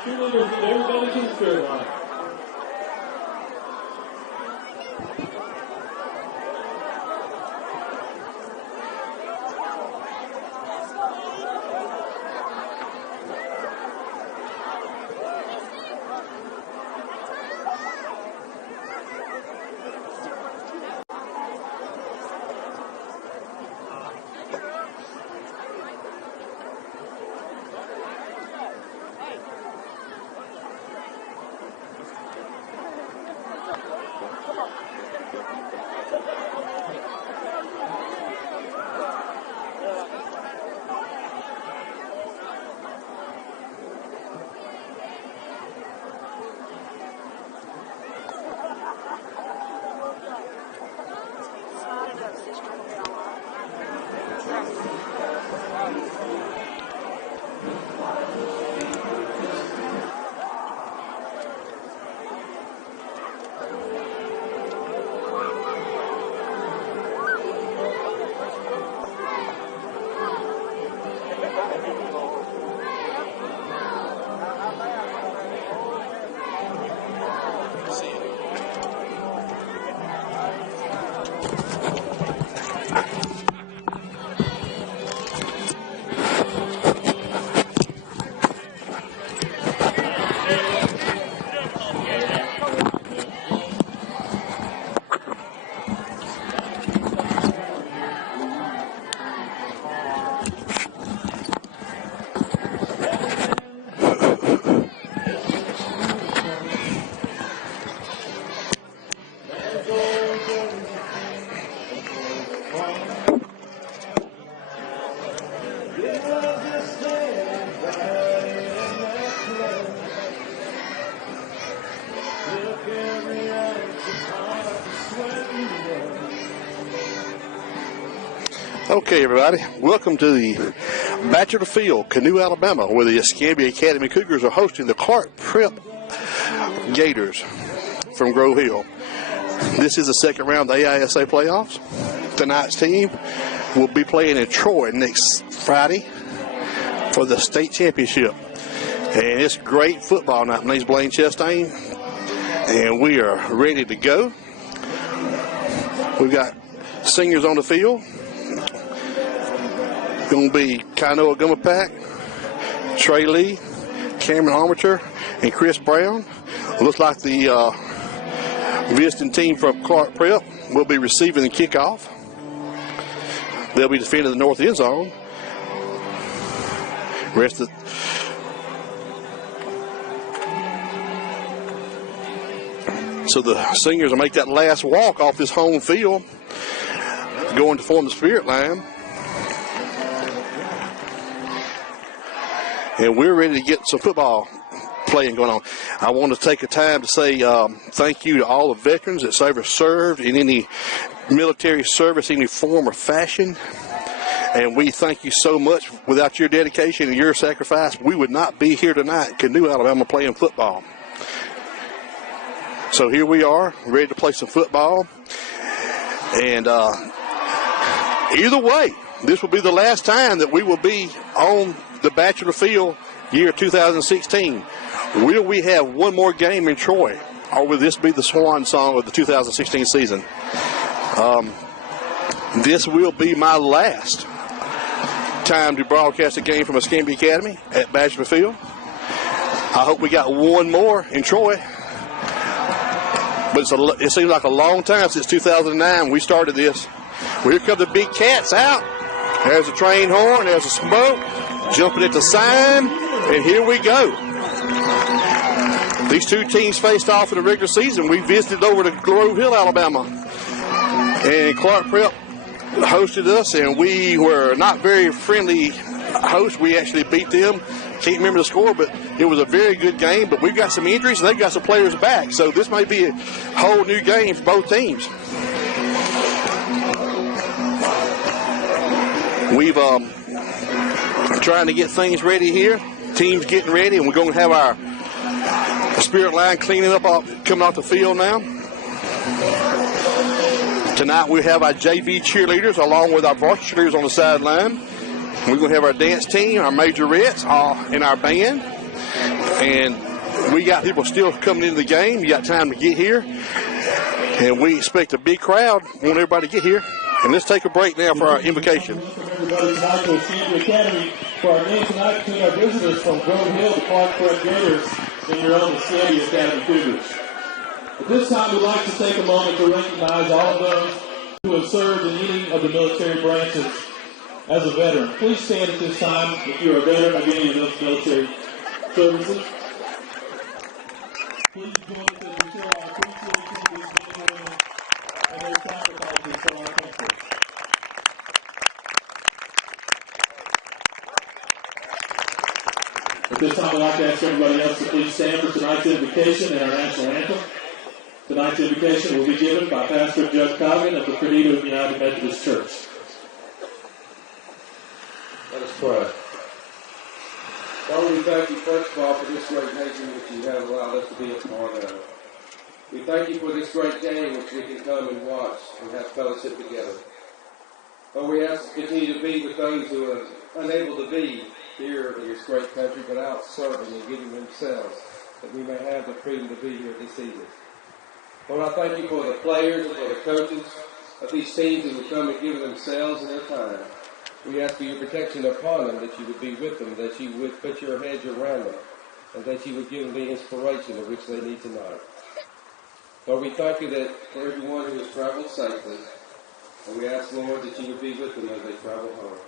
cheerleaders, and everybody to the spirit line. Okay, everybody, welcome to the Bachelor Field, Canoe, Alabama, where the Escambia Academy Cougars are hosting the Clarke Prep Gators from Grove Hill. This is the second round of the AISA playoffs. Tonight's team will be playing in Troy next Friday for the state championship. And it's great football night. My name's Blaine Chastain, and we are ready to go. We've got seniors on the field. Going to be Kainoa Gumapak, Trey Lee, Cameron Armature, and Chris Brown. Looks like the visiting team from Clarke Prep will be receiving the kickoff. They'll be defending the north end zone. So the seniors will make that last walk off this home field, going to form the spirit line. And we're ready to get some football playing going on. I want to take a time to say thank you to all the veterans that's ever served in any military service, any form or fashion. And we thank you so much. Without your dedication and your sacrifice, we would not be here tonight in Canoe, Alabama, playing football. So here we are, ready to play some football. And either way, this will be the last time that we will be on the Bachelor Field year 2016. Will we have one more game in Troy, or will this be the swan song of the 2016 season? This will be my last time to broadcast a game from Escambia Academy at Bachelor Field. I hope we got one more in Troy. But it seems like a long time since 2009 we started this. Well, here come the big cats out. There's a train horn, there's a smoke, jumping at the sign, and here we go. These two teams faced off in the regular season. We visited over to Grove Hill, Alabama, and Clarke Prep hosted us, and we were not very friendly hosts. We actually beat them. Can't remember the score, but it was a very good game. But we've got some injuries, and they've got some players back, so this may be a whole new game for both teams. We've trying to get things ready here. Team's getting ready, and we're going to have our spirit line cleaning up, coming off the field now. Tonight we have our JV cheerleaders along with our varsity cheerleaders on the sideline. We're going to have our dance team, our majorettes, and our band. And we got people still coming into the game. You got time to get here. And we expect a big crowd. Want everybody to get here. And let's take a break now for our invocation. Everybody tonight to Escambia Academy for our game tonight between our visitors from Grove Hill, the Clarke Prep Gators, and your own Escambia Academy Cougars. At this time, we'd like to take a moment to recognize all of those who have served in any of the military branches as a veteran. Please stand at this time if you're a veteran of any of those military services. Please join us as we show our appreciation to these men and women and their sacrifices for our country. At this time, I'd like to ask everybody else to please stand for tonight's invocation and our national anthem. Tonight's invocation will be given by Pastor Judge Coggin of the Credito United Methodist Church. Let us pray. Father, we thank you first of all for this great nation which you have allowed us to be a part of. We thank you for this great game which we can come and watch and have fellowship together. Lord, we ask to continue to be with those who are unable to be here in this great country, but out serving and giving themselves, that we may have the freedom to be here this evening. Lord, I thank you for the players and for the coaches of these teams who will come and give themselves and their time. We ask for your protection upon them, that you would be with them, that you would put your hedge around them, and that you would give them the inspiration of which they need tonight. Lord, we thank you that for everyone who has traveled safely, and we ask, Lord, that you would be with them as they travel home.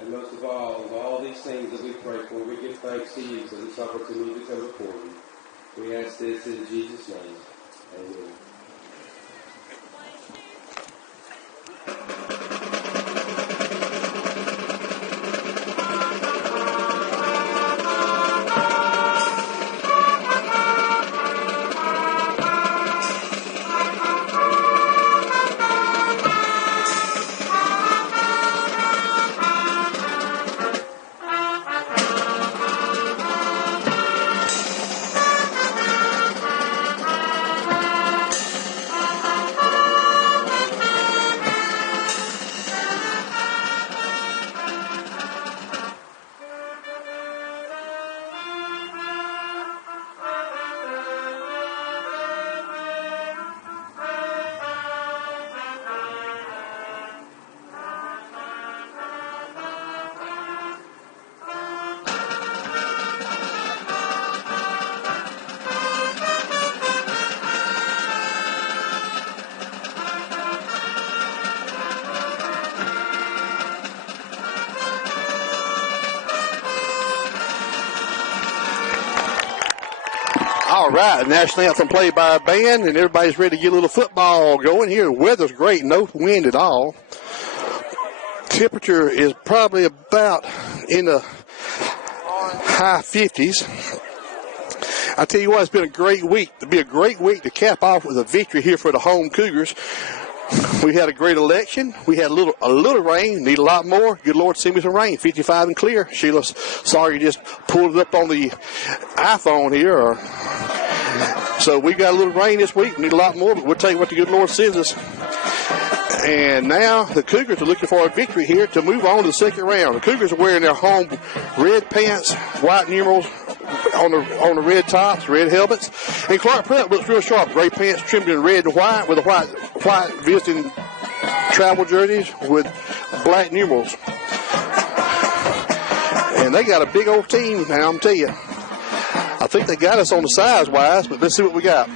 And most of all these things that we pray for, we give thanks to you for this opportunity to come before you. We ask this in Jesus' name. Amen. All right, national anthem played by a band, and everybody's ready to get a little football going here. Weather's great, no wind at all. Temperature is probably about in the high 50s. I tell you what, it's been a great week. It'll be a great week to cap off with a victory here for the home Cougars. We had a great election. We had a little rain. Need a lot more. Good Lord, send me some rain. 55 and clear. Sheila, sorry you just pulled it up on the iPhone here. So we got a little rain this week. Need a lot more, but we'll take what the good Lord sends us. And now the Cougars are looking for a victory here to move on to the second round. The Cougars are wearing their home red pants, white numerals on the red tops, red helmets. And Clarke Prep looks real sharp. Gray pants trimmed in red and white with a white visiting travel jerseys with black numerals. And they got a big old team now, I'm telling you. I think they got us on the size-wise, but let's see what we got.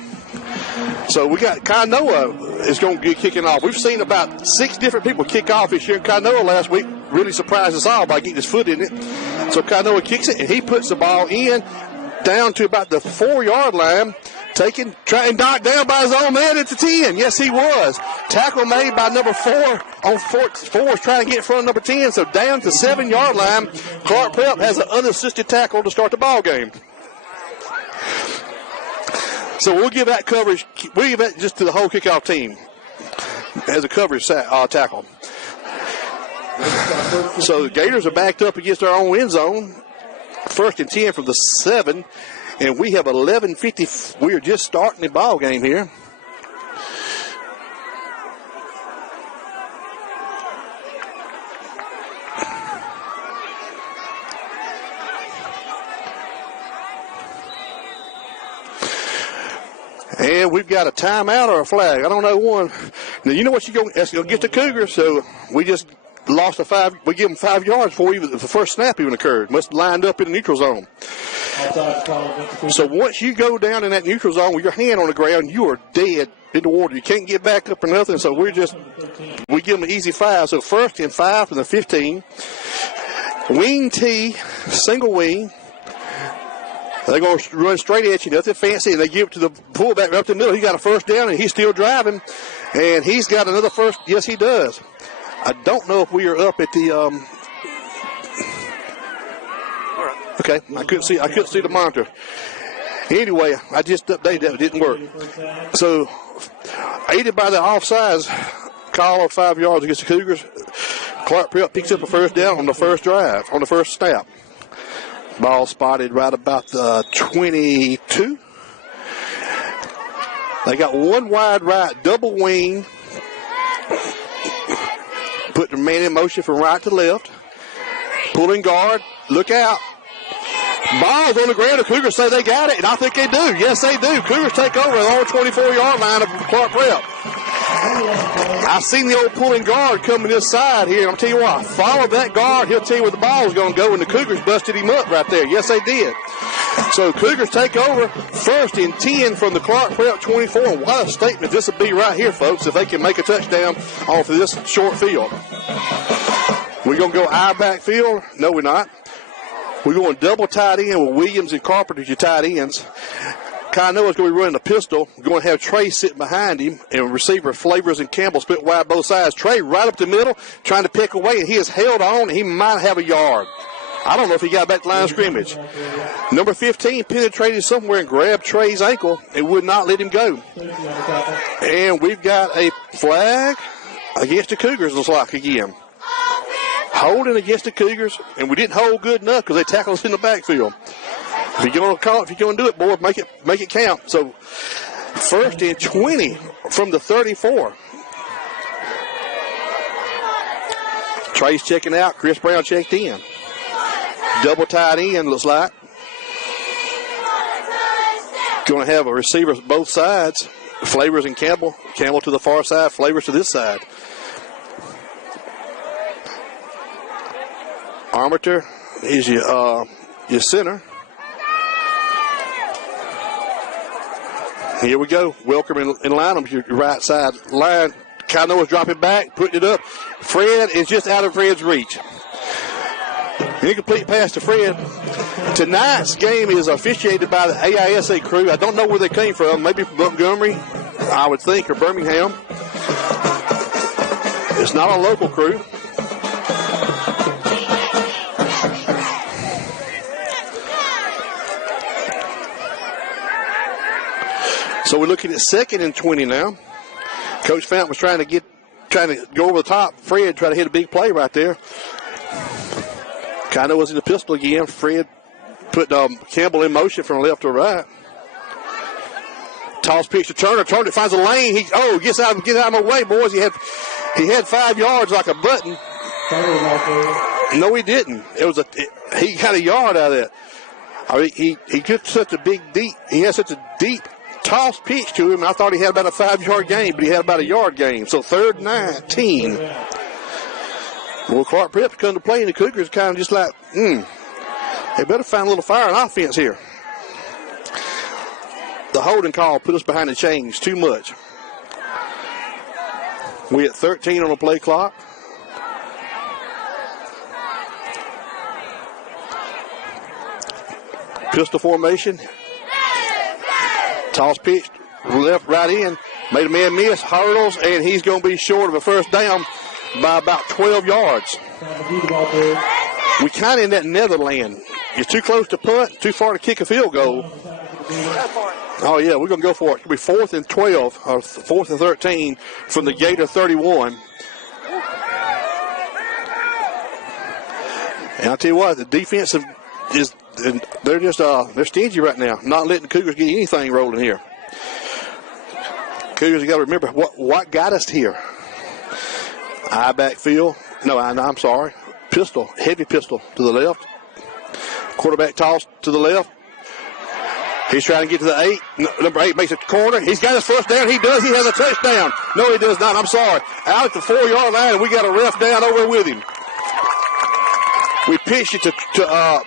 So we got Kainoa is going to be kicking off. We've seen about 6 different people kick off this year in Kainoa last week. Really surprised us all by getting his foot in it. So Kainoa kicks it, and he puts the ball in down to about the 4-yard line. Trying knocked down by his own man at the 10. Yes, he was. Tackle made by number 4 on 4 is trying to get in front of number 10. So down to 7-yard line. Clarke Prep has an unassisted tackle to start the ball game. So we'll give that coverage. We'll give that just to the whole kickoff team as a coverage tackle. So the Gators are backed up against our own end zone. 1st and 10 from the 7. And we have 11:50. We are just starting the ball game here. And we've got a timeout or a flag. I don't know one. Now, you know what that's going to get the Cougars, so we just lost we give them 5 yards before the first snap even occurred. Must have lined up in the neutral zone. So once you go down in that neutral zone with your hand on the ground, you are dead in the water. You can't get back up or nothing, so we give them an easy 5. So 1st and 5 from the 15. Wing T, single wing. They're going to run straight at you, nothing fancy, and they give it to the fullback up the middle. He got a first down, and he's still driving, and he's got another first. Yes, he does. I don't know if we are up at the. Okay, I couldn't see the monitor. Anyway, I just updated that. It didn't work. So, aided by the offsides call of 5 yards against the Cougars, Clarke Prep picks up a first down on the first drive, on the first snap. Ball spotted right about the 22. They got one wide right, double wing. Put the man in motion from right to left. Pulling guard. Look out. Ball's on the ground. The Cougars say they got it, and I think they do. Yes, they do. Cougars take over the old 24-yard line of Clarke Prep. I've seen the old pulling guard coming this side here, and I'm telling you what, follow that guard. He'll tell you where the ball is going to go, and the Cougars busted him up right there. Yes, they did. So Cougars take over 1st and 10 from the Clarke Prep 24. And what a statement this will be right here, folks, if they can make a touchdown off of this short field. We're going to go I-back field? No, we're not. We're going double tight end with Williams and Carpenter as your tight ends. Kainoa's going to be running a pistol. We're going to have Trey sitting behind him, and receiver Flavors and Campbell split wide both sides. Trey right up the middle, trying to pick away, and he is held on, and he might have a yard. I don't know if he got back to line of scrimmage. Number 15 penetrated somewhere and grabbed Trey's ankle and would not let him go. And we've got a flag against the Cougars, looks like, again. Holding against the Cougars, and we didn't hold good enough because they tackled us in the backfield. If you're going to call it, if you're going to do it, boy, make it count. So 1st and 20 from the 34. Trey's checking out. Chris Brown checked in. Double tight end, looks like. Going to have a receiver both sides. Flavors and Campbell. Campbell to the far side, Flavors to this side. Armature is your center. Here we go. Welcome and Lineham, your right side line. Kainoa's dropping back, putting it up. Fred is just out of Fred's reach. Incomplete pass to Fred. Tonight's game is officiated by the AISA crew. I don't know where they came from. Maybe from Montgomery, I would think, or Birmingham. It's not a local crew. So we're looking at 2nd and 20 now. Coach Fountain was trying to go over the top. Fred tried to hit a big play right there. Kainoa was in the pistol again. Fred put Campbell in motion from left to right. Toss pitch to Turner. Turner finds a lane. Gets out of my way, boys. He had 5 yards like a button. No, he didn't. He got a yard out of that. I mean, he had such a deep toss pitch to him. I thought he had about a 5-yard gain, but he had about a yard gain. So 3rd and 19. Well, Clarke Prep come to play, and the Cougars kind of just like, they better find a little fire in offense here. The holding call put us behind the chains too much. We at 13 on the play clock. Pistol formation. Toss pitch, left, right in. Made a man miss, hurdles, and he's going to be short of a first down by about 12 yards. We kind of in that Netherland. You're too close to punt, too far to kick a field goal. Oh, yeah, we're going to go for it. It'll be 4th and 12, or 4th and 13 from the Gator 31. And I'll tell you what, the defensive is, they're just, they're stingy right now, not letting the Cougars get anything rolling here. Cougars, you got to remember what got us here. Backfield. No, I'm sorry. Pistol, heavy pistol to the left. Quarterback toss to the left. He's trying to get to the 8. Number 8 makes it to the corner. He's got his first down. He does. He has a touchdown. No, he does not. I'm sorry. Out at the 4-yard line, and we got a ref down over with him. We pitched it to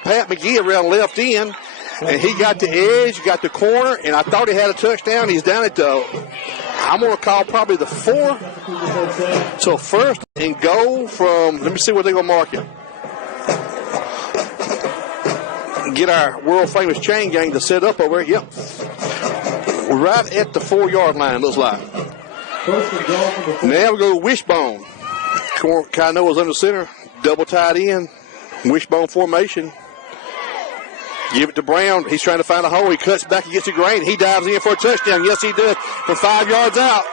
Pat McGee around left end, and he got the edge, got the corner, and I thought he had a touchdown. He's down at the, I'm going to call probably the 4. So first and goal from, let me see what they're going to mark it. Get our world-famous chain gang to set up over here. Yep. Right at the 4-yard line, looks like. Now we go wishbone. Kainoa's under center, double tight end, wishbone formation. Give it to Brown. He's trying to find a hole. He cuts back. He gets to Grant. He dives in for a touchdown. Yes, he does. From 5 yards out.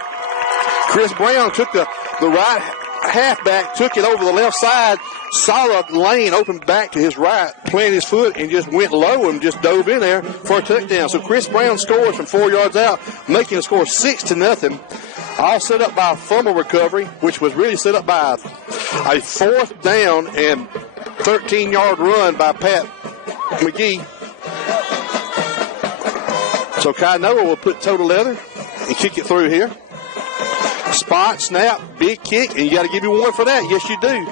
Chris Brown took the right halfback, took it over the left side, saw a lane open back to his right, planted his foot, and just went low and just dove in there for a touchdown. So Chris Brown scores from 4 yards out, making the score 6-0. All set up by a fumble recovery, which was really set up by a 4th down and 13-yard run by Pat McGee. So Kainoa will put toe to leather and kick it through here. Spot, snap, big kick, and you got to give me one for that. Yes, you do.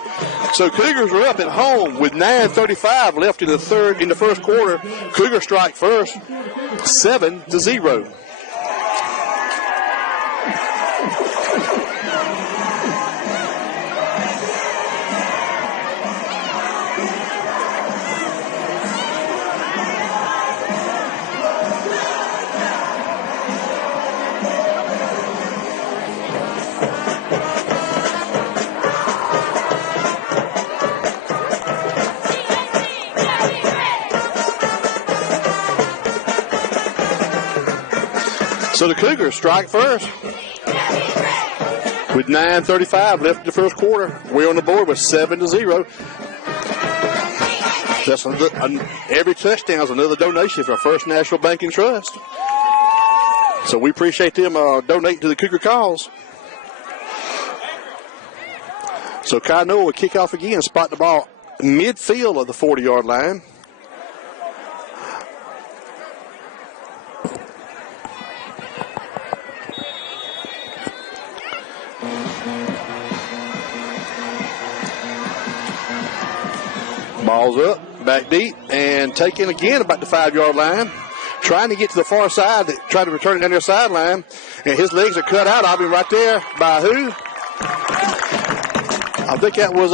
So Cougars are up at home with 9:35 left in the first quarter. Cougars strike first, 7-0. So the Cougars strike first with 9:35 left in the first quarter. We're on the board with 7-0. That's every touchdown is another donation for First National Bank and Trust. So we appreciate them donating to the Cougar cause. So Kainoa will kick off again, spot the ball midfield of the 40-yard line. Ball's up, back deep, and taken again about the 5-yard line. Trying to get to the far side, trying to return it down their sideline, and his legs are cut out. I'll be right there by who? I think that was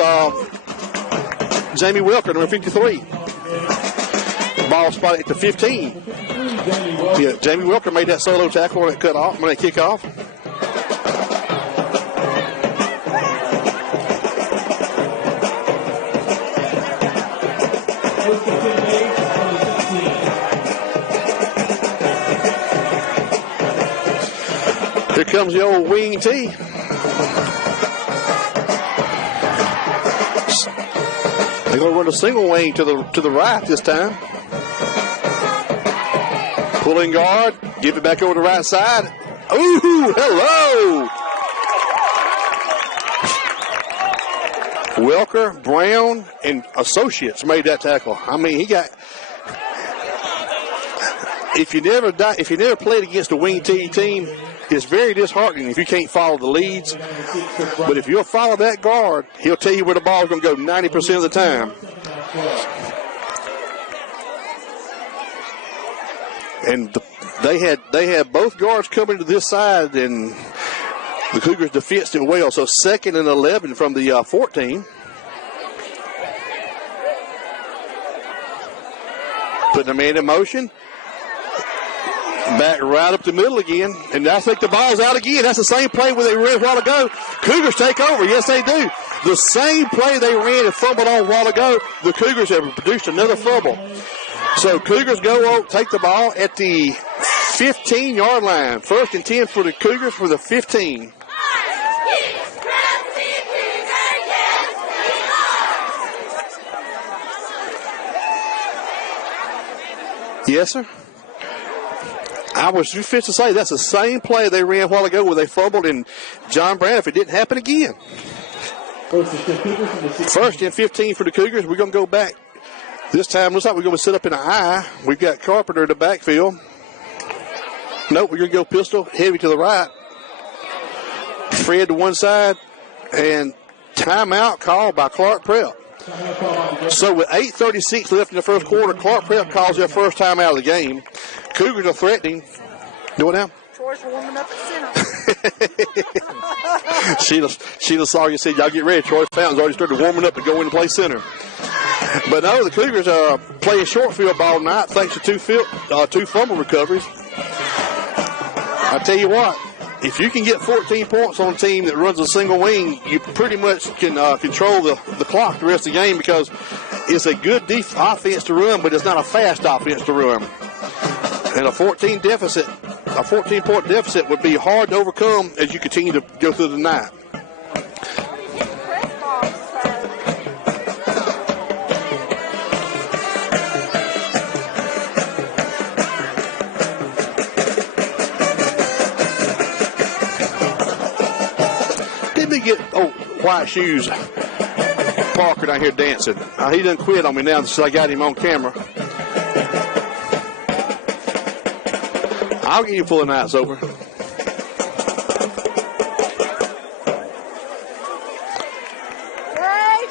Jamie Welker, number 53. Ball spotted at the 15. Yeah, Jamie Welker made that solo tackle when it cut off, when they kick off. Here comes the old wing tee. They're going to run a single wing to the right this time. Pulling guard, give it back over the right side. Ooh, hello! Welker, Brown, and Associates made that tackle. I mean, he got. If you never played against a wing tee team, it's very disheartening if you can't follow the leads. But if you'll follow that guard, he'll tell you where the ball's going to go 90% of the time. And they had both guards coming to this side, and the Cougars defensed it well. So 2nd and 11 from the 14. Putting a man in motion. Back right up the middle again, and I think the ball's out again. That's the same play where they ran a while ago. Cougars take over. Yes, they do. The same play they ran and fumbled on a while ago, the Cougars have produced another fumble. So Cougars go take the ball at the 15-yard line. 1st and 10 for the Cougars for the 15. Yes, sir. I was just fit to say that's the same play they ran a while ago where they fumbled, and John Brown, if it didn't happen again. 1st and 15 for the Cougars. We're going to go back. This time looks like we're going to sit up in an I. We've got Carpenter in the backfield. Nope, we're going to go pistol, heavy to the right. Fred to one side, and timeout called by Clarke Prep. So with 8:36 left in the first quarter, Clarke Prep calls their first time out of the game. Cougars are threatening. Do it now. Troy's warming up at center. Sheila Sawyer said, y'all get ready. Troy Fountain's already started warming up to go in and play center. But no, the Cougars are playing short field ball tonight thanks to two fumble recoveries. I tell you what, if you can get 14 points on a team that runs a single wing, you pretty much can control the clock the rest of the game, because it's a good offense to run, but it's not a fast offense to run. And a 14-point deficit would be hard to overcome as you continue to go through the night. Get white shoes Parker down here dancing. He done quit on me now since I got him on camera. I'll get you full of nights over. Hey,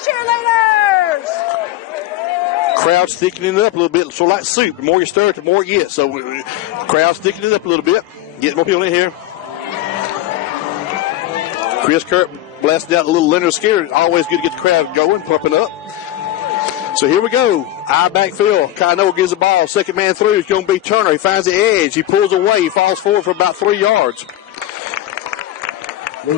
cheerleaders! Crowd's thickening it up a little bit. So like soup, the more you stir it, the more you get. So crowd's thickening it up a little bit. Get more people in here. Chris Kirk blasted out a little Leonard Skinner. Always good to get the crowd going, pumping up. So here we go. Eye backfield. Kano gives the ball. Second man through. It's going to be Turner. He finds the edge. He pulls away. He falls forward for about 3 yards. They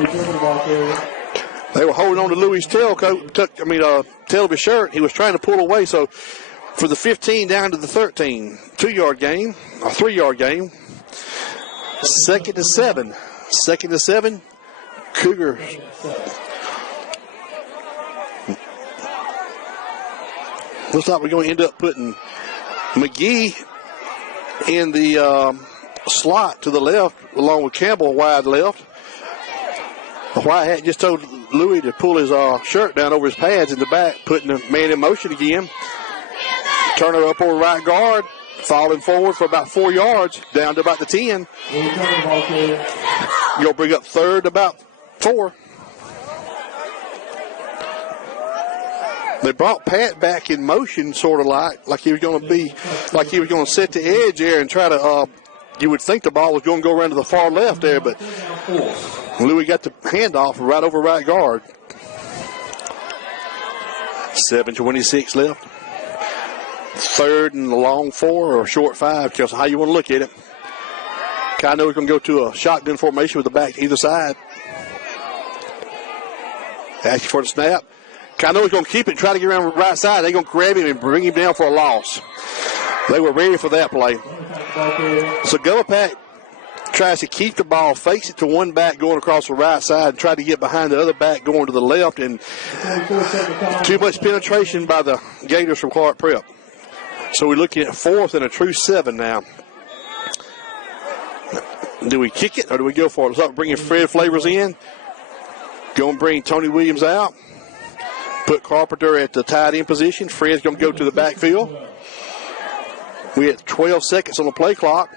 were holding on to Louis' tail of his shirt. He was trying to pull away. So for the 15 down to the 13. 2-yard game. A 3-yard game. 2nd to 7. 2nd to 7. Cougars. Looks like we're going to end up putting McGee in the slot to the left, along with Campbell wide left. The white hat just told Louis to pull his shirt down over his pads in the back, putting the man in motion again. Turner up over right guard, falling forward for about 4 yards, down to about the 10. You'll bring up third about 4. They brought Pat back in motion, sort of like he was going to set the edge there and try to. You would think the ball was going to go around to the far left there, but Louis got the handoff right over right guard. 7:26 left. Third and a long 4 or short 5, because how you want to look at it. Kind of going to go to a shotgun formation with the back to either side. Asking for the snap. Kano's going to keep it, try to get around the right side. They're going to grab him and bring him down for a loss. They were ready for that play. So Gopac tries to keep the ball, fakes it to one back going across the right side, and try to get behind the other back going to the left. And too much penetration by the Gators from Clarke Prep. So we're looking at 4th and a true 7 now. Do we kick it or do we go for it? Let's bring Fred Flavors in. Going to bring Tony Williams out. Put Carpenter at the tight end position. Fred's going to go to the backfield. We had 12 seconds on the play clock.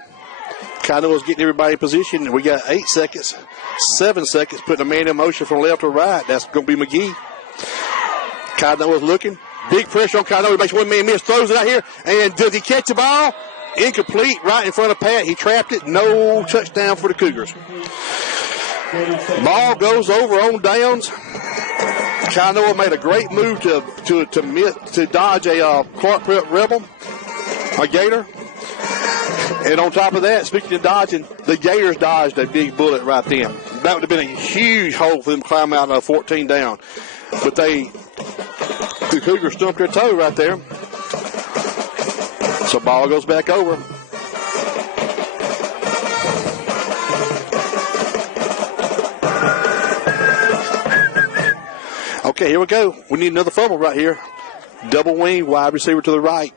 Kanoa's getting everybody in position. We got 8 seconds, 7 seconds, putting a man in motion from left to right. That's going to be McGee. Kanoa's looking. Big pressure on Kanoa. He makes one man miss, throws it out here. And does he catch the ball? Incomplete, right in front of Pat. He trapped it. No touchdown for the Cougars. Ball goes over on downs. Kanoa made a great move to dodge a Clarke Prep Rebel, a Gator. And on top of that, speaking of dodging, the Gators dodged a big bullet right then. That would have been a huge hole for them to climb out of 14 down. But the Cougars stumped their toe right there. So ball goes back over. Okay, here we go. We need another fumble right here. Double wing, wide receiver to the right.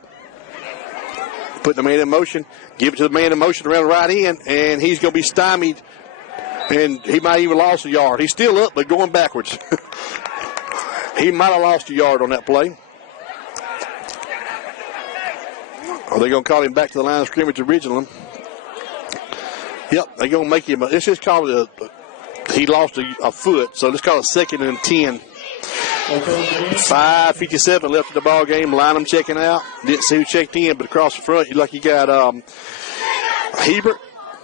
Putting the man in motion. Give it to the man in motion around the right end, and he's going to be stymied. And he might even lost a yard. He's still up, but going backwards. He might have lost a yard on that play. Are they going to call him back to the line of scrimmage originally? Yep, they're going to make him. Let's just call it he lost a foot, so let's call it 2nd and 10. 5:57 left in the ball game. Lynham checking out. Didn't see who checked in, but across the front, you got Hebert,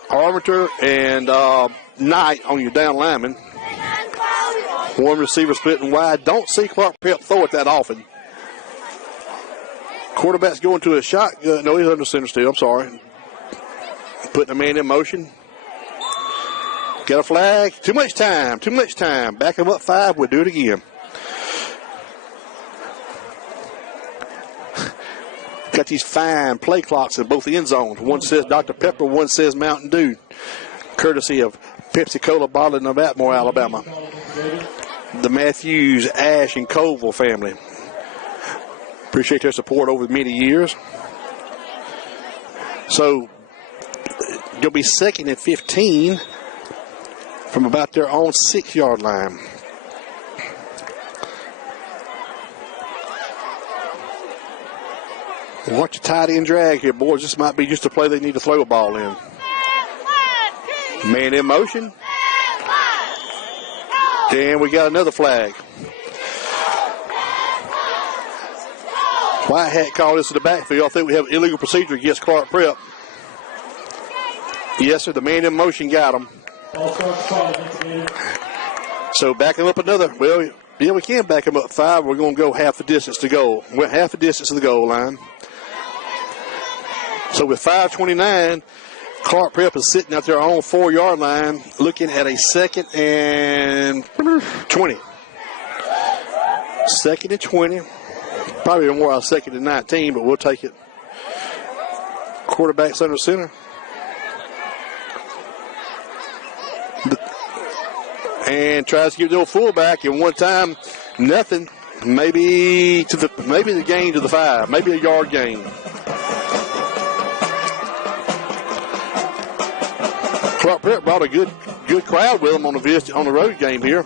Armature, and Knight on your down lineman. One receiver splitting wide. Don't see Clarke Prep throw it that often. Quarterback's going to a shotgun. No, he's under center still. I'm sorry. Putting a man in motion. Got a flag. Too much time. Back him up 5. We'll do it again. Got these fine play clocks in both end zones. One says Dr. Pepper, one says Mountain Dew. Courtesy of Pepsi-Cola bottling of Atmore, Alabama. The Matthews, Ash, and Colville family. Appreciate their support over many years. So, you'll be 2nd and 15 from about their own 6-yard line. Watch a tight end drag here, boys. This might be just a play they need to throw a ball in. Man in motion. And we got another flag. White Hat called this to the backfield. I think we have illegal procedure against Clarke Prep. Yes, sir. The man in motion got him. So back him up another. Well, yeah, we can back him up 5. We're going to go half the distance to goal. Went half the distance to the goal line. So with 5:29, Clarke Prep is sitting at their own 4-yard line, looking at a 2nd and 20. 2nd and 20. Probably more on 2nd and 19, but we'll take it. Quarterback's under center. And tries to give the old fullback, and one time, nothing. Maybe the gain to the 5, maybe a yard gain. Clarke Prep brought a good crowd with them on the road game here.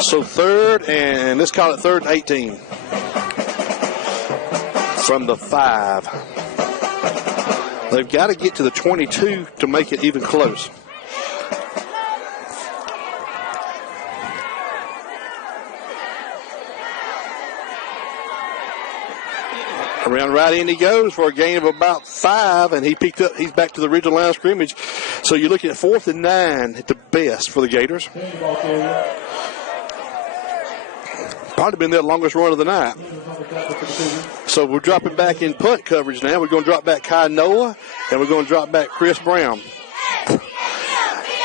So 3rd and let's call it 3rd and 18 from the 5. They've got to get to the 22 to make it even close. Around right end he goes for a gain of about 5, and he's back to the original line of scrimmage. So you're looking at 4th and 9 at the best for the Gators. Probably been their longest run of the night. So we're dropping back in punt coverage now. We're going to drop back Kai Noah, and we're going to drop back Chris Brown.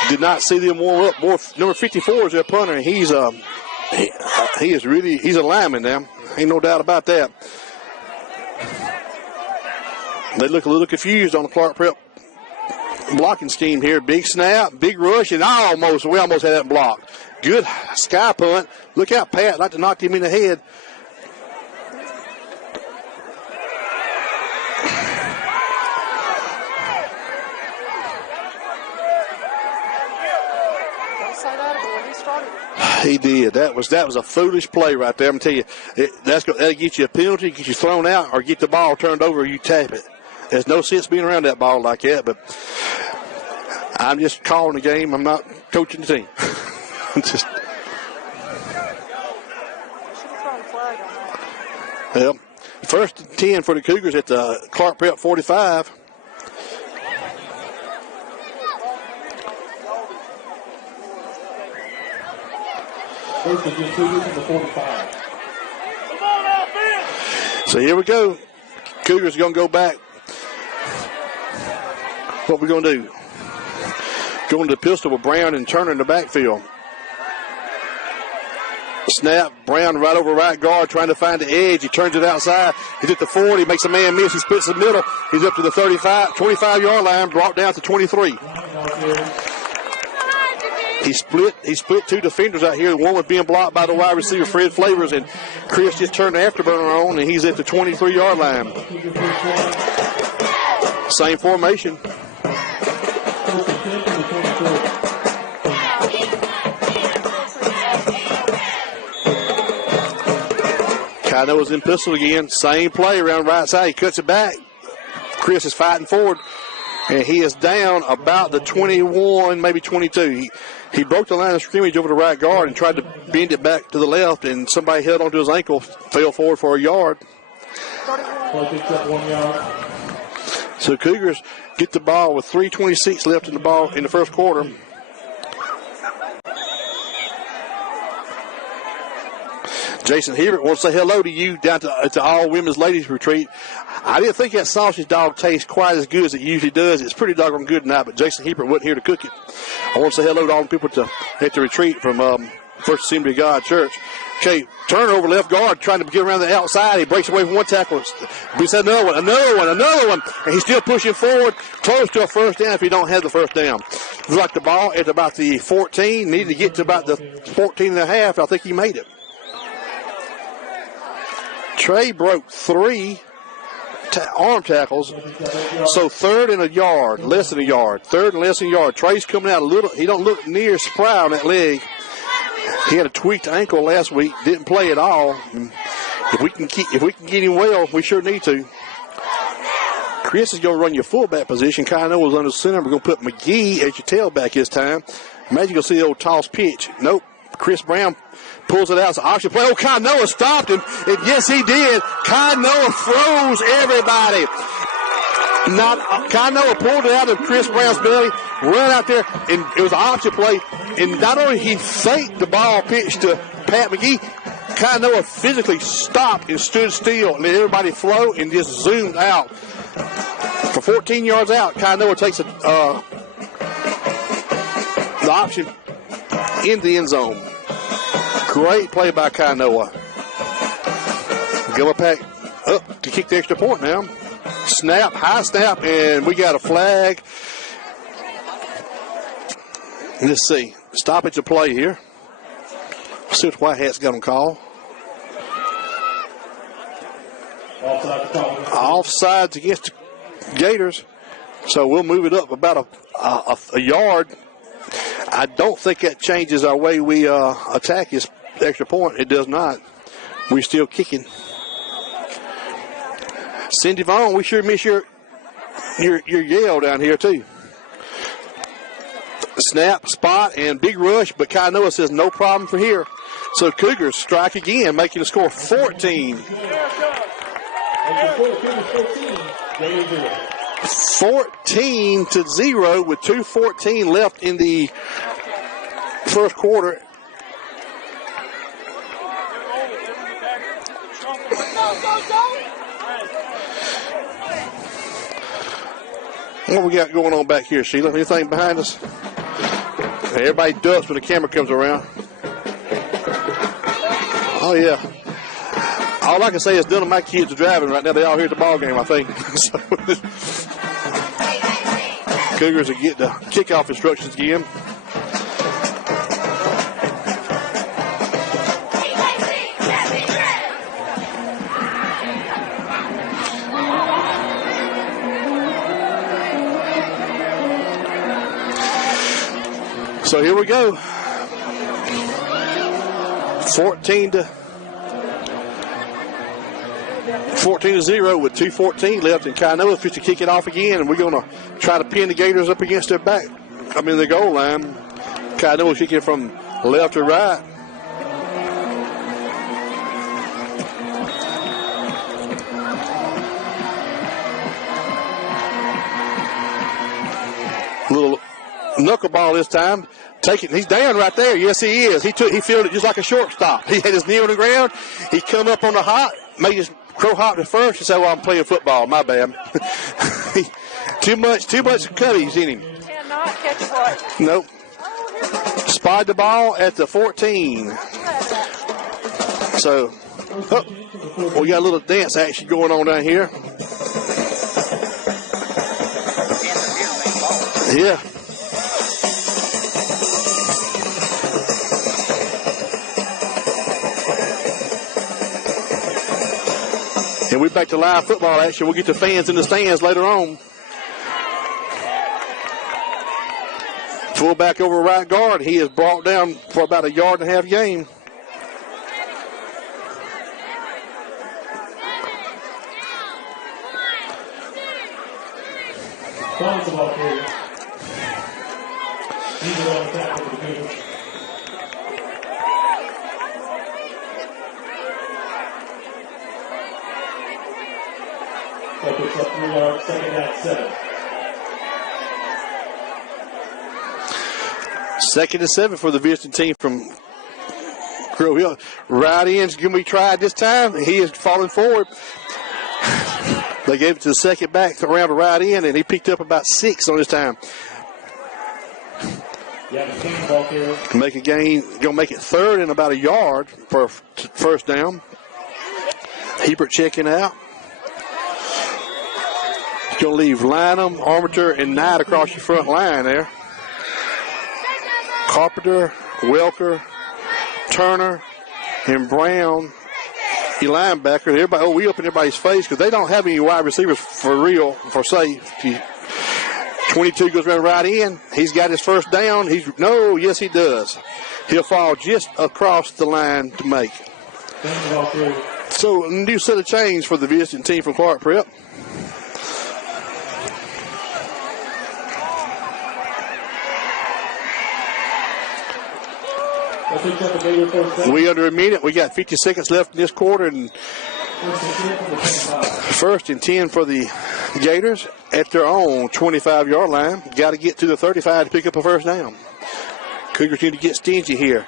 Did not see them warm up. Number 54 is their punter, and he's a lineman now. Ain't no doubt about that. They look a little confused on the Clarke Prep blocking scheme here. Big snap, big rush, and we almost had that blocked. Good sky punt. Look out, Pat. Like to knock him in the head. He did. That was a foolish play right there. I'm telling you, that'll get you a penalty, get you thrown out, or get the ball turned over, you tap it. There's no sense being around that ball like that, but I'm just calling the game. I'm not coaching the team. Well, 1st and 10 for the Cougars at the Clarke Prep 45. So here we go. Cougars are going to go back. What we going to do? Going to the pistol with Brown and Turner in the backfield. Snap. Brown right over right guard trying to find the edge. He turns it outside. He's at the 40. Makes a man miss. He splits the middle. He's up to the 25-yard line. Brought down to 23. He split 2 defenders out here. One was being blocked by the wide receiver, Fred Flavors, and Chris just turned the afterburner on, and he's at the 23-yard line. Same formation. Kainoa's in pistol again. Same play around right side. He cuts it back. Chris is fighting forward, and he is down about the 21, maybe 22. He broke the line of scrimmage over the right guard and tried to bend it back to the left, and somebody held onto his ankle, fell forward for a yard. Play picks up 1 yard. So Cougars get the ball with 3:26 left in the ball in the first quarter. Jason Hebert wants to say hello to you down at the all women's ladies retreat. I didn't think that sausage dog tastes quite as good as it usually does. It's pretty doggone good tonight, but Jason Hebert wasn't here to cook it. I want to say hello to all the people at the retreat from First Assembly of God Church. Okay, turnover left guard trying to get around the outside. He breaks away from one tackle. We said another one, and he's still pushing forward, close to a first down if he don't have the first down. Looks like the ball at about the 14, needed to get to about the 14 and a half. I think he made it. Trey broke 3 arm tackles, so third and a yard, less than a yard. Third and less than a yard. Trey's coming out a little. He don't look near spry on that leg. He had a tweaked ankle last week. Didn't play at all. If we can get him well, we sure need to. Chris is going to run your fullback position. Kainoa's under center. We're going to put McGee as your tailback this time. Imagine you'll see the old toss pitch. Nope. Chris Brown pulls it out. It's an option play. Oh, Kainoa stopped him. And yes, he did. Kainoa froze everybody. Kainoa pulled it out of Chris Brown's belly, ran out there, and it was an option play. And not only he faked the ball pitch to Pat McGee, Kainoa physically stopped and stood still and let everybody flow and just zoomed out. For 14 yards out, Kainoa takes the option in the end zone. Great play by Kainoa. Go back up to kick the extra point now. Snap, high snap, and we got a flag. Let's see. Stoppage of play here. Let's see what White Hat's got on call. Offsides against the Gators. So we'll move it up about a yard. I don't think that changes our way we attack this extra point. It does not. We're still kicking. Cindy Vaughn, we sure miss your yell down here too. Snap, spot, and big rush, but Kainoa says no problem for here. So Cougars strike again, making the score 14. 14-0 with 2:14 left in the first quarter. What we got going on back here, Sheila? Anything behind us? Everybody ducks when the camera comes around. Oh, yeah. All I can say is none of my kids are driving right now. They all here at the ball game, I think. So, Cougars will get the kickoff instructions again. So here we go. 14-0 with 2:14 left, and Kainoa fits to kick it off again, and we're going to try to pin the Gators up against their back. The goal line. Kainoa kicking from left to right. Little knuckleball this time. He's down right there. Yes, he is. He fielded it just like a shortstop. He had his knee on the ground. He come up on the hop, made his crow hop at first. He said, "Well, I'm playing football. My bad." Too much cutties in him. Cannot catch a ball. Nope. Spotted the ball at the 14. So, we got a little dance action going on down here. Yeah. And we're back to live football action. We'll get the fans in the stands later on. Fullback over right guard. He is brought down for about a yard and a half gain. Thomas the ball carrier. He's the one tackle for the Cougars. So picks up 3 yards, second down, 7. Second and 7 for the visiting team from Grove Hill. Right end's going to be tried this time. He is falling forward. They gave it to the second back around the right end, and he picked up about 6 on his time. Make a gain. Going to make it third and about a yard for first down. Hebert checking out. He's going to leave Lynham, Armature, and Knight across your front line there. Carpenter, Welker, Turner, and Brown, your linebacker. Everybody, we up in everybody's face because they don't have any wide receivers for real, for safety. 22 goes around right in. He's got his first down. Yes, he does. He'll fall just across the line to make. So, a new set of chains for the visiting team from Clarke Prep. We under a minute. We got 50 seconds left in this quarter, and first and 10 for the Gators at their own 25-yard line. Got to get to the 35 to pick up a first down. Cougars need to get stingy here.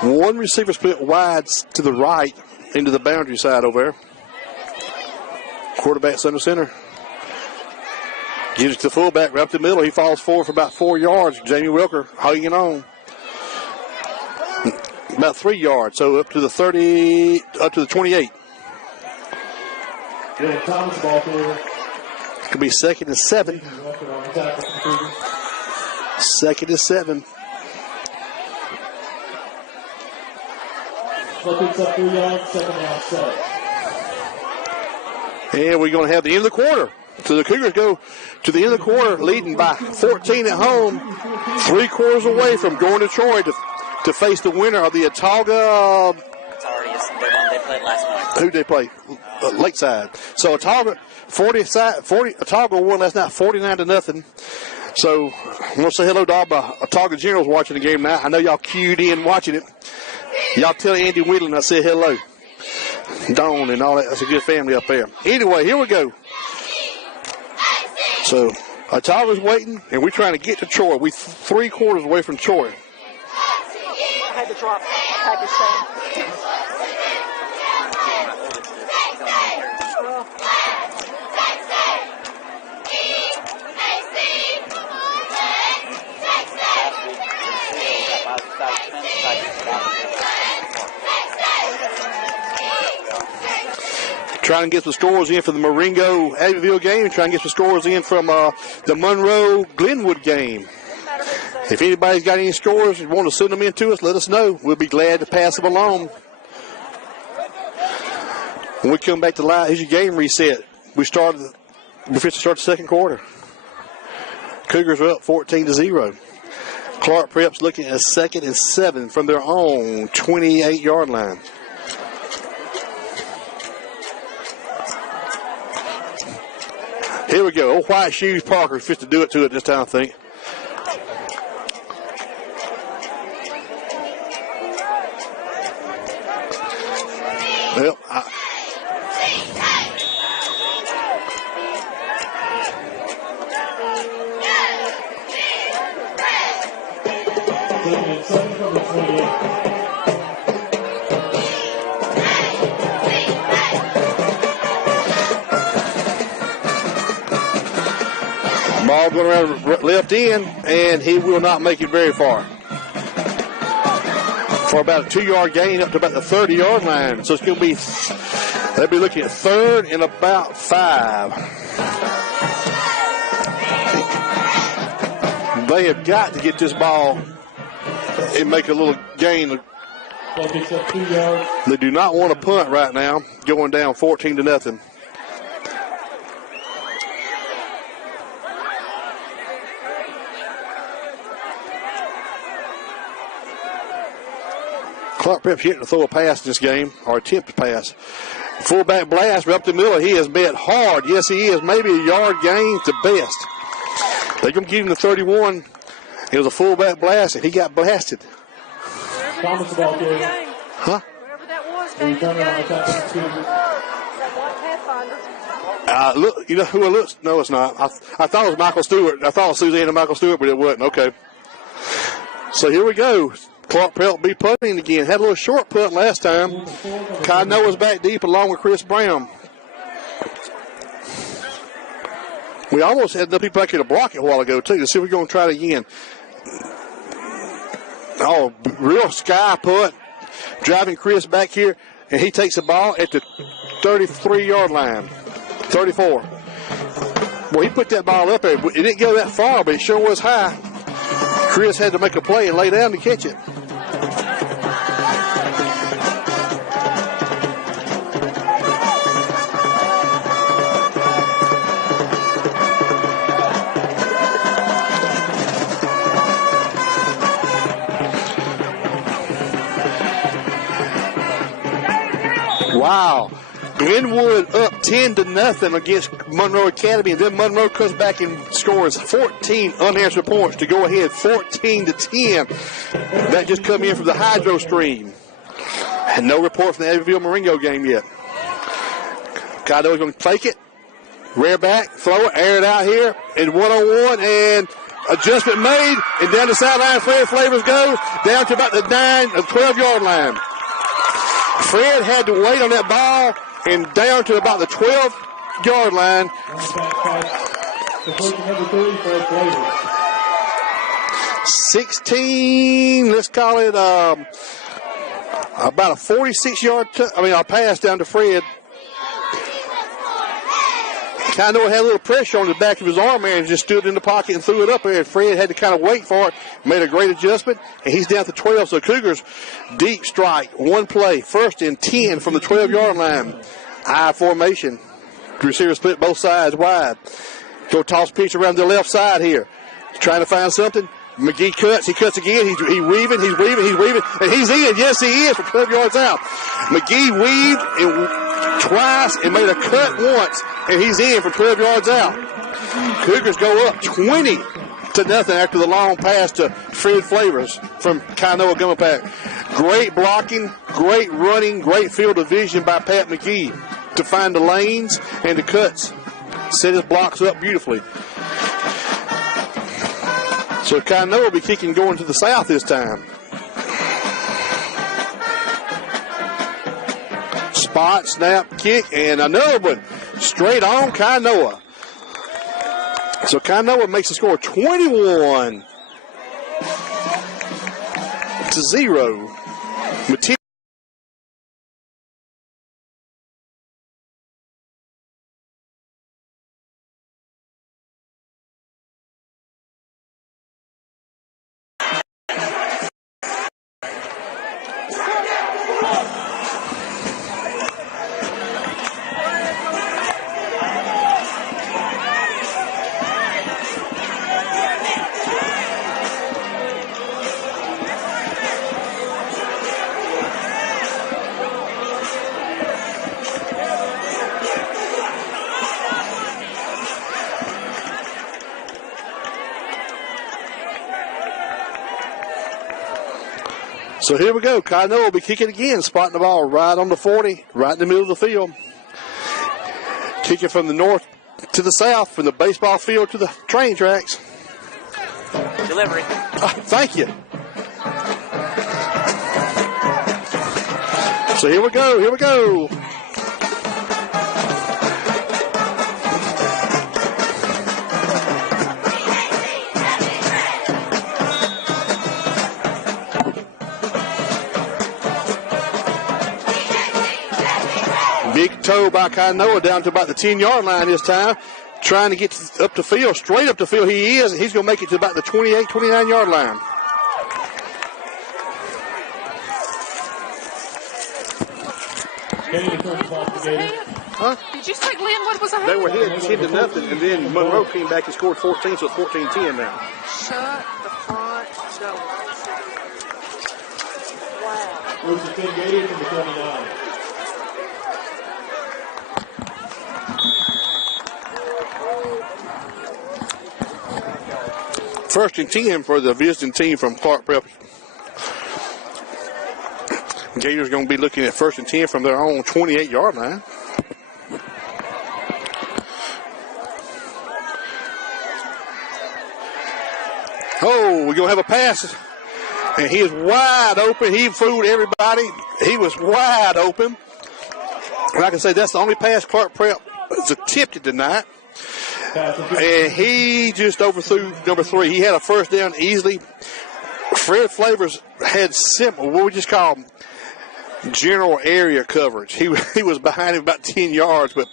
One receiver split wide to the right into the boundary side over there. Quarterback's under center. Gives it to the fullback right up the middle. He falls forward for about 4 yards. Jamie Welker hanging on. About 3 yards, so up to the 30, up to the 28. Thomas ball carrier. Could be second and 7. Second and 7. Picks up 3 yards, second down, 7. And we're going to have the end of the quarter. So the Cougars go to the end of the quarter, leading by 14 at home, 3 quarters away from going to Troy to face the winner of the Autauga. It's already the one they played last night. Who they play? Lakeside. So Autauga, Autauga won last night 49-0. So I want to say hello to all my Autauga Generals watching the game now. I know y'all queued in watching it. Y'all tell Andy Whitland I said hello. Dawn and all that. That's a good family up there. Anyway, here we go. So Autauga's waiting, and we're trying to get to Troy. We're 3 quarters away from Troy. I had to drop package thing. Trying to get some scores in for the Marengo Abbeville game, trying to get some scores in from the Monroe Glenwood game. If anybody's got any scores and want to send them in to us, let us know. We'll be glad to pass them along. When we come back to live, here's your game reset. We're fixing to start the second quarter. Cougars are up 14-0. Clarke Prep's looking at second and 7 from their own 28-yard line. Here we go. Old White Shoes Parker's fit to do it to it this time, I think. Well, ball going around left end, and he will not make it very far. For about a 2-yard gain up to about the 30-yard line. So it's going to be, they'll be looking at third and about 5. They have got to get this ball and make a little gain. They do not want to punt right now, going down 14-0. Clarke Prep's yet to throw a pass in this game, or attempt to pass. Fullback blast up the middle. He has bet hard. Yes, he is. Maybe a yard gain to best. They're going to give him the 31. It was a fullback blast, and he got blasted. Thomas the ball carrier. Huh? Whoever that was, gave you the game. That white Pathfinder. Look, you know who it looks? No, it's not. I thought it was Michael Stewart. I thought it was Suzanne and Michael Stewart, but it wasn't. Okay. So here we go. Clarke Pelt be punting again. Had a little short punt last time. Kai Noah's back deep along with Chris Brown. We almost had enough people back here to block it a while ago, too. Let's see if we're going to try it again. Oh, real sky punt. Driving Chris back here, and he takes the ball at the 33-yard line. 34. Well, he put that ball up there. It didn't go that far, but it sure was high. Chris had to make a play and lay down to catch it. Wow. Glenwood up 10-0 against Monroe Academy, and then Monroe comes back and scores 14 unanswered points to go ahead 14-10. That just come in from the hydro stream. And no report from the Abbeville Marengo game yet. Cado's going to take it. Rear back, throw it, air it out here, and one-on-one, and adjustment made, and down the sideline, Fred Flavors goes down to about the 12-yard line. Fred had to wait on that ball and down to about the 12-yard line. 16, let's call it about a 46-yard pass down to Fred. Kind of had a little pressure on the back of his arm there and just stood in the pocket and threw it up there. And Fred had to kind of wait for it, made a great adjustment, and he's down to 12. So Cougars, deep strike, one play, 1st and 10 from the 12-yard line. I formation. Receiver split both sides wide. Go toss pitch around the left side here. Trying to find something. McGee cuts. He cuts again. He's weaving, and he's in. Yes, he is from 12 yards out. McGee weaved twice and made a cut once, and he's in from 12 yards out. Cougars go up 20-0 after the long pass to Fred Flavors from Kainoa Gumapack. Great blocking, great running, great field of vision by Pat McGee to find the lanes and the cuts. Set his blocks up beautifully. So Kainoa will be kicking going to the south this time. Spot, snap, kick, and another one. Straight on Kainoa. So Kainoa makes the score 21-0. Material. So here we go. Kainoa will be kicking again, spotting the ball right on the 40, right in the middle of the field. Kicking from the north to the south, from the baseball field to the train tracks. Delivery. Thank you. So here we go. Big toe by Kainoa down to about the 10-yard line this time. Trying to get up the field, straight up the field he is, and he's going to make it to about the 28, 29-yard line. Huh? Did you say Glenwood was ahead? They were ahead 10-0, and then Monroe came back and scored 14, so it's 14-10 now. Shut the front door. Wow. Loses 10 Gators from the 29. First and 10 for the visiting team from Clarke Prep. Gators going to be looking at first and 10 from their own 28-yard line. Oh, we're going to have a pass. And he is wide open. He fooled everybody. He was wide open. And I can say that's the only pass Clarke Prep has attempted tonight. And he just overthrew number 3. He had a first down easily. Fred Flavors had what we just call general area coverage. He was behind him about 10 yards, but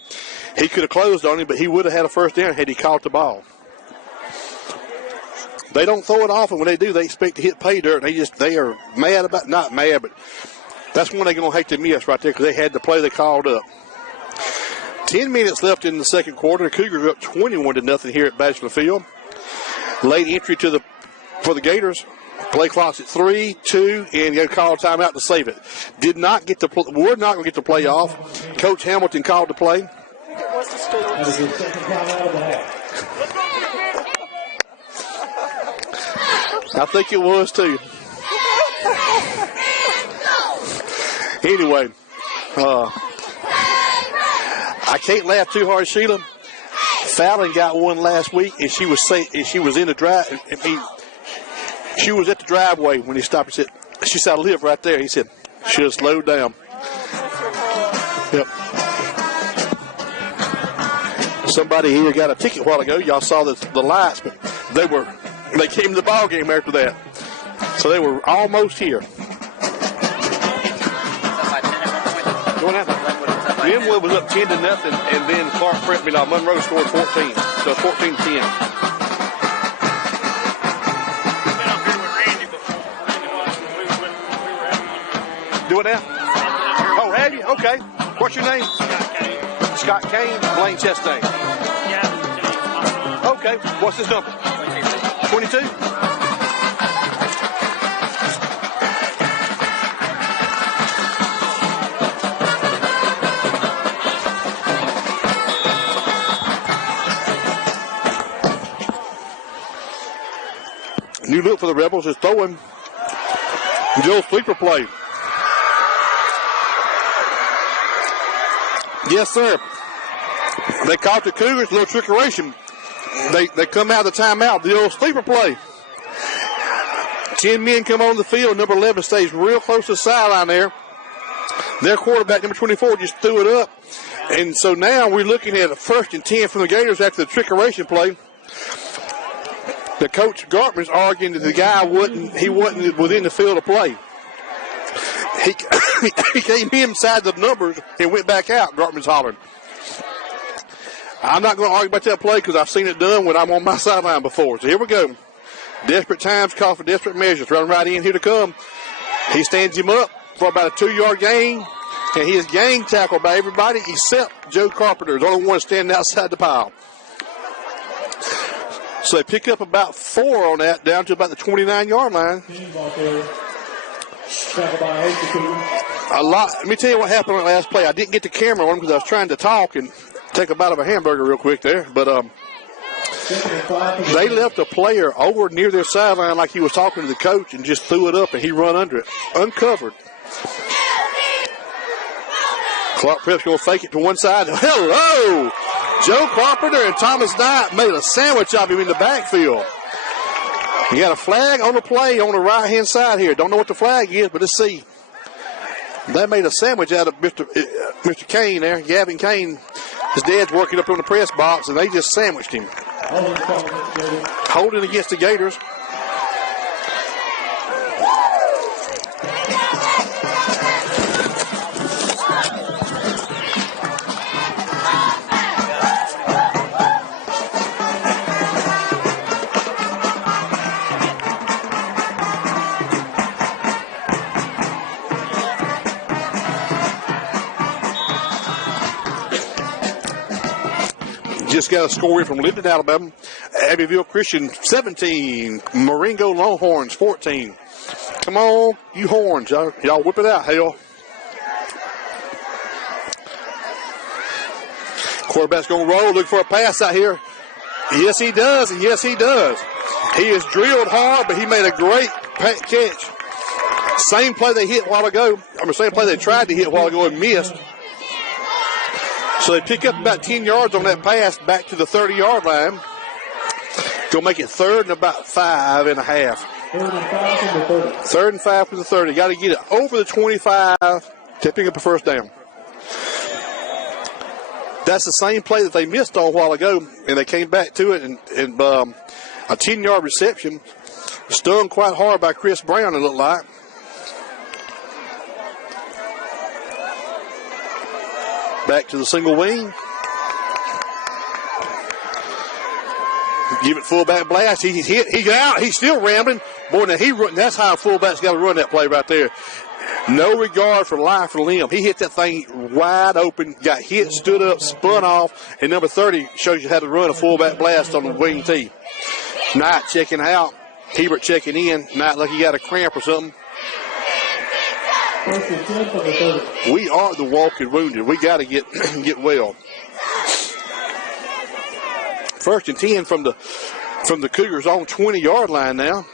he could have closed on him, but he would have had a first down had he caught the ball. They don't throw it often. When they do, they expect to hit pay dirt. They are mad about, not mad, but that's one they're going to hate to miss right there because they had the play they called up. 10 minutes left in the second quarter. The Cougars are up 21-0 here at Bachelor Field. Late entry for the Gators. Play clock's at 3, 2, and they call a timeout to save it. We're not going to get the play off. Coach Hamilton called the play. That is the second timeout of the half. I think it was too. Anyway, I can't laugh too hard, Sheila. Fallon got one last week, and she was in the drive. She was at the driveway when he stopped. She said, "I live right there." He said, "Should have slowed down." Yep. Somebody here got a ticket a while ago. Y'all saw the lights, but they came to the ball game after that, so they were almost here. Glenwood was up 10-0, and then Clarke Prep, Monroe scored 14, so 14-10. Do it now? Oh, have you? Okay. What's your name? Scott Kane. Blaine Chastain. Okay. What's his number? 22? New look for the Rebels is throwing. Joe Sleeper play. Yes, sir. They caught the Cougars, a little trickeration. They come out of the timeout, the old sleeper play. 10 men come on the field. Number 11 stays real close to the sideline there. Their quarterback, number 24, just threw it up. And so now we're looking at a first and 10 from the Gators after the trickeration play. The coach Gartman's arguing that the guy wasn't within the field of play. He came inside the numbers and went back out, Gartman's hollering. I'm not going to argue about that play because I've seen it done when I'm on my sideline before. So here we go. Desperate times call for desperate measures. Running right in here to come. He stands him up for about a 2-yard gain, and he is gang tackled by everybody except Joe Carpenter, the only one standing outside the pile. So they pick up about 4 on that, down to about the 29-yard line. Let me tell you what happened on the last play. I didn't get the camera on because I was trying to talk and take a bite of a hamburger real quick there. But they left a player over near their sideline like he was talking to the coach and just threw it up, and he run under it, uncovered. Clarke Prep's going to fake it to one side. Hello! Joe Carpenter and Thomas Knight made a sandwich of him in the backfield. You got a flag on the play on the right-hand side here. Don't know what the flag is, but let's see. They made a sandwich out of Mr. Kane there, Gavin Kane. His dad's working up on the press box, and they just sandwiched him. Holding against the Gators. Just got a score in from Linden, Alabama. Abbeville Christian 17. Marengo Longhorns 14. Come on, you horns. Y'all whip it out, hell. Quarterback's going to roll, look for a pass out here. Yes, he does, and yes, he does. He is drilled hard, but he made a great catch. Same play they hit a while ago. Same play they tried to hit a while ago and missed. So they pick up about 10 yards on that pass back to the 30-yard line. Gonna make it 3rd and about 5.5. 3rd and 5 from the 30. Got to get it over the 25 to pick up a first down. That's the same play that they missed on a while ago, and they came back to it, and a 10-yard reception, stung quite hard by Chris Brown, it looked like. Back to the single wing. Give it fullback blast. He's hit. He got out. He's still rambling. Boy, now that's how a fullback's got to run that play right there. No regard for life or limb. He hit that thing wide open, got hit, stood up, spun off, and number 30 shows you how to run a fullback blast on the wing tee. Knight checking out. Hebert checking in. Knight like he got a cramp or something. We are the walking wounded. We got to get well. 1st and 10 from the Cougars on 20-yard line now.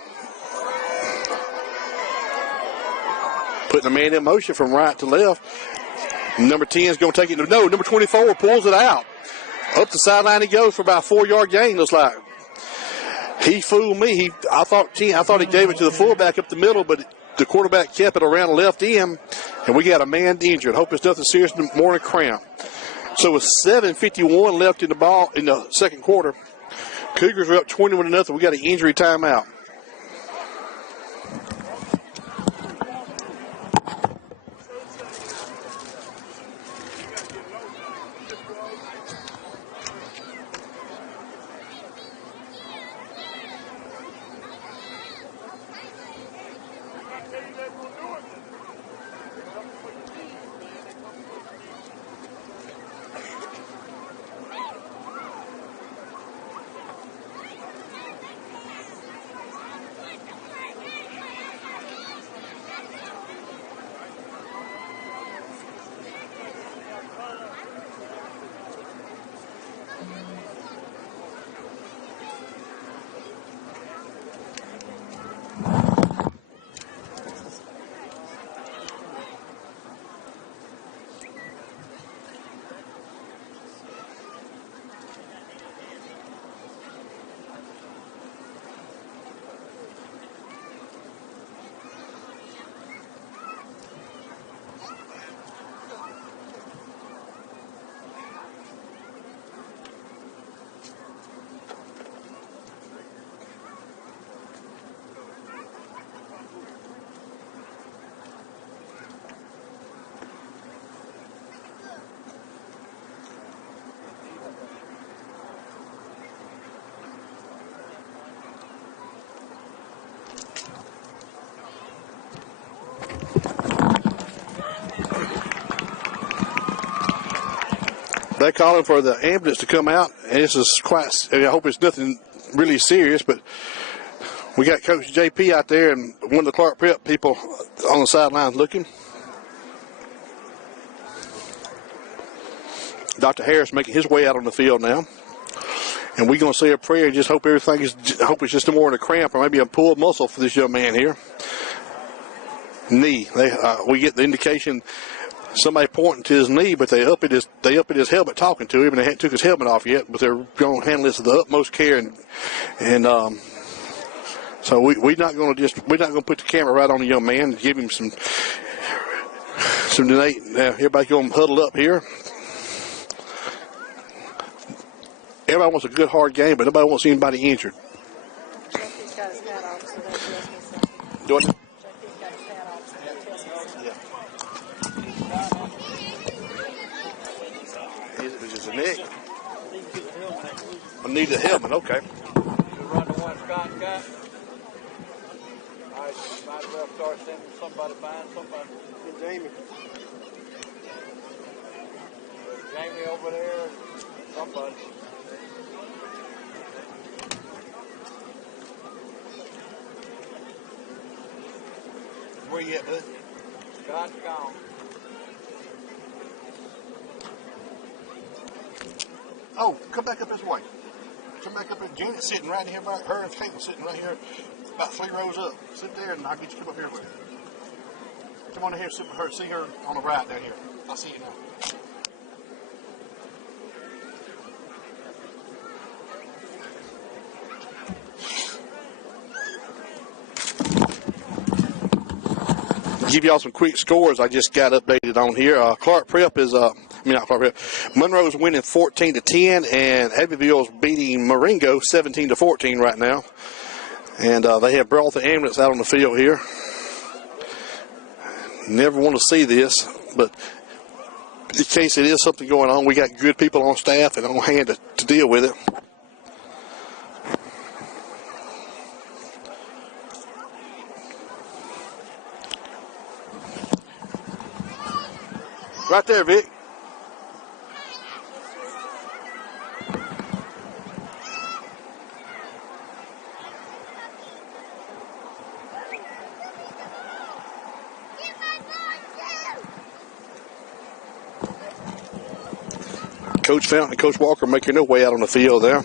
Putting a man in motion from right to left. Number 10 is going to take it. No, number 24 pulls it out. Up the sideline he goes for about a 4-yard gain, looks like. He fooled me. I thought he gave it to the fullback up the middle, but the quarterback kept it around the left end, and we got a man injured. Hope it's nothing serious, more than a cramp. So with 7:51 left in the ball in the second quarter, Cougars are up 21-0. We got an injury timeout. They're calling for the ambulance to come out, and this is I hope it's nothing really serious, but we got Coach JP out there and one of the Clarke Prep people on the sidelines looking. Dr. Harris making his way out on the field now. And we're going to say a prayer and just hope it's just more than a cramp or maybe a pulled muscle for this young man here. Knee. We get the indication somebody pointing to his knee, but they up at his helmet talking to him, and they hadn't took his helmet off yet, but they're going to handle this with the utmost care, and so we're not going to put the camera right on the young man and give him some donate. Everybody's going to huddle up here. Everybody wants a good hard game, but nobody wants anybody injured. He's got his hat off, so that tells me something. Do it. He's got his hat off, so that tells me something. Is it just a neck? I need the helmet. Okay. You run the one Scott got. All right, might as well start sending somebody, find somebody. Get Jamie. Jamie over there, somebody. Where you at, bud? Scott's gone. Oh, come back up this way. come back up here. Janet's sitting right here, her and Caitlin sitting right here, about 3 rows up. Sit there and I'll get you to come up here with her. Come on in here, sit with her, see her on the right down here. I see you now. Give y'all some quick scores I just got updated on here. Clarke Prep is, not Clarke Prep. Monroe's winning 14-10, and Abbeville's beating Marengo 17-14 right now. And they have brought the ambulance out on the field here. Never want to see this, but in case it is something going on, we got good people on staff and on hand to deal with it. Right there, Vic. Coach Fountain and Coach Walker making their way out on the field there.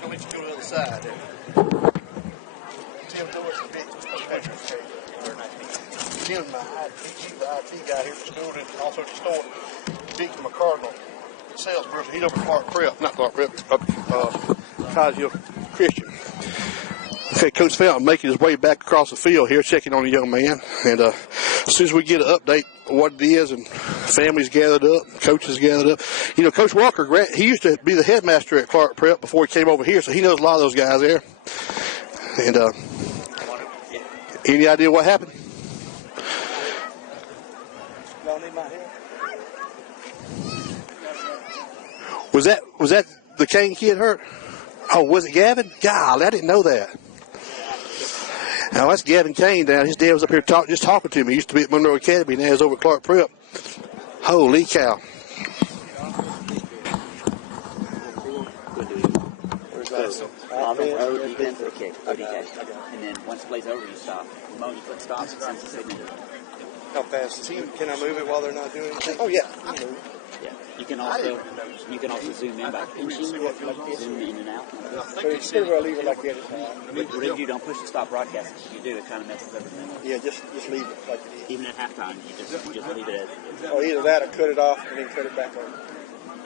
Don't let you go to the other side there. Tim Lewis is big. Tim, he's the IT guy here at the school and also at the store. Big from a Cardinal salesperson. He's over at Clarke Prep, not Clarke Prep, Cottage Hill Christian. Okay, Coach Fountain making his way back across the field here, checking on the young man. And as soon as we get an update of what it is, and families gathered up, coaches gathered up. You know, Coach Walker, he used to be the headmaster at Clarke Prep before he came over here, so he knows a lot of those guys there. And any idea what happened? Was that the Kane kid hurt? Oh, was it Gavin? Golly, I didn't know that. Now, that's Gavin Kane down. His dad was up here just talking to me. He used to be at Monroe Academy. Now he's over at Clarke Prep. Holy cow. Road, defense, or kick. Okay. And then once the play's over, you stop. The moment you click stop, it sends a signal. How fast? Can I move it while they're not doing anything? Oh, yeah. Yeah. You can also zoom in by pinching, zoom in and out. So you still well leave it like that. Whatever you do, don't push the stop broadcast. If you do, it kind of messes everything up. Yeah, just leave it like it is. Even at halftime, you just leave it as it is. Oh, either that or cut it off and then cut it back on.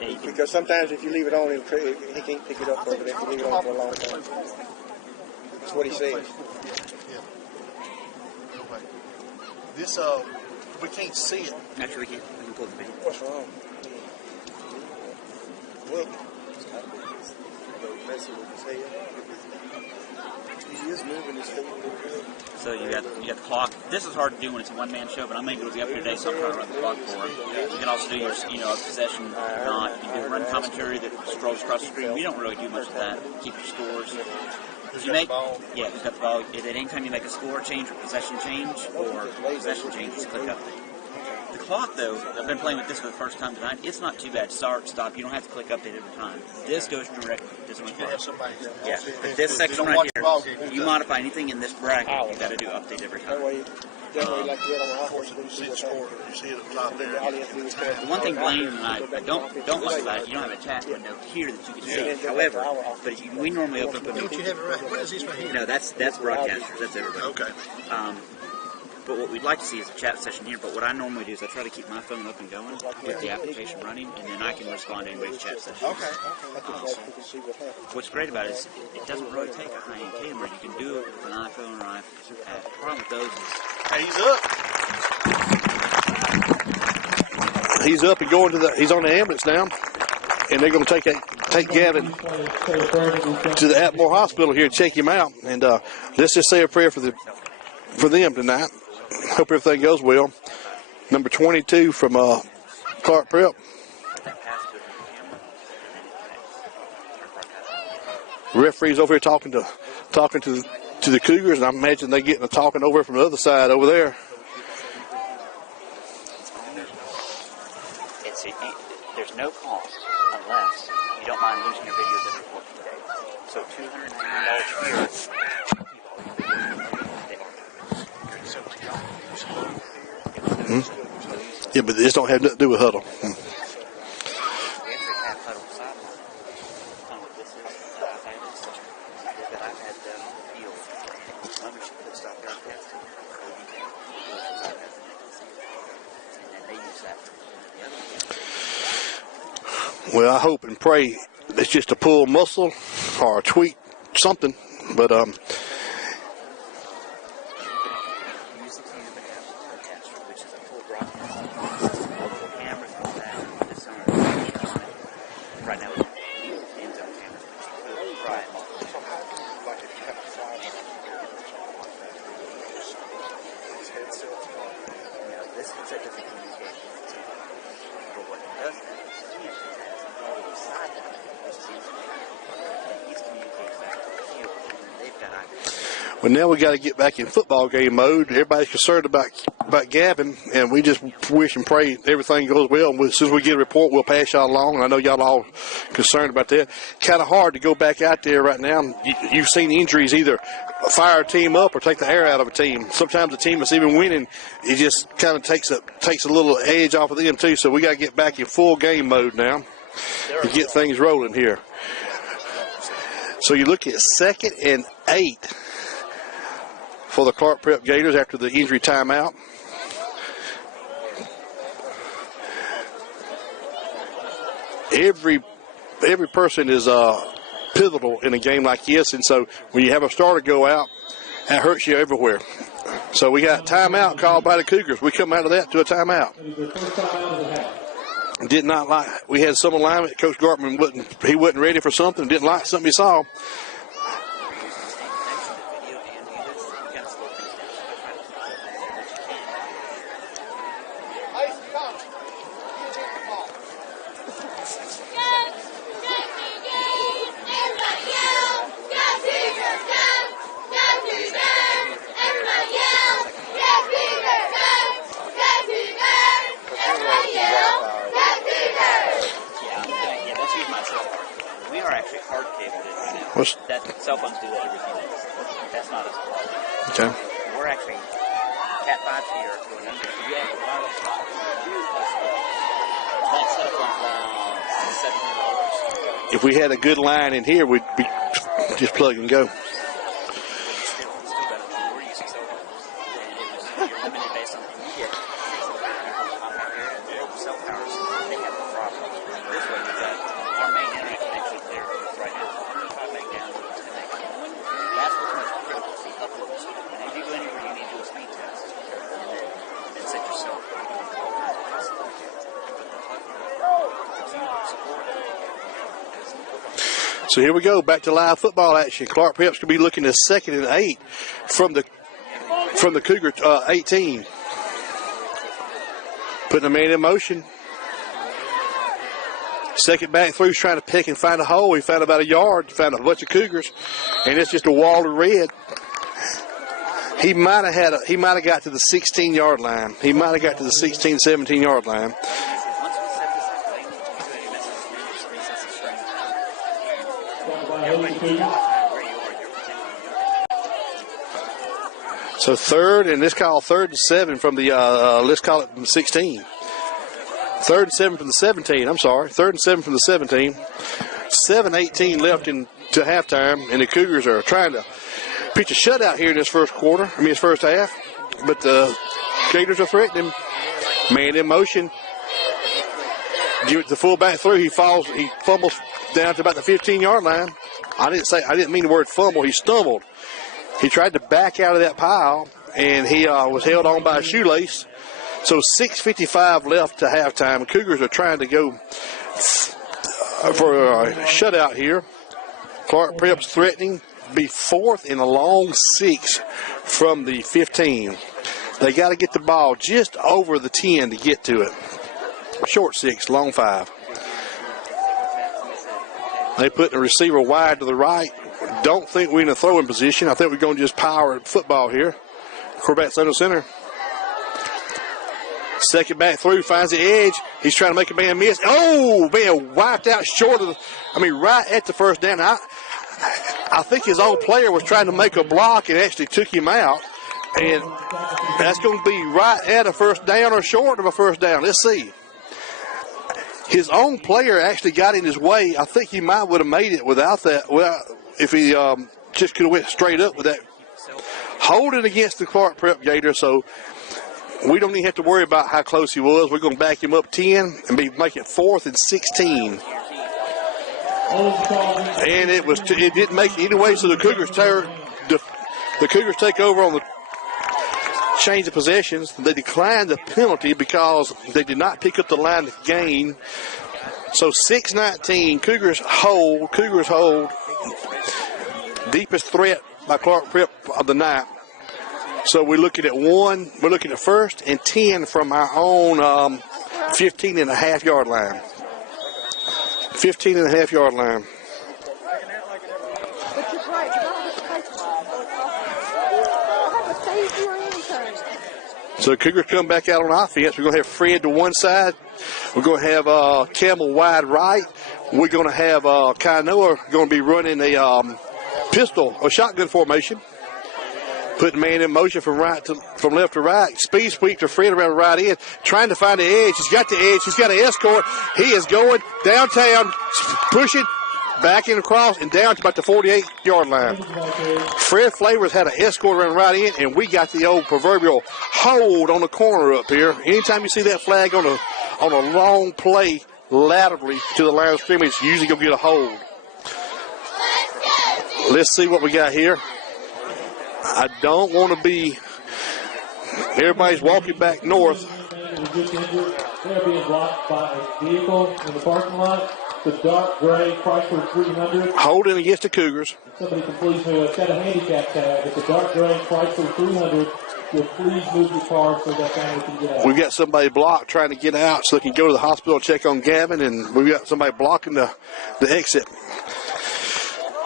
Yeah, because sometimes if you leave it on, he can't pick it up over there if you leave it on for a long time. That's what he says. Yeah. This, we can't see it. Actually, we can pull the video. What's wrong? Look. Messing with his head. He is moving his feet. So you got the clock. This is hard to do when it's a one-man show, but I'm able to be up here today, so I'm trying to run the clock for him. You can also do your, possession or not. You can do run commentary that scrolls across the screen. We don't really do much of that. Keep your scores. If you make, yeah, who's got the ball. At any time you make a score change or possession change, just click update. The clock, though, I've been playing with this for the first time tonight. It's not too bad. Start, stop. You don't have to click update every time. This goes directly. This one. Yeah, but this section right here, you modify anything in this bracket, you got to do update every time. Like the other one, You see the score. You see it at the top there. The one thing Blaine and I don't like about it, you don't have a chat window here that you can see. However, we normally open up a. Don't you have it right? What is this right here? No, that's broadcasters. That's everybody. Okay. But what we'd like to see is a chat session here. But what I normally do is I try to keep my phone up and going with the application running, and then I can respond to anybody's chat session. Okay. What's great about it is it doesn't really take a high-end camera. You can do it with an iPhone or iPad. The problem with those is He's up and going to he's on the ambulance now, and they're going to take Gavin to the Atmore Hospital here and check him out. And let's just say a prayer for them tonight. Hope everything goes well. Number 22 from Clarke Prep. Referee's over here talking to the Cougars, and I imagine they're getting a talking over from the other side over there. There's no cost unless you don't mind losing your videos every 14 days. So $299 a year. Yeah, but this don't have nothing to do with huddle. Well, I hope and pray it's just a pull muscle or a tweak, something. But well, now we got to get back in football game mode. Everybody's concerned about Gavin, and we just wish and pray everything goes well. And as soon as we get a report, we'll pass y'all along. And I know y'all all concerned about that. Kind of hard to go back out there right now. You've seen injuries either fire a team up or take the air out of a team. Sometimes the team that's even winning, it just kind of takes a little edge off of them too. So we got to get back in full game mode now and get things rolling here. So you look at 2nd and 8 for the Clarke Prep Gators after the injury timeout. Every person is pivotal in a game like this, and so when you have a starter go out, that hurts you everywhere. So we got timeout called by the Cougars. We come out of that to a timeout. Did not like. We had some alignment. Coach Gartman wasn't ready for something. Didn't like something he saw. That cell phones do that every few minutes. That's not us. Okay. We're actually Cat 5 here to a number. We have a wireless that cell phone $700. If we had a good line in here, we'd be just plug and go. So here we go, back to live football action. Clarke Prep's going to be looking at 2nd and 8 from the Cougar 18. Putting a man in motion. Second back through, trying to pick and find a hole. He found about a yard, found a bunch of Cougars, and it's just a wall of red. He might have got to the 16-yard line. He might have got to the 16, 17-yard line. So third, and let's call 3rd and 7 from the, let's call it 16. 3rd and 7 from the 17, I'm sorry. 3rd and 7 from the 17. 7:18 left into halftime, and the Cougars are trying to pitch a shutout here in this first half. But the Gators are threatening. Man in motion. Give it to the fullback through. He fumbles down to about the 15-yard line. I didn't mean the word fumble. He stumbled. He tried to back out of that pile, and he was held on by a shoelace. So 6:55 left to halftime. The Cougars are trying to go for a shutout here. Clarke Prep's threatening be 4th and a long 6 from the 15. They got to get the ball just over the 10 to get to it. Short 6, long 5. They put the receiver wide to the right. Don't think we're in a throwing position. I think we're going to just power football here. Quarterback's under center. Second back through, finds the edge. He's trying to make a man miss. Oh, man, wiped out short of right at the first down. I think his own player was trying to make a block and actually took him out. And that's going to be right at a first down or short of a first down. Let's see. His own player actually got in his way. I think he might would have made it without that. Well, if he just could have went straight up with that. Holding against the Clarke Prep Gator, so we don't even have to worry about how close he was. We're going to back him up 10 and make it 4th and 16. And it didn't make it anyway, so the Cougars take over on the change of possessions. They declined the penalty because they did not pick up the line of gain. So 6:19, Cougars hold. Deepest threat by Clarke Prep of the night. So we're looking at 1st and 10 from our own 15 and a half yard line. 15 and a half yard line. So Cougars come back out on offense. We're going to have Fred to one side. We're going to have Campbell wide right. We're going to have Kainoa going to be running a shotgun formation. Putting man in motion from left to right. Speed sweep to Fred around the right end. Trying to find the edge. He's got the edge. He's got an escort. He is going downtown, pushing, backing across, and down to about the 48-yard line. Fred Flavors had an escort around the right end, and we got the old proverbial hold on the corner up here. Anytime you see that flag on a long play laterally to the line of scrimmage, it's usually going to get a hold. Let's see what we got here. I don't want to be. Everybody's walking back north. They're being blocked by a vehicle in the parking lot. The dark gray Chrysler 300. Holding against the Cougars. Somebody can please move. It's got a handicap tag. It's a dark gray Chrysler 300. You'll please move your car so that family can get out. We've got somebody blocked trying to get out so they can go to the hospital and check on Gavin, and we've got somebody blocking the exit.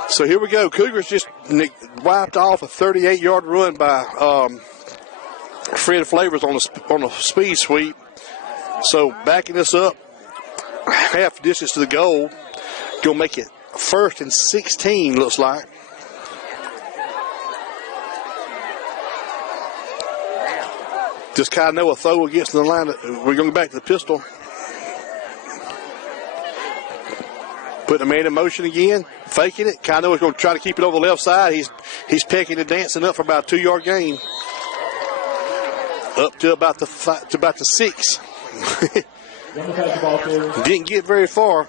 So here we go. Cougars just wiped off a 38-yard run by Fred Flavors on a speed sweep. So backing this up, half distance to the goal. Going to make it 1st and 16, looks like. Just kind of know a throw against the line. We're going to go back to the pistol. Putting a man in motion again, faking it. Kainoa is going to try to keep it over the left side. He's pecking and dancing up for about a 2-yard gain. Up to about the 6. Didn't get very far.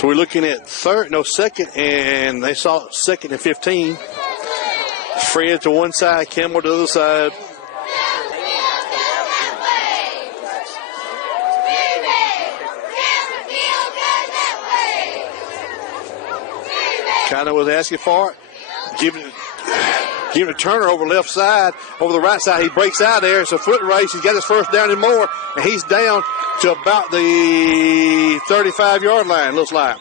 So we're looking at 2nd, and they saw 2nd and 15. Fred to one side, Campbell to the other side. Kind of was asking for it. Give it to Turner over left side. Over the right side, he breaks out there. It's a foot race. He's got his first down and more, and he's down to about the 35-yard line, looks like.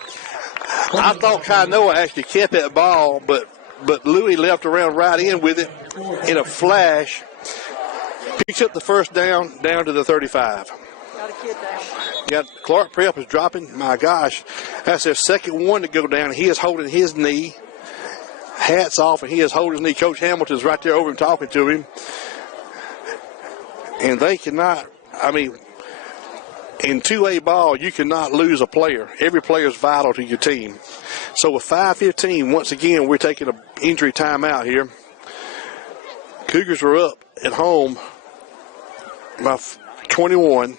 I thought Kainoa actually kept that ball, but Louis left around right in with it in a flash. Picks up the first down to the 35. Got a kid down. Got Clarke Prep is dropping. My gosh, that's their second one to go down. He is holding his knee. Hats off, and he is holding his knee. Coach Hamilton's right there over him talking to him. And they cannot, in 2A ball, you cannot lose a player. Every player is vital to your team. So with 5:15, once again, we're taking an injury timeout here. Cougars are up at home by 21.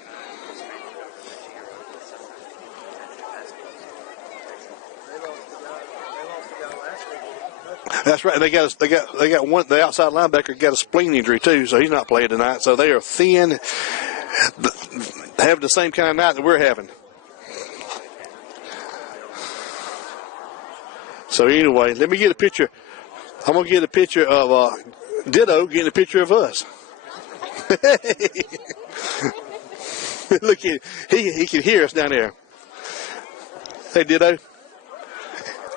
That's right. They got one. The outside linebacker got a spleen injury too, so he's not playing tonight. So they are thin, having the same kind of night that we're having. So anyway, let me get a picture. I'm gonna get a picture of Ditto getting a picture of us. Look at he can hear us down there. Hey, Ditto.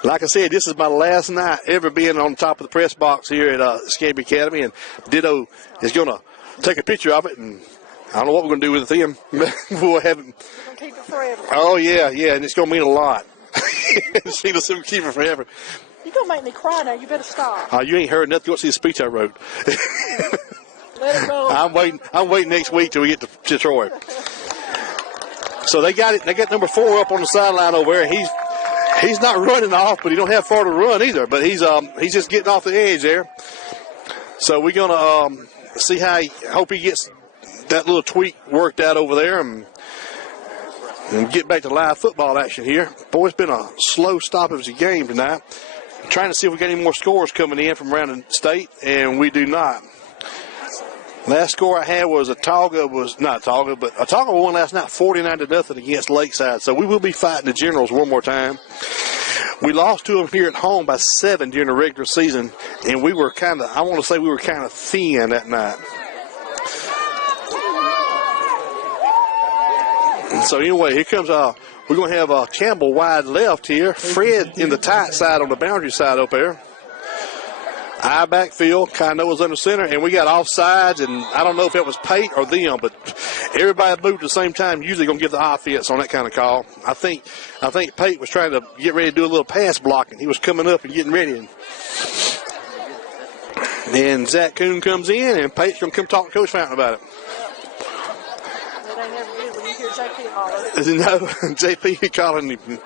Like I said, this is my last night ever being on top of the press box here at Escambia Academy, and Ditto is going to take a picture of it, and I don't know what we're going to do with him. We'll have him. We're going to keep it forever. Oh, yeah, and it's going to mean a lot. She'll keep it forever. You're going to make me cry now. You better stop. You ain't heard nothing. Go see the speech I wrote. Let it go. I'm waiting next week till we get to Troy. So they got it. They got number 4 up on the sideline over there, and He's not running off, but he don't have far to run either. But he's just getting off the edge there. So we're gonna see how. Hope he gets that little tweak worked out over there, and get back to live football action here. Boy, it's been a slow stop of the game tonight. I'm trying to see if we got any more scores coming in from around the state, and we do not. Last score I had was Autauga won last night 49-0 against Lakeside. So we will be fighting the Generals one more time. We lost to them here at home by 7 during the regular season, and we were kind of thin that night. So anyway, here comes we're going to have Campbell wide left here. Fred in the tight side on the boundary side up there. I backfield, Kainoa's under center, and we got offsides, and I don't know if it was Pate or them, but everybody moved at the same time. Usually going to give the offense on that kind of call. I think Pate was trying to get ready to do a little pass blocking. He was coming up and getting ready. And Zach Kuhn comes in, and Pate's going to come talk to Coach Fountain about it. That ain't never good when you hear JP holler. No, JP calling him.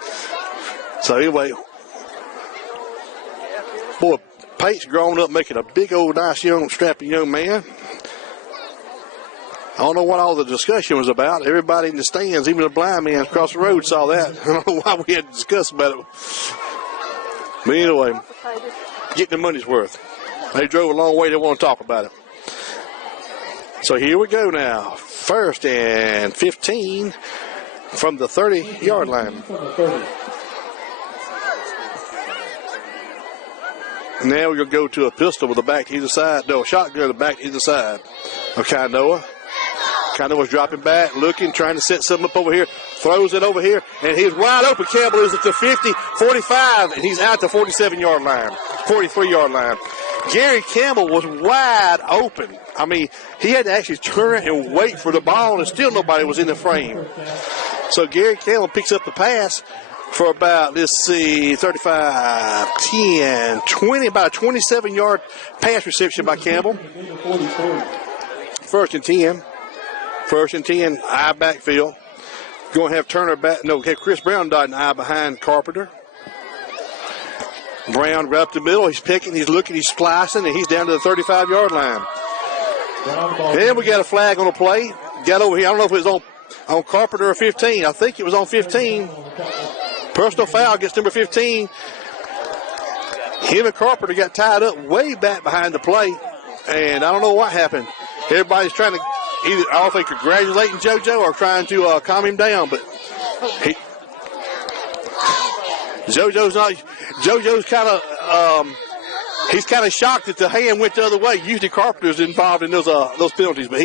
So anyway, boy, Pate's grown up making a big old nice strapping young man. I don't know what all the discussion was about. Everybody in the stands, even the blind man across the road, saw that. I don't know why we had to discuss about it. But anyway, getting the money's worth. They drove a long way. They want to talk about it. So here we go now. 1st and 15 from the 30-yard line. Now we're going to go to a pistol with the back to either side. No, a shotgun to the back to either side of Kainoa. Kainoa's dropping back, looking, trying to set something up over here. Throws it over here, and he's wide open. Campbell is at the 50, 45, and he's out to 47-yard line, 43-yard line. Gary Campbell was wide open. He had to actually turn and wait for the ball, and still nobody was in the frame. So Gary Campbell picks up the pass for about, 35, 10, 20, about a 27-yard pass reception by Campbell. 1st and 10. 1st and 10, eye backfield. Going to have Turner back. No, have Chris Brown dotting eye behind Carpenter. Brown right up the middle. He's picking, he's looking, he's splicing, and he's down to the 35-yard line. Then we got a flag on the play. Got over here. I don't know if it was on Carpenter or 15. I think it was on 15. Personal foul against number 15. Him and Carpenter got tied up way back behind the plate, and I don't know what happened. Everybody's trying to either, I don't think, congratulating JoJo or trying to calm him down, but JoJo's kind of he's kind of shocked that the hand went the other way. Usually Carpenter's involved in those penalties, but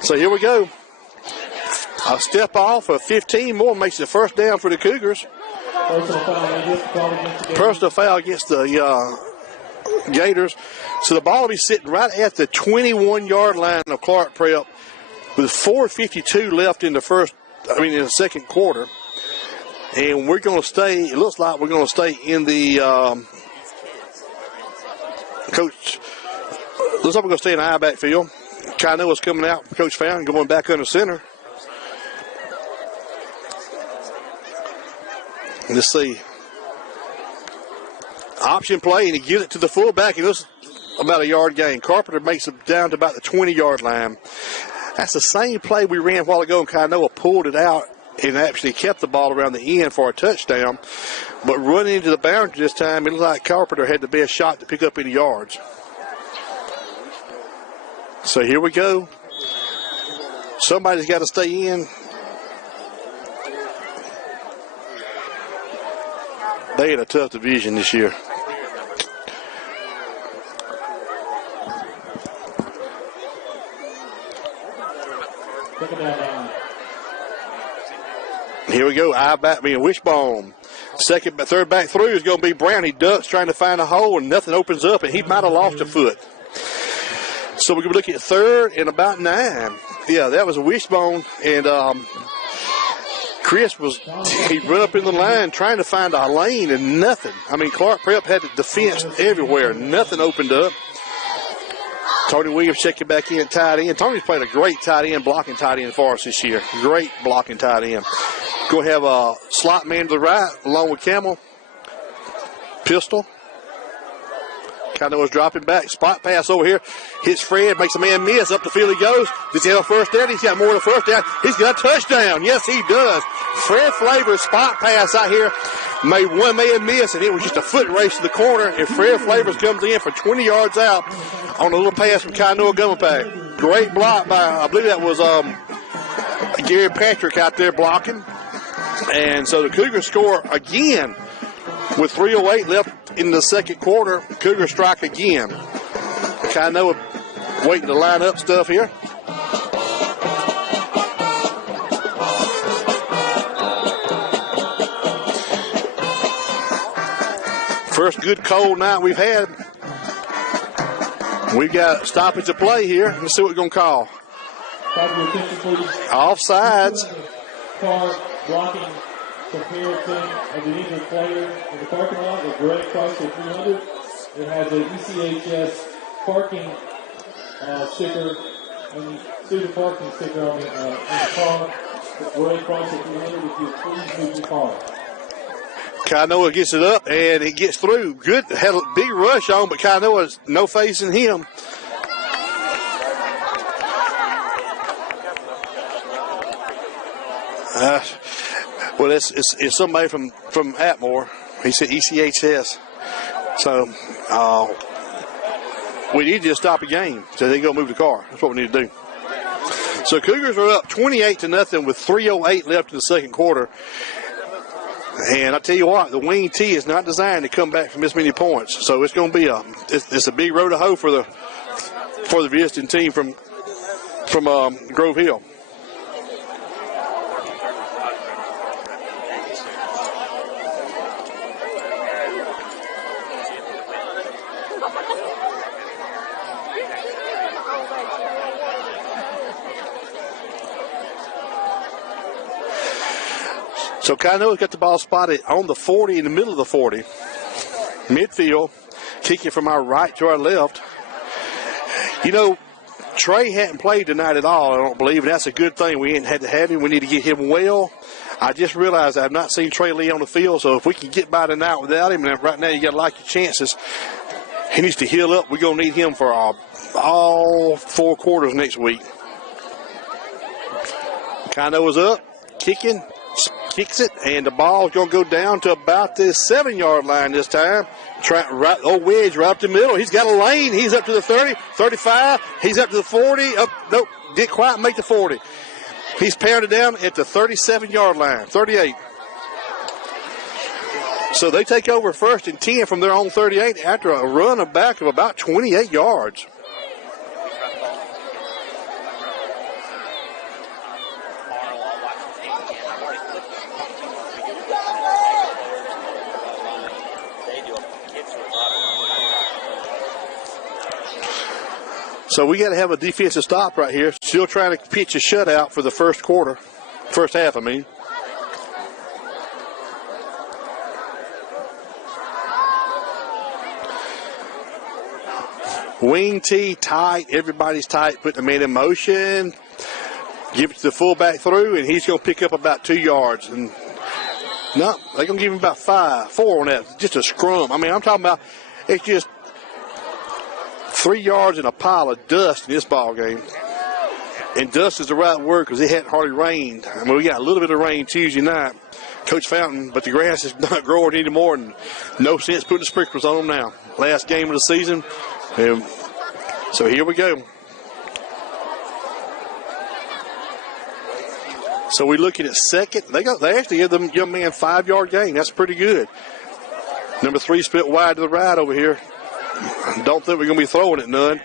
so here we go. A step off of 15 more makes it first down for the Cougars. Personal foul against the Gators. So the ball will be sitting right at the 21-yard line of Clarke Prep with 4:52 left in the second quarter. And we're going to stay, it looks like we're going to stay in the, Coach, looks like we're going to stay in the high backfield. Kainoa's coming out, Coach Fountain going back under center. Let's see. Option play, and he gives it to the fullback. It was about a yard gain. Carpenter makes it down to about the 20-yard line. That's the same play we ran a while ago, and Kainoa pulled it out and actually kept the ball around the end for a touchdown. But running into the boundary this time, it looked like Carpenter had the best shot to pick up any yards. So here we go. Somebody's got to stay in. They had a tough division this year. Here we go. Wishbone. Third back through is going to be Brown. He ducks trying to find a hole, and nothing opens up, and he might have lost a foot. So we're going to look at third and about 9. Yeah, that was a wishbone, and Chris he'd run up in the line trying to find a lane and nothing. I mean, Clarke Prep had the defense everywhere. Nothing opened up. Tony Williams checking back in, tight end. Tony's played a great blocking tight end for us this year. Great blocking tight end. Going to have a slot man to the right along with Camel. Pistol. Kainoa's dropping back. Spot pass over here. Hits Fred. Makes a man miss. Up the field he goes. Does he have a first down? He's got more than a first down. He's got a touchdown. Yes, he does. Fred Flavors spot pass out here. Made one man miss, and it was just a foot race to the corner. And Fred Flavors comes in for 20 yards out on a little pass from Kainoa Gumapack. Great block by, I believe that was Gary Patrick out there blocking. And so the Cougars score again with 3:08 left in the second quarter. Cougars strike again. Kainoa waiting to line up stuff here. First good cold night we've had. We've got stoppage of play here. Let's see what we're going to call. Offsides. Blocking comparison of the injured player in the parking lot with Greg Price at 300. It has a ECHS parking sticker and student parking sticker on the car. Greg Price at 300. If you please move your car. Kainoa gets it up and it gets through. Good, had a big rush on, but Kainoa's no facing him. Well, it's somebody from Atmore. He said ECHS. So we need to stop a game so they go move the car. That's what we need to do. So Cougars are up 28-0 with 3:08 left in the second quarter. And I tell you what, the wing T is not designed to come back from this many points. So it's going to be it's a big road to hoe for the visiting team from Grove Hill. So Kainoa's got the ball spotted on the 40, in the middle of the 40. Midfield, kicking from our right to our left. You know, Trey hadn't played tonight at all, I don't believe, and that's a good thing. We ain't had to have him. We need to get him well. I just realized I have not seen Trey Lee on the field, so if we can get by tonight without him, and right now you got to like your chances. He needs to heal up. We're going to need him for all 4 quarters next week. Kainoa's up, kicking. kicks it, and the ball's going to go down to about the 7-yard line this time. Wedge right up the middle. He's got a lane. He's up to the 30, 35. He's up to the 40. Nope, didn't quite make the 40. He's pounded down at the 37-yard line, 38. So they take over 1st and 10 from their own 38 after a run back of about 28 yards. So we got to have a defensive stop right here. Still trying to pitch a shutout for the first half, I mean. Wing tee tight. Everybody's tight. Put the man in motion. Give it to the fullback through, and he's going to pick up about 2 yards. And no, they're going to give him about 4 on that. Just a scrum. I mean, I'm talking about it's just 3 yards and a pile of dust in this ball game. And dust is the right word because it hadn't hardly rained. I mean, we got a little bit of rain Tuesday night. Coach Fountain, but the grass is not growing anymore, and no sense putting the sprinklers on them now. Last game of the season. And so here we go. So we're looking at second. They actually give the young man 5-yard gain. That's pretty good. Number 3 split wide to the right over here. Don't think we're going to be throwing it none.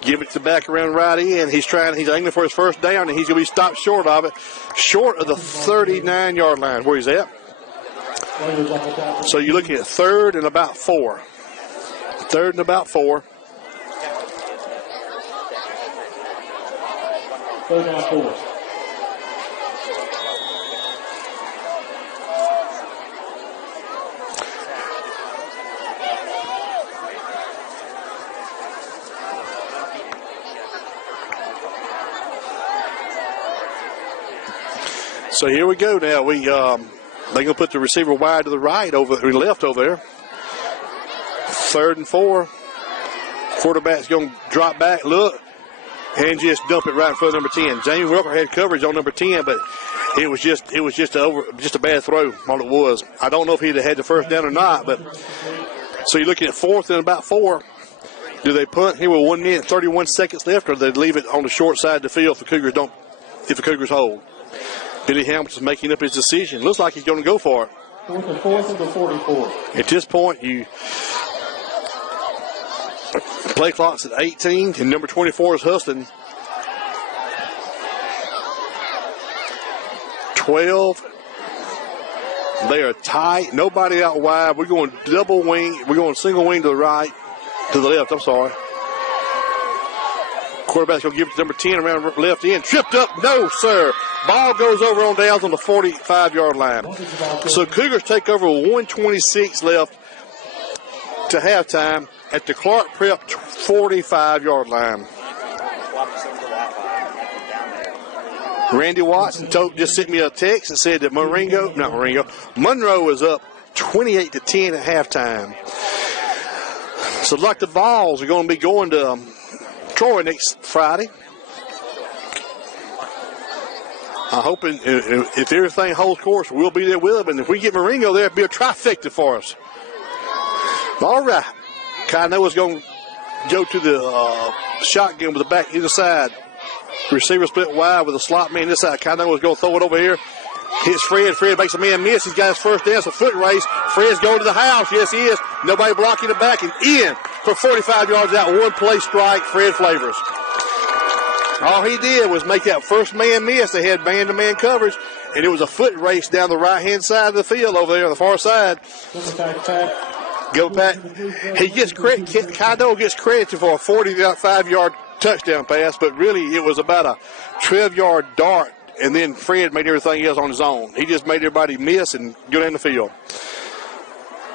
Give it to back around right in. He's aiming for his first down, and he's going to be stopped short of it. Short of the 39-yard line where he's at. So you're looking at 3rd and about 4. 3rd and about 4. 3rd and 4. So here we go now. They're going to put the receiver wide to the right left over there. 3rd and 4. Quarterback's going to drop back, look, and just dump it right in front of number 10. James Welker had coverage on number 10, but it was just a bad throw. All it was. I don't know if he'd have had the first down or not, but so you're looking at 4th and about 4. Do they punt here with 1 minute and 31 seconds left, or do they leave it on the short side of the field if the Cougars hold? Billy Hamilton's making up his decision. Looks like he's going to go for it. 4th and 4 to the 44. At this point, play clock's at 18, and number 24 is Huston. 12. They are tight. Nobody out wide. We're going double wing. We're going single wing to the left. I'm sorry. Quarterback's going to give it to number 10 around left end. Tripped up. No, sir. Ball goes over on downs on the 45-yard line. So Cougars take over with 1:26 left to halftime at the Clarke Prep 45-yard line. Randy Watson just sent me a text and said that Monroe is up 28-10 at halftime. So like the Vols are going to be going to Troy next Friday. I'm hoping if everything holds course, we'll be there with them. And if we get Marengo there, it'll be a trifecta for us. All right. Kainoa's going to go to the shotgun with the back either side. Receiver split wide with a slot man this side. Kainoa's going to throw it over here. Hits Fred. Fred makes a man miss. He's got his first down. It's a foot race. Fred's going to the house. Yes, he is. Nobody blocking the back. And in for 45 yards out. One play strike. Fred Flavors. All he did was make that first man miss. They had man-to-man coverage, and it was a foot race down the right-hand side of the field over there on the far side. Go back. He gets credit. Kainoa gets credited for a 45-yard touchdown pass, but really it was about a 12-yard dart, and then Fred made everything else on his own. He just made everybody miss and go down the field.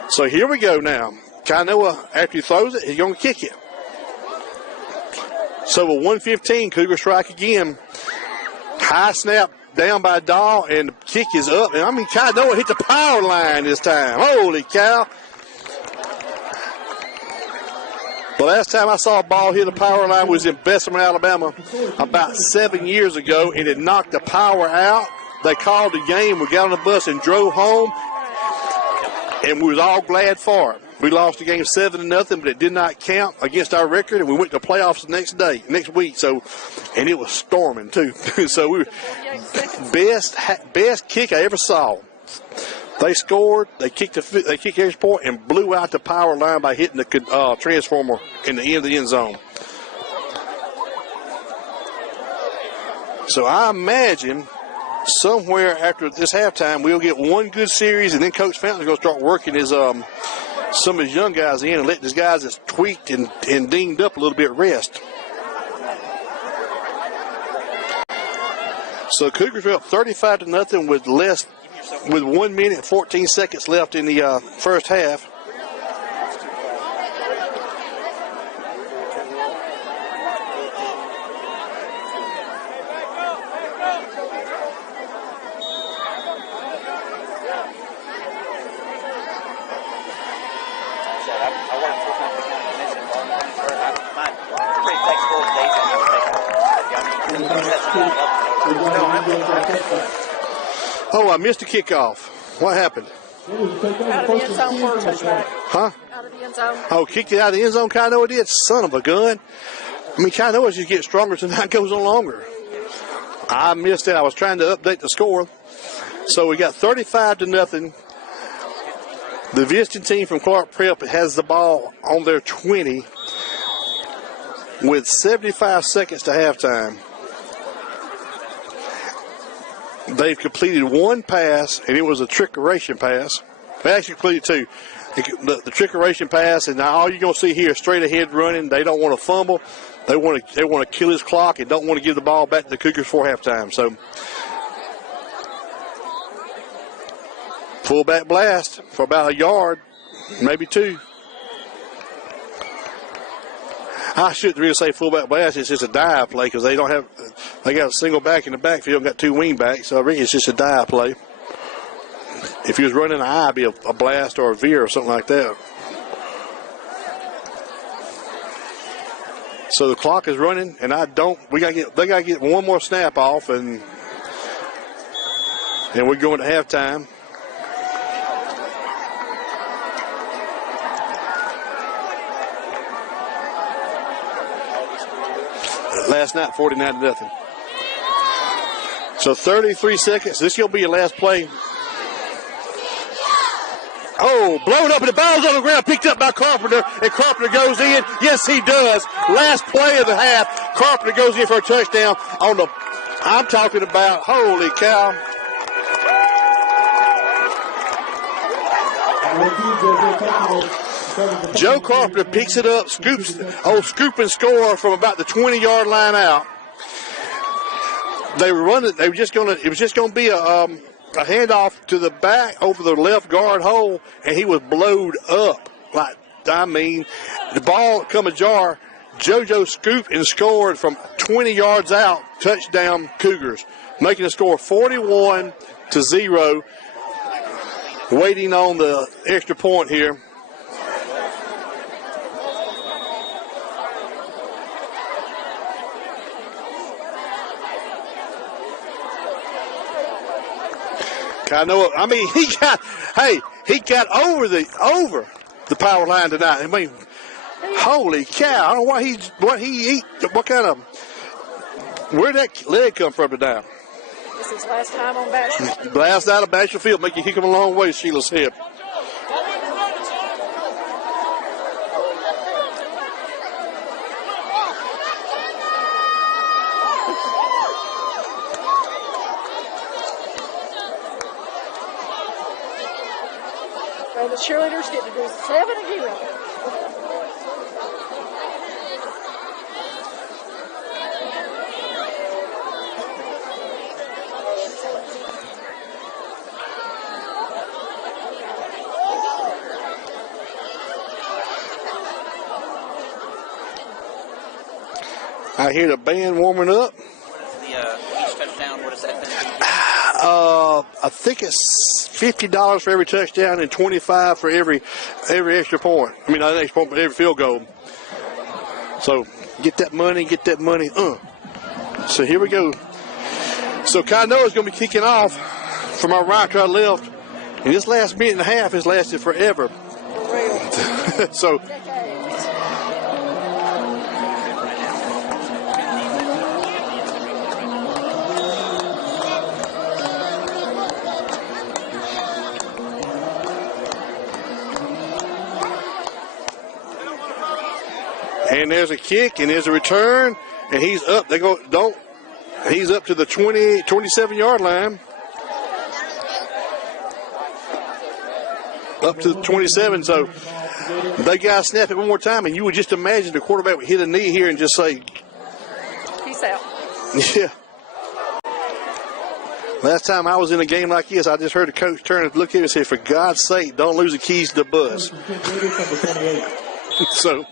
So here we go now. Kainoa, after he throws it, he's going to kick it. So with 1:15, Cougar strike again. High snap down by Dahl, and the kick is up. And I mean, Kainoa hit the power line this time. Holy cow. The last time I saw a ball hit the power line was in Bessemer, Alabama, about 7 years ago, and it knocked the power out. they called the game. We got on the bus and drove home, and we was all glad for it. We lost the game 7-0, but it did not count against our record, and we went to the playoffs the next week. So, and it was storming too. So we were best kick I ever saw. They scored. They kicked every point and blew out the power line by hitting the transformer in the end of the end zone. So I imagine somewhere after this halftime we'll get one good series, and then Coach Fountain's going to start working his some of his young guys in and let these guys that's tweaked and dinged up a little bit rest. So Cougars are up 35-0 with 1 minute and 14 seconds left in the first half. Oh, I missed the kickoff. What happened? Out of the end zone for a touchback. Huh? Out of the end zone. Oh, kicked it out of the end zone? Kano did? Son of a gun. I mean, Kano just gets stronger as the night goes on longer. I missed it. I was trying to update the score. So we got 35-0. The visiting team from Clarke Prep has the ball on their 20 with 75 seconds to halftime. They've completed one pass, and it was a trickeration pass. They actually completed two. The trickeration pass, and now all you're going to see here is straight ahead running. They don't want to fumble. They want to kill his clock and don't want to give the ball back to the Cougars for halftime. So, fullback blast for about a yard, maybe two. I shouldn't really say fullback blast. It's just a dive play because they got a single back in the backfield and got two wing backs. So I think it's just a dive play. If he was running an I, it'd be a blast or a veer or something like that. So the clock is running, and they gotta get one more snap off, and we're going to halftime. Last night, 49-0. So 33 seconds. This will be your last play. Oh, blown up, and the ball's on the ground, picked up by Carpenter, and Carpenter goes in. Yes, he does. Last play of the half, Carpenter goes in for a touchdown on the, I'm talking about, holy cow. Joe Carpenter picks it up, scoop and score from about the 20-yard line out. They were running. It was just going to be a handoff to the back over the left guard hole, and he was blowed up. The ball come ajar. JoJo scooped and scored from 20 yards out. Touchdown Cougars, making the score 41-0. Waiting on the extra point here. He got over the power line tonight. I mean, holy cow! I don't know where'd that leg come from tonight? This is his last time on Bachelor. Blast out of Bachelor Field, make you kick him a long way, Sheila's hip. And the cheerleaders get to do 7 again. I hear the band warming up. Each touchdown, what is that going to be? I think it's $50 for every touchdown and $25 for every extra point. I mean, not an extra point, but every field goal. So get that money. So here we go. So Kanoa is going to be kicking off from our right to our left. And this last minute and a half has lasted forever. So and there's a kick and there's a return and he's up. He's up to the 27-yard line. Up to the 27, so they got to snap it one more time, and you would just imagine the quarterback would hit a knee here and just say, peace out. Yeah. Last time I was in a game like this, I just heard the coach turn and look at me and say, for God's sake, don't lose the keys to the bus. So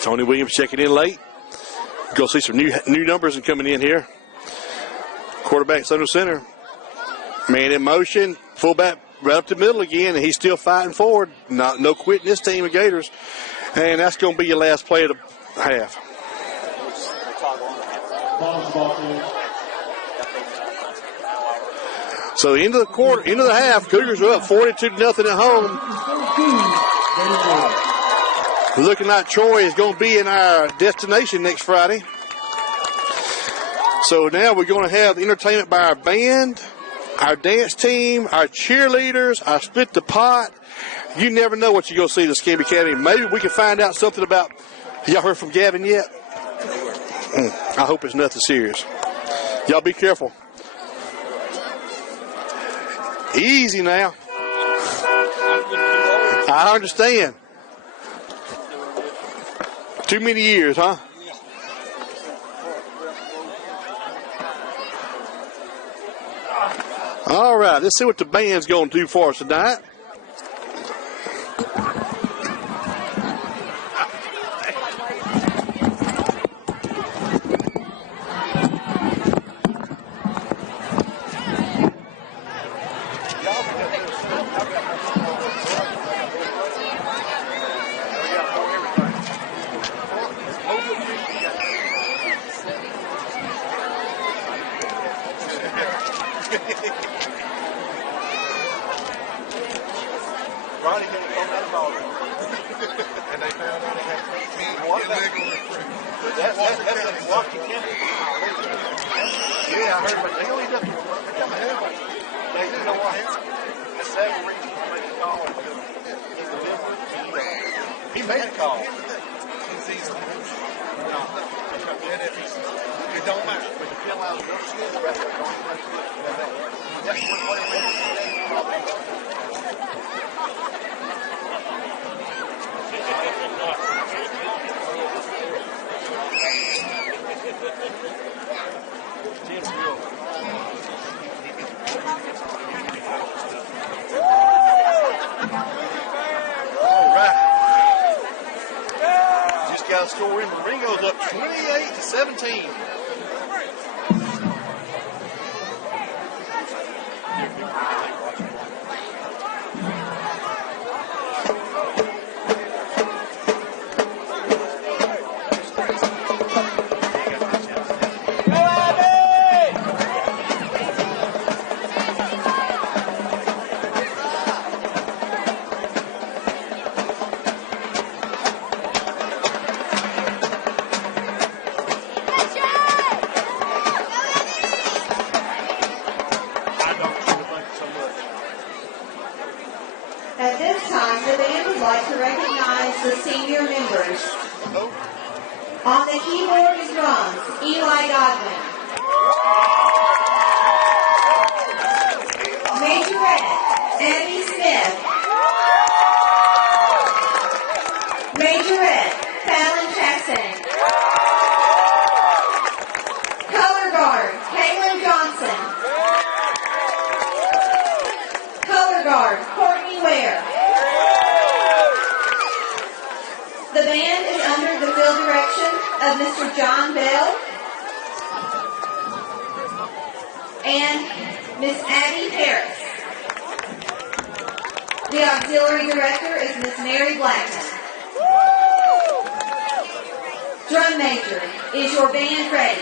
Tony Williams checking in late. Go see some new numbers and coming in here. Quarterback's under center. Man in motion. Fullback right up the middle again, and he's still fighting forward. No quitting this team of Gators. And that's going to be your last play of the half. So into the half, Cougars are up 42-0 at home. Looking like Troy is going to be in our destination next Friday. So now we're going to have entertainment by our band, our dance team, our cheerleaders, our split the pot. You never know what you're going to see at the Escambia Academy. Maybe we can find out something about. Y'all heard from Gavin yet? I hope it's nothing serious. Y'all be careful. Easy now. I understand. Too many years, huh? All right, let's see what the band's going to do for us tonight. Score in Marengo's up 28-17. The auxiliary director is Miss Mary Blackman. Drum major, is your band ready?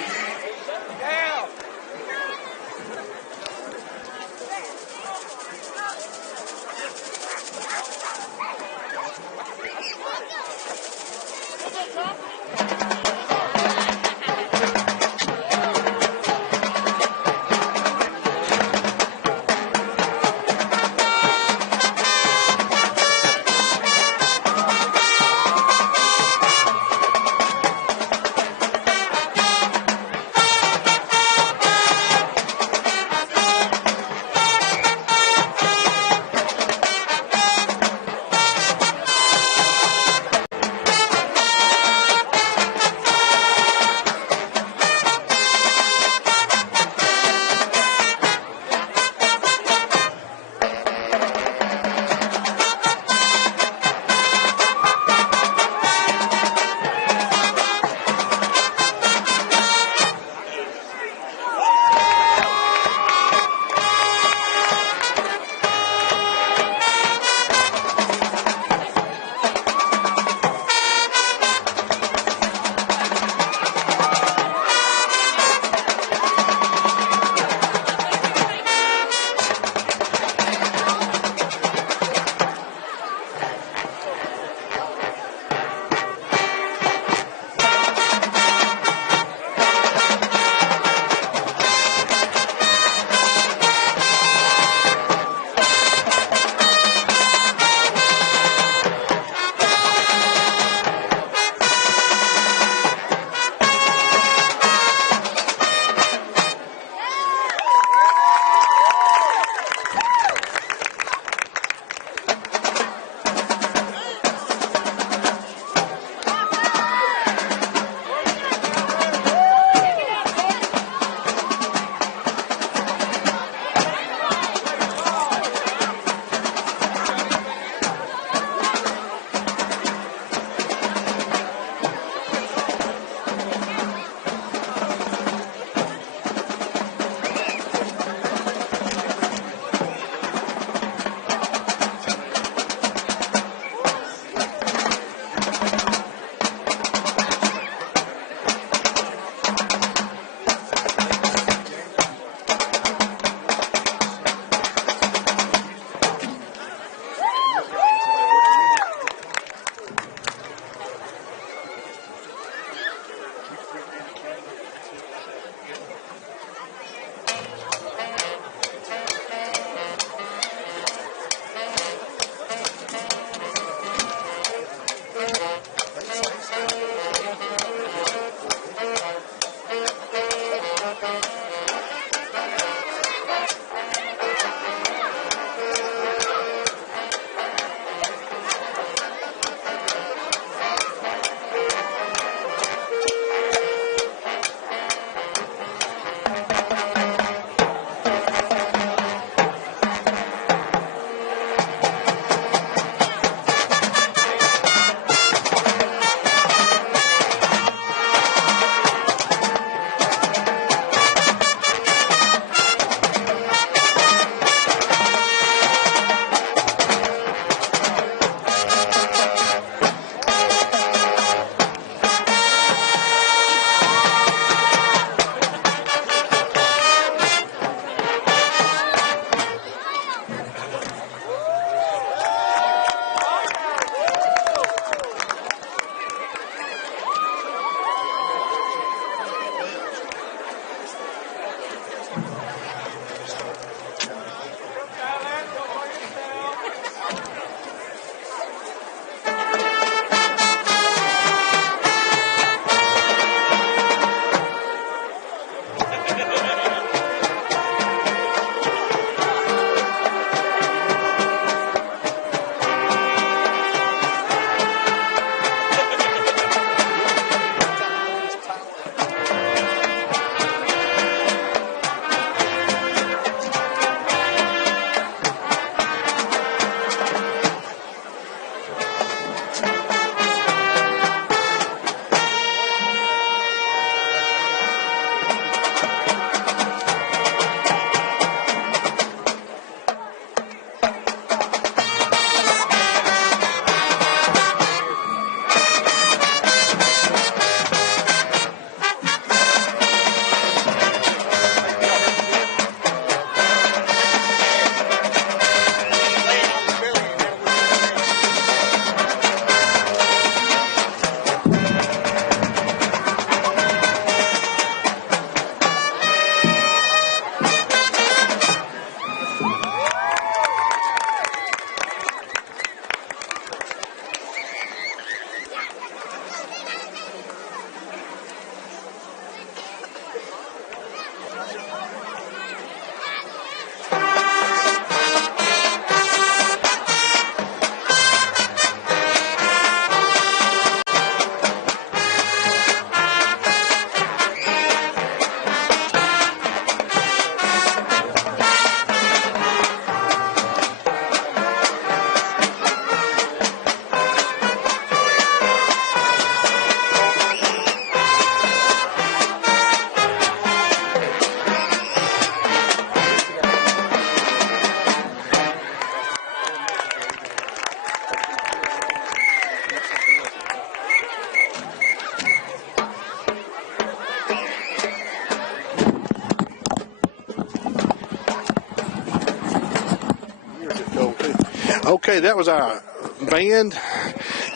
Okay, that was our band,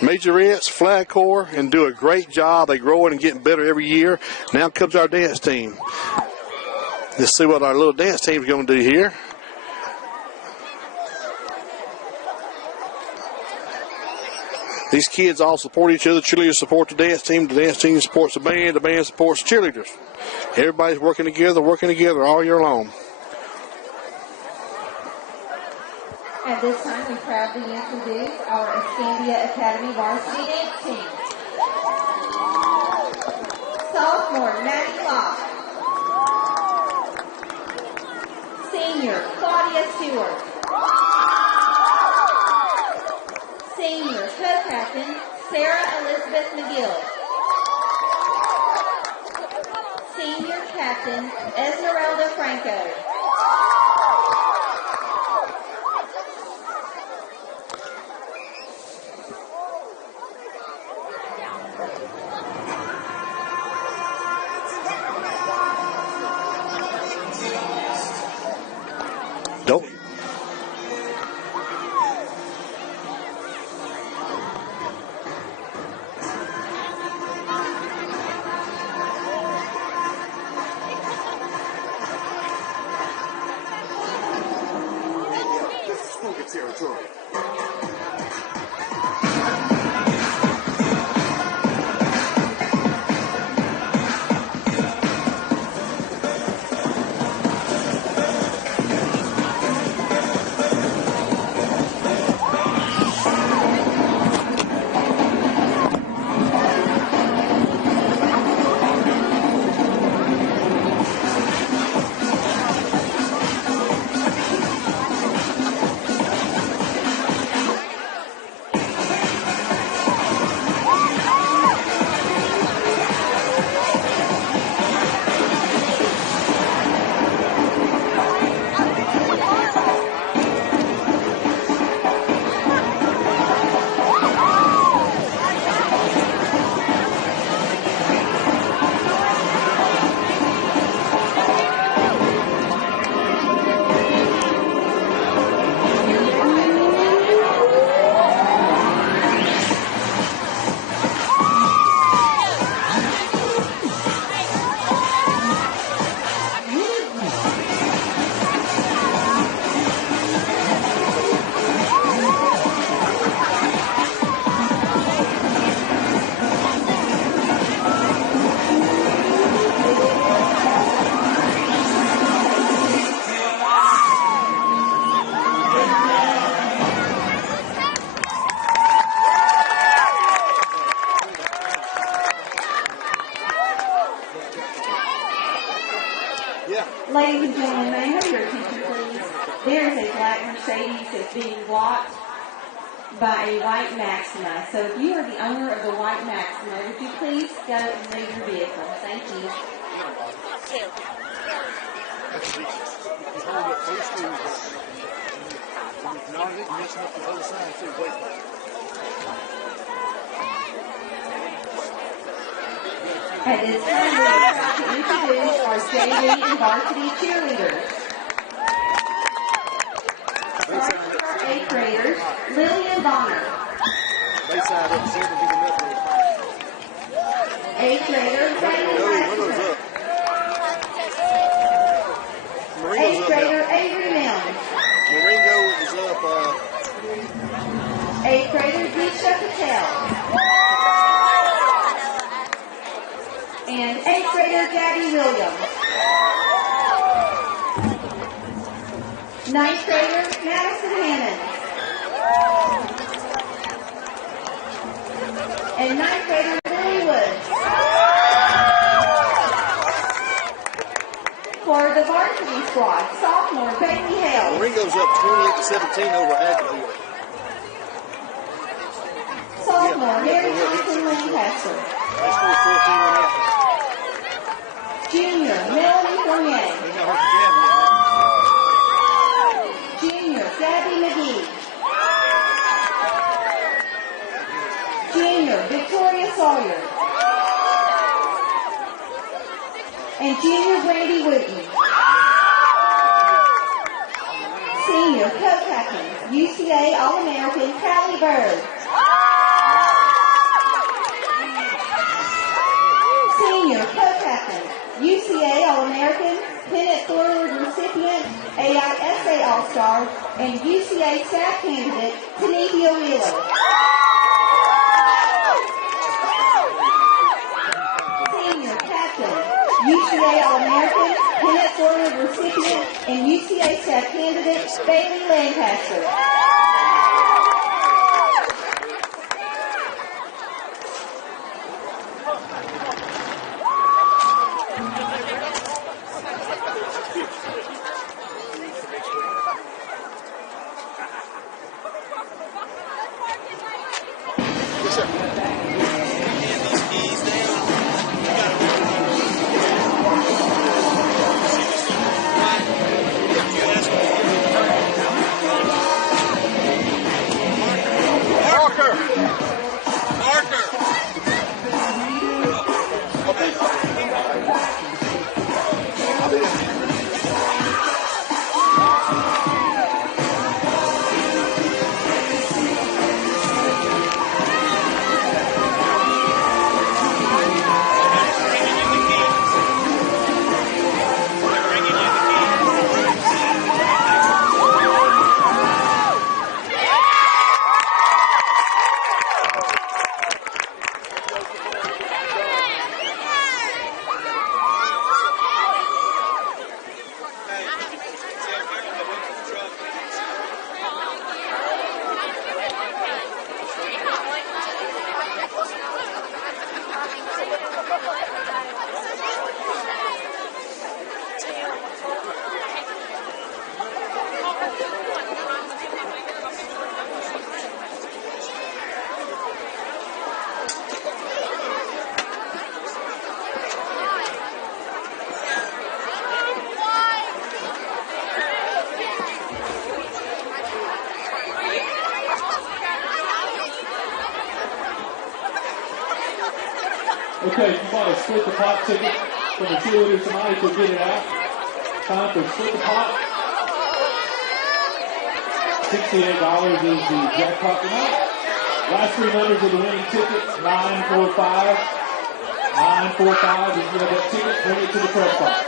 majorettes, flag corps, and do a great job. They're growing and getting better every year. Now comes our dance team. Let's see what our little dance team is going to do here. These kids all support each other. Cheerleaders support the dance team supports the band supports cheerleaders. Everybody's working together all year long. At this time, we proudly introduce our Escambia Academy Varsity Dance Team. Sophomore, Maddie Clarke. Senior, Claudia Stewart. Senior, co-captain, Sarah Elizabeth McGill. Senior captain, Esmeralda Franco. Don't. Territory. Ladies and gentlemen, may I have your attention, please? There is a black Mercedes that's being blocked by a white Maxima. So if you are the owner of the white Maxima, would you please go and leave your vehicle? Thank you. At this time, we would like to introduce our JV and varsity cheerleaders. Starting with our 8th graders, Lillian Bonner. 8th grader, Taylor Wexler. 8th grader, Avery Mills. Maringo is up. 8th grader, Disha Patel. And 8th grader, Gabby Williams. 9th grader, Madison Hammond. And 9th grader, Lily Woods. For the varsity squad, sophomore, Bailey Hale. Maringo's up 28-17 over Abbeville. Sophomore, Mary Thompson Lancaster. That's 14 Junior, Melanie Fournier. Junior, Gabby McGee. Junior, Victoria Sawyer. And Junior, Brandy Wooten. Senior, Senior co-captain, UCA All-American Callie Bird. Senior co-captain, UCA All-American, Pennant Forward recipient, AISA All-Star, and UCA staff candidate, Tanevia Wheeler. Senior captain, UCA All-American, Pennant Forward recipient, and UCA staff candidate, Bailey Lancaster. Okay, if you want to split the pot ticket from the cheerleaders tonight, you'll get it out. Time for split the pot. $68 is the jackpot tonight. Last three numbers of the winning ticket, 945. 945. If you have that ticket, bring it to the press box.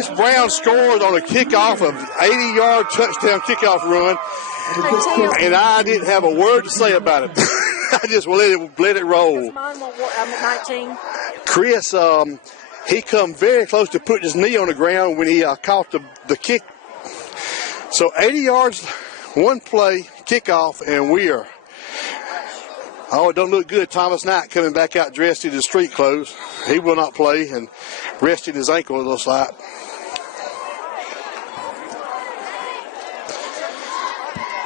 Chris Brown scores on a kickoff of 80-yard touchdown kickoff run, and I didn't have a word to say about it. I just let it roll. I'm at 19. Chris, he come very close to putting his knee on the ground when he caught the kick. So 80 yards, one play, kickoff, and we are. Oh, it don't look good. Thomas Knight coming back out dressed in his street clothes. He will not play and resting his ankle, it looks like.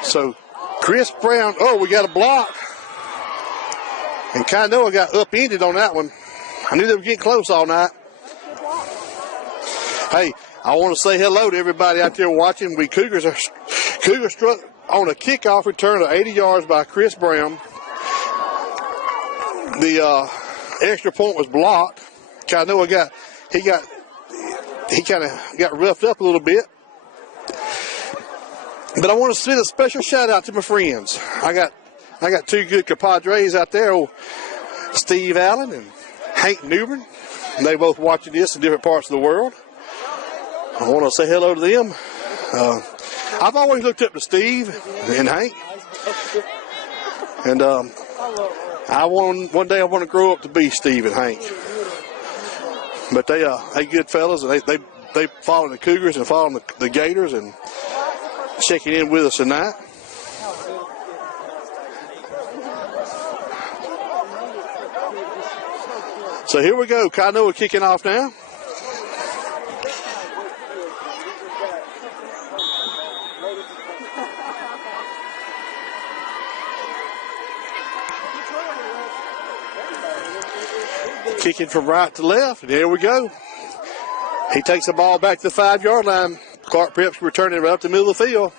So Chris Brown, we got a block. And Kainoa got upended on that one. I knew they were getting close all night. Hey, I want to say hello to everybody out there watching. Cougars struck on a kickoff return of 80 yards by Chris Brown. The extra point was blocked. Kainoa he kind of got roughed up a little bit. But I want to send a special shout out to my friends. I got two good compadres out there, Steve Allen and Hank Newbern. And they both watching this in different parts of the world. I want to say hello to them. I've always looked up to Steve and Hank. And one day I want to grow up to be Steve and Hank. But they good fellas, and they following the Cougars and following the Gators and checking in with us tonight. So here we go. Kainoa kicking off now. Kicking from right to left. And there we go. He takes the ball back to the 5-yard line. Clarke Prep's returning right up the middle of the field.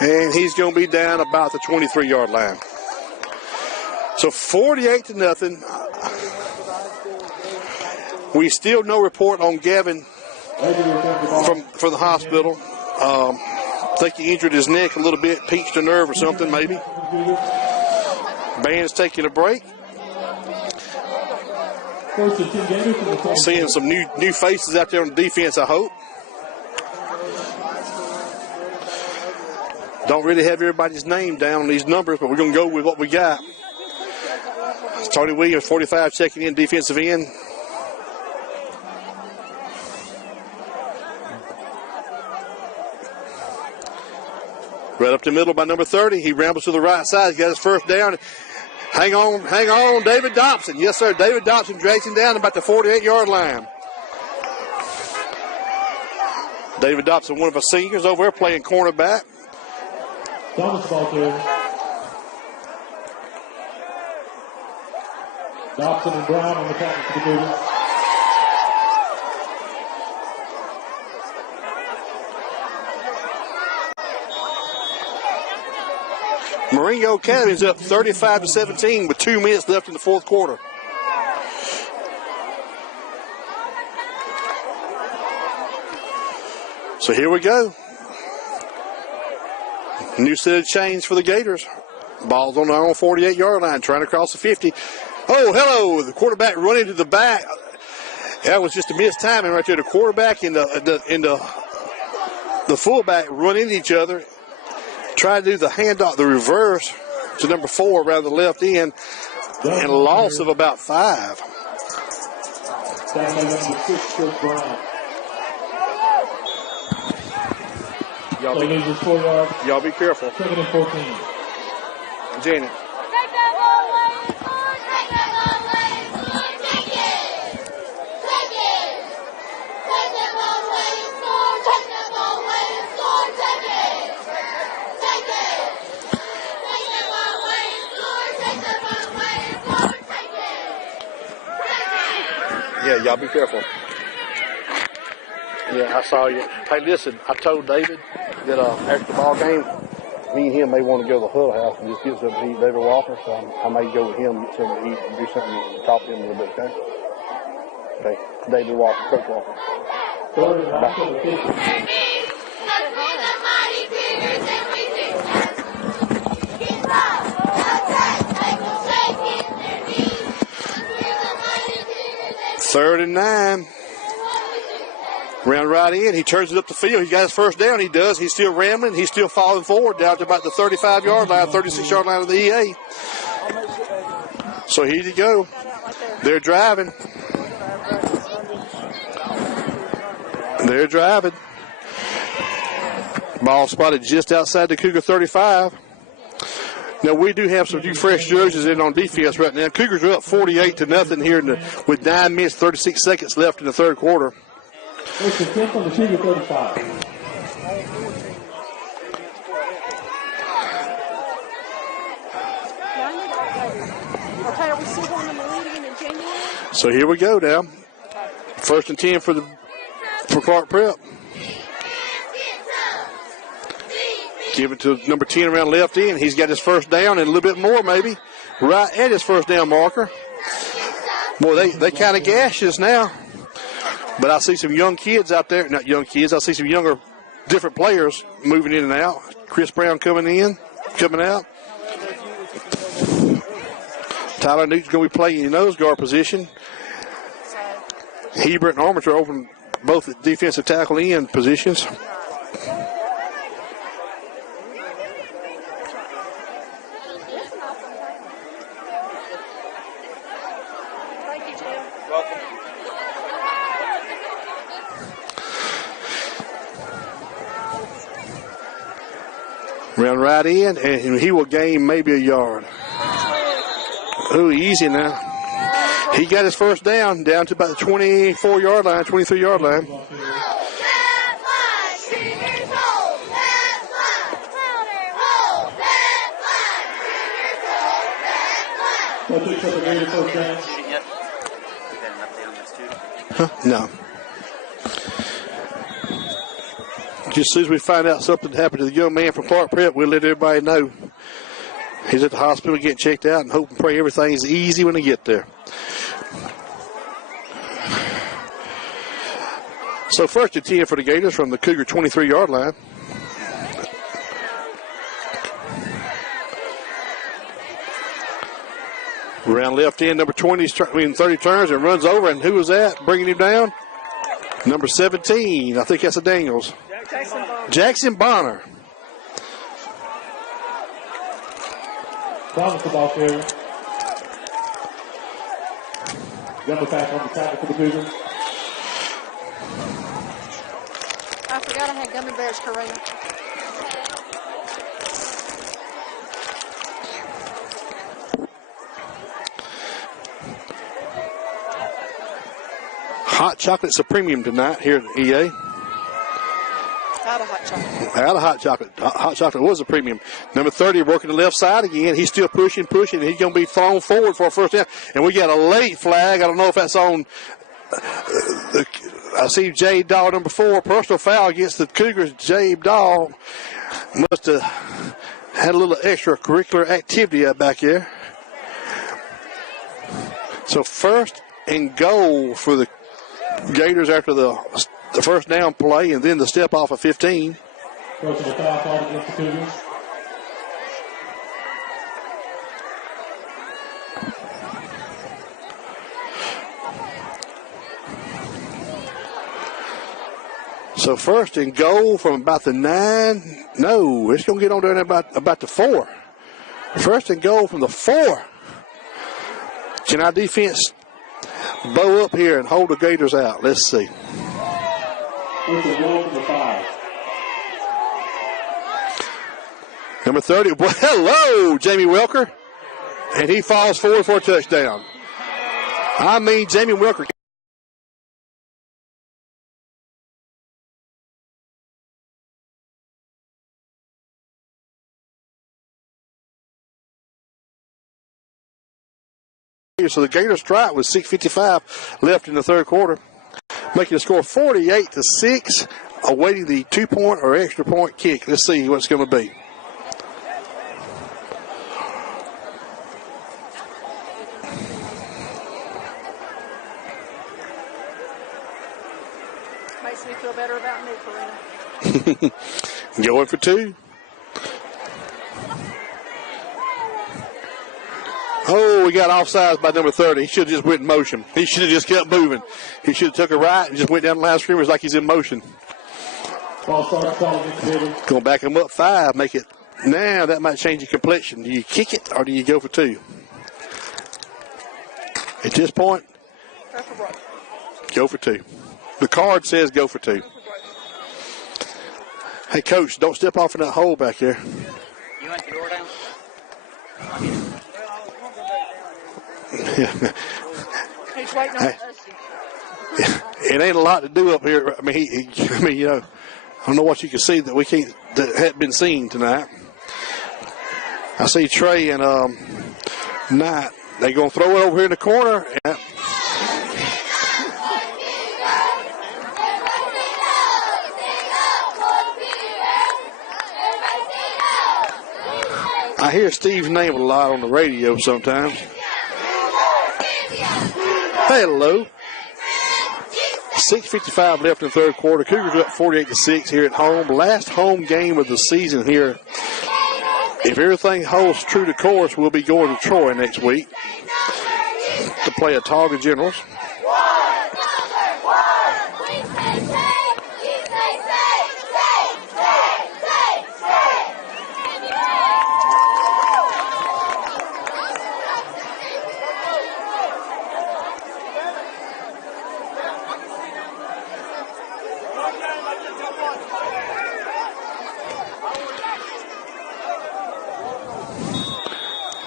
And he's going to be down about the 23-yard line. So 48-0. We still no report on Gavin from the hospital. I think he injured his neck a little bit, pinched a nerve or something maybe. Band's taking a break. Seeing some new faces out there on the defense, I hope. Don't really have everybody's name down on these numbers, but we're going to go with what we got. Tony Williams, 45, checking in, defensive end. Right up the middle by number 30. He rambles to the right side. He's got his first down. Hang on, David Dobson. Yes, sir. David Dobson drags him down about the 48-yard line. David Dobson, one of our seniors over there playing cornerback. Thomas ball there. Dobson and Brown on the tackle for the Cougars. Marengo Academy's up 35-17 with 2 minutes left in the fourth quarter. So here we go. New set of chains for the Gators. Ball's on their own 48-yard line, trying to cross the 50. Oh, hello. The quarterback running to the back. That was just a missed timing right there. The quarterback and the fullback run into each other. Try to do the handoff, the reverse to number 4 around the left end, and a loss of about 5. Y'all be careful. Second and 14. Janet. Yeah, y'all be careful. Yeah, I saw you. Hey, listen, I told David that after the ball game, me and him may want to go to the Huddle House and just get something to eat. David Walker, so I may go with him, get something to eat, and do something and talk to him a little bit, okay? Okay, David Walker, Coach Walker. Bye. Third and 9. Round right in. He turns it up the field. He got his first down. He does. He's still rambling. He's still falling forward down to about the 35-yard line, 36-yard line of the EA. So here you go. They're driving. They're driving. Ball spotted just outside the Cougar 35. Now, we do have some new fresh jerseys in on defense right now. Cougars are up 48-0 here with 9 minutes, 36 seconds left in the third quarter. It's the 10th on the Cougar 35. Okay, are we still going to Meridian in January? So here we go now. 1st and 10 for Clarke Prep. Give it to number 10 around left end. He's got his first down and a little bit more maybe. Right at his first down marker. Boy, they kind of gash us now. But I see some young kids out there. Not young kids. I see some younger, different players moving in and out. Chris Brown coming out. Tyler Newton's going to be playing in nose guard position. Hebert and Armature open both at defensive tackle end positions. Round right in, and he will gain maybe a yard. Ooh, easy now. He got his first down to about the 24-yard line, 23-yard line. Huh? No. Just as soon as we find out something happened to the young man from Clarke Prep, we'll let everybody know. He's at the hospital getting checked out and hope and pray everything's easy when they get there. So 1st and 10 for the Gators from the Cougar 23-yard line. Around left end, number 20, 30 turns and runs over. And who was that bringing him down? Number 17. I think that's a Daniels. Jackson Bonner. Down with the ball carrier. Jumper back on the tackle for the Cougars. I forgot I had gummy bears, Karina. Hot chocolate's a premium tonight here at EA. Out of hot chocolate. Out of hot chocolate. Hot chocolate was a premium. Number 30 working the left side again. He's still pushing. And he's going to be thrown forward for a first down. And we got a late flag. I don't know if that's on. I see Jabe Dahl, number 4, personal foul against the Cougars. Jabe Dahl must have had a little extracurricular activity out back there. So 1st and goal for the Gators after the first down play and then the step off of 15. Goes to the foul call against the Cougars. So 1st and goal from about the 9. No, it's going to get on there about the 4. 1st and goal from the 4. Can our defense bow up here and hold the Gators out? Let's see. It's a goal for the 5. Number 30. Well, hello, Jamie Welker. And he falls forward for a touchdown. I mean, Jamie Welker. So the Gators try it with 6:55 left in the third quarter, making the score 48-6, awaiting the 2-point or extra point kick. Let's see what it's going to be. Makes me feel better about me, Karina. Going for 2. Oh, we got offsides by number 30. He should have just went in motion. He should have just kept moving. He should have took a right and just went down the line of scrimmage like he's in motion. Going to back him up 5, make it. Now that might change your complexion. Do you kick it or do you go for 2? At this point, go for 2. The card says go for 2. Hey, Coach, don't step off in that hole back there. You want the door down? He's waiting on us. It ain't a lot to do up here. I mean, you know, I don't know what you can see that that hadn't been seen tonight. I see Trey and Knight. They're going to throw it over here in the corner. I hear Steve's name a lot on the radio sometimes. Hello. 6:55 left in the third quarter. Cougars up 48-6 here at home. Last home game of the season here. If everything holds true to course, we'll be going to Troy next week to play Autauga Generals.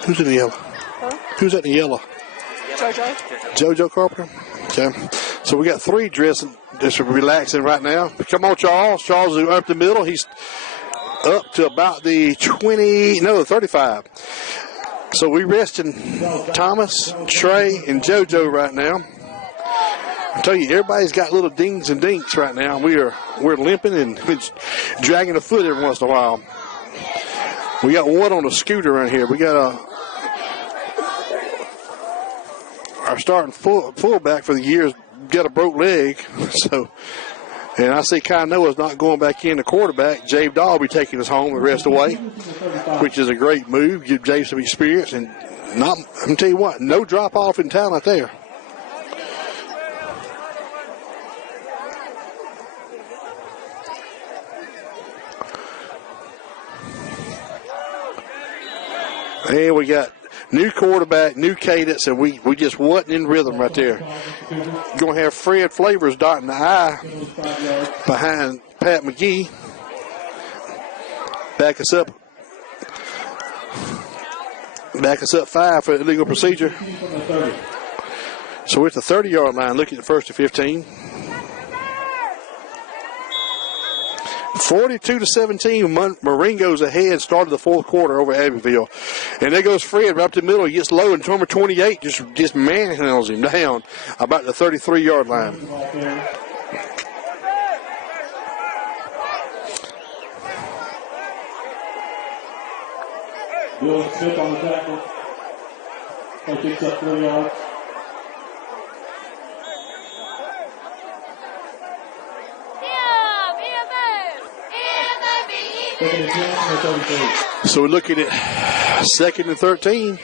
Who's in the yellow? Huh? Who's at the yellow? JoJo Carpenter? Okay. So we got 3 dressing, just relaxing right now. Come on, Charles. Charles is up the middle. He's up to about the 35. So we resting Thomas, Trey, and JoJo right now. I tell you, everybody's got little dings and dinks right now. We're limping and dragging a foot every once in a while. We got one on a scooter right here. We got our starting fullback for the year's got a broke leg. So, and I see Kai Noah's not going back in the quarterback. Jabe Dahl will be taking us home the rest of the way, which is a great move. Give Jabe some experience. And I'm going to tell you what, no drop off in talent there. And we got new quarterback, new cadence, and we just wasn't in rhythm right there. Going to have Fred Flavors dotting the I behind Pat McGee. Back us up 5 for illegal procedure. So we're at the 30-yard line, looking at the 1st and 15. 42-17, Marengo's ahead, started the fourth quarter over Abbeville. And there goes Fred right up the middle. He gets low, and number 28 just manhandles him down about the 33-yard line. Will Smith on the tackle. He picks up 3 yards. So we're looking at 2nd and 13.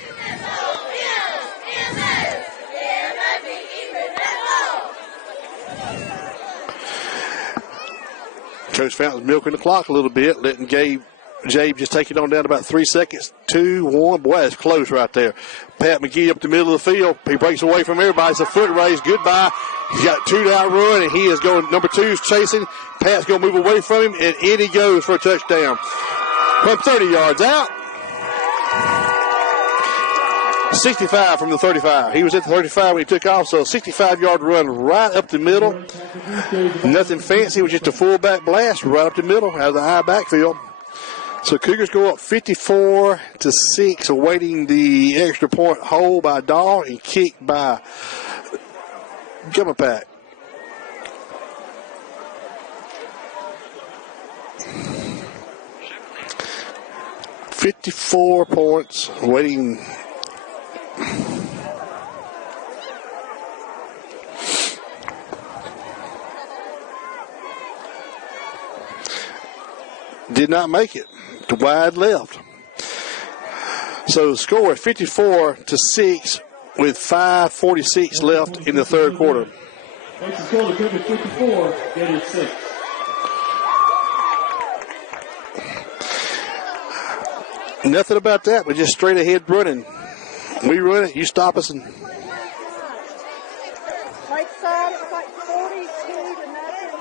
Coach Fountain's milking the clock a little bit, letting Jabe just take it on down about 3 seconds. 2, 1. Boy, that's close right there. Pat McGee up the middle of the field. He breaks away from everybody. It's a foot race. Goodbye. He's got 2 to outrun, and he is going. Number 2's chasing. Pat's going to move away from him, and in he goes for a touchdown. From 30 yards out. 65 from the 35. He was at the 35 when he took off, so a 65-yard run right up the middle. Nothing fancy. It was just a fullback blast right up the middle out of the high backfield. So Cougars go up 54-6, awaiting the extra point hole by Dahl and kicked by Gummapack. $54 points, waiting. Did not make it. To wide left. So the score is 54-6 with 5:46 left in the third quarter. Makes the score the Cougars 54, Gators 6. Nothing about that. We're just straight ahead running. We run it, you stop us. And Lakeside, it's like 42 to nothing.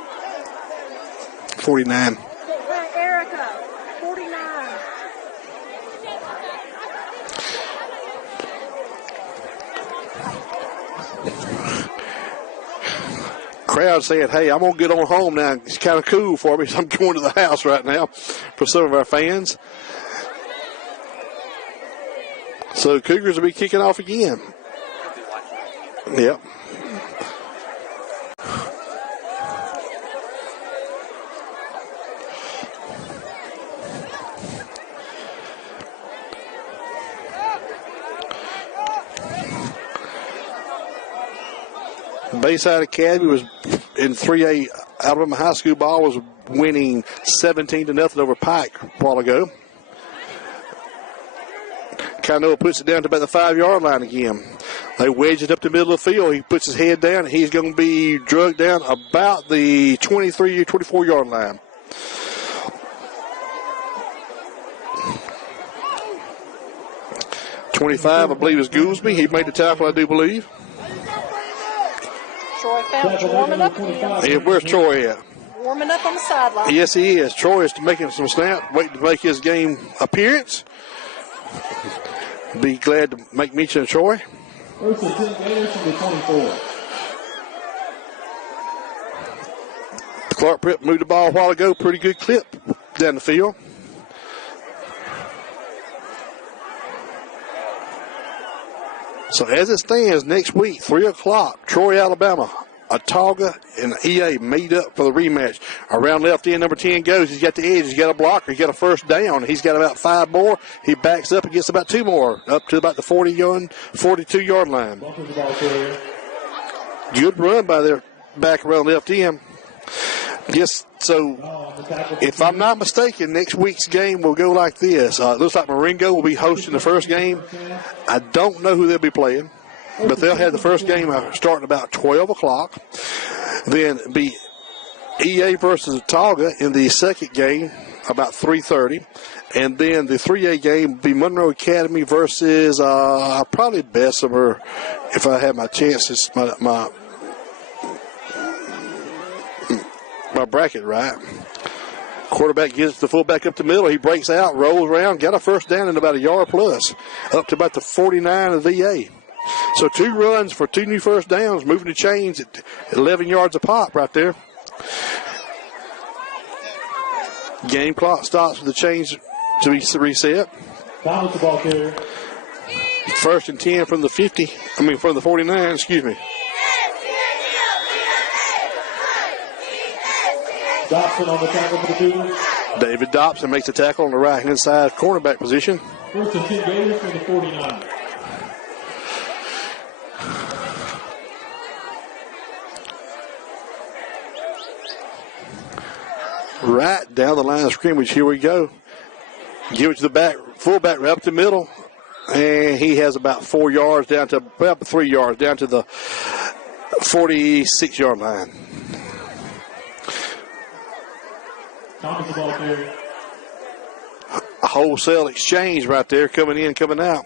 49. Erica, 49. Crowd saying, hey, I'm going to get on home now. It's kind of cool for me, so I'm going to the house right now for some of our fans. So Cougars will be kicking off again. Yep. Bayside Academy was in 3A Alabama High School ball was winning 17-0 over Pike a while ago. Canoa puts it down to about the 5-yard line again. They wedge it up the middle of the field. He puts his head down, and he's going to be drugged down about the 23 or 24-yard line. .25, I believe, is Goolsby. He made the tackle, I do believe. Troy Fountain's warming up again. And where's Troy at? Warming up on the sideline. Yes, he is. Troy is making some snaps, waiting to make his game appearance. Be glad to make mention of Troy. First and 10 Gators from the 24. Clarke Prep moved the ball a while ago. Pretty good clip down the field. So as it stands, next week, 3 o'clock, Troy, Alabama, Autauga, and EA meet up for the rematch. Around left end, number 10 goes. He's got the edge. He's got a blocker. He's got a first down. He's got about 5 more. He backs up and gets about 2 more, up to about the 42-yard line. Good run by their back around left end. Yes, so if I'm not mistaken, next week's game will go like this. It looks like Marengo will be hosting the first game. I don't know who they'll be playing, but they'll have the first game starting about 12 o'clock. Then be EA versus Autauga in the second game about 3:30. And then the 3A game will be Monroe Academy versus probably Bessemer if I have my chances, my bracket right. Quarterback gives the fullback up the middle. He breaks out, rolls around, got a first down in about a yard plus, up to about the 49 of VA. So 2 runs for 2 new first downs, moving the chains at 11 yards a pop right there. Game clock stops with the chains to be reset. Thomas the ball carrier. First and 10 from the 50. From the 49, excuse me. Dobson on the tackle for the Cougars. David Dobson makes the tackle on the right-hand side cornerback position. First and 10 Gators from the 49. Right down the line of scrimmage. Here we go. Give it to the back, fullback right up the middle. And he has about 4 yards down to about 3 yards down to the 46-yard line. Thomas the ball carrier. A wholesale exchange right there, coming in, coming out.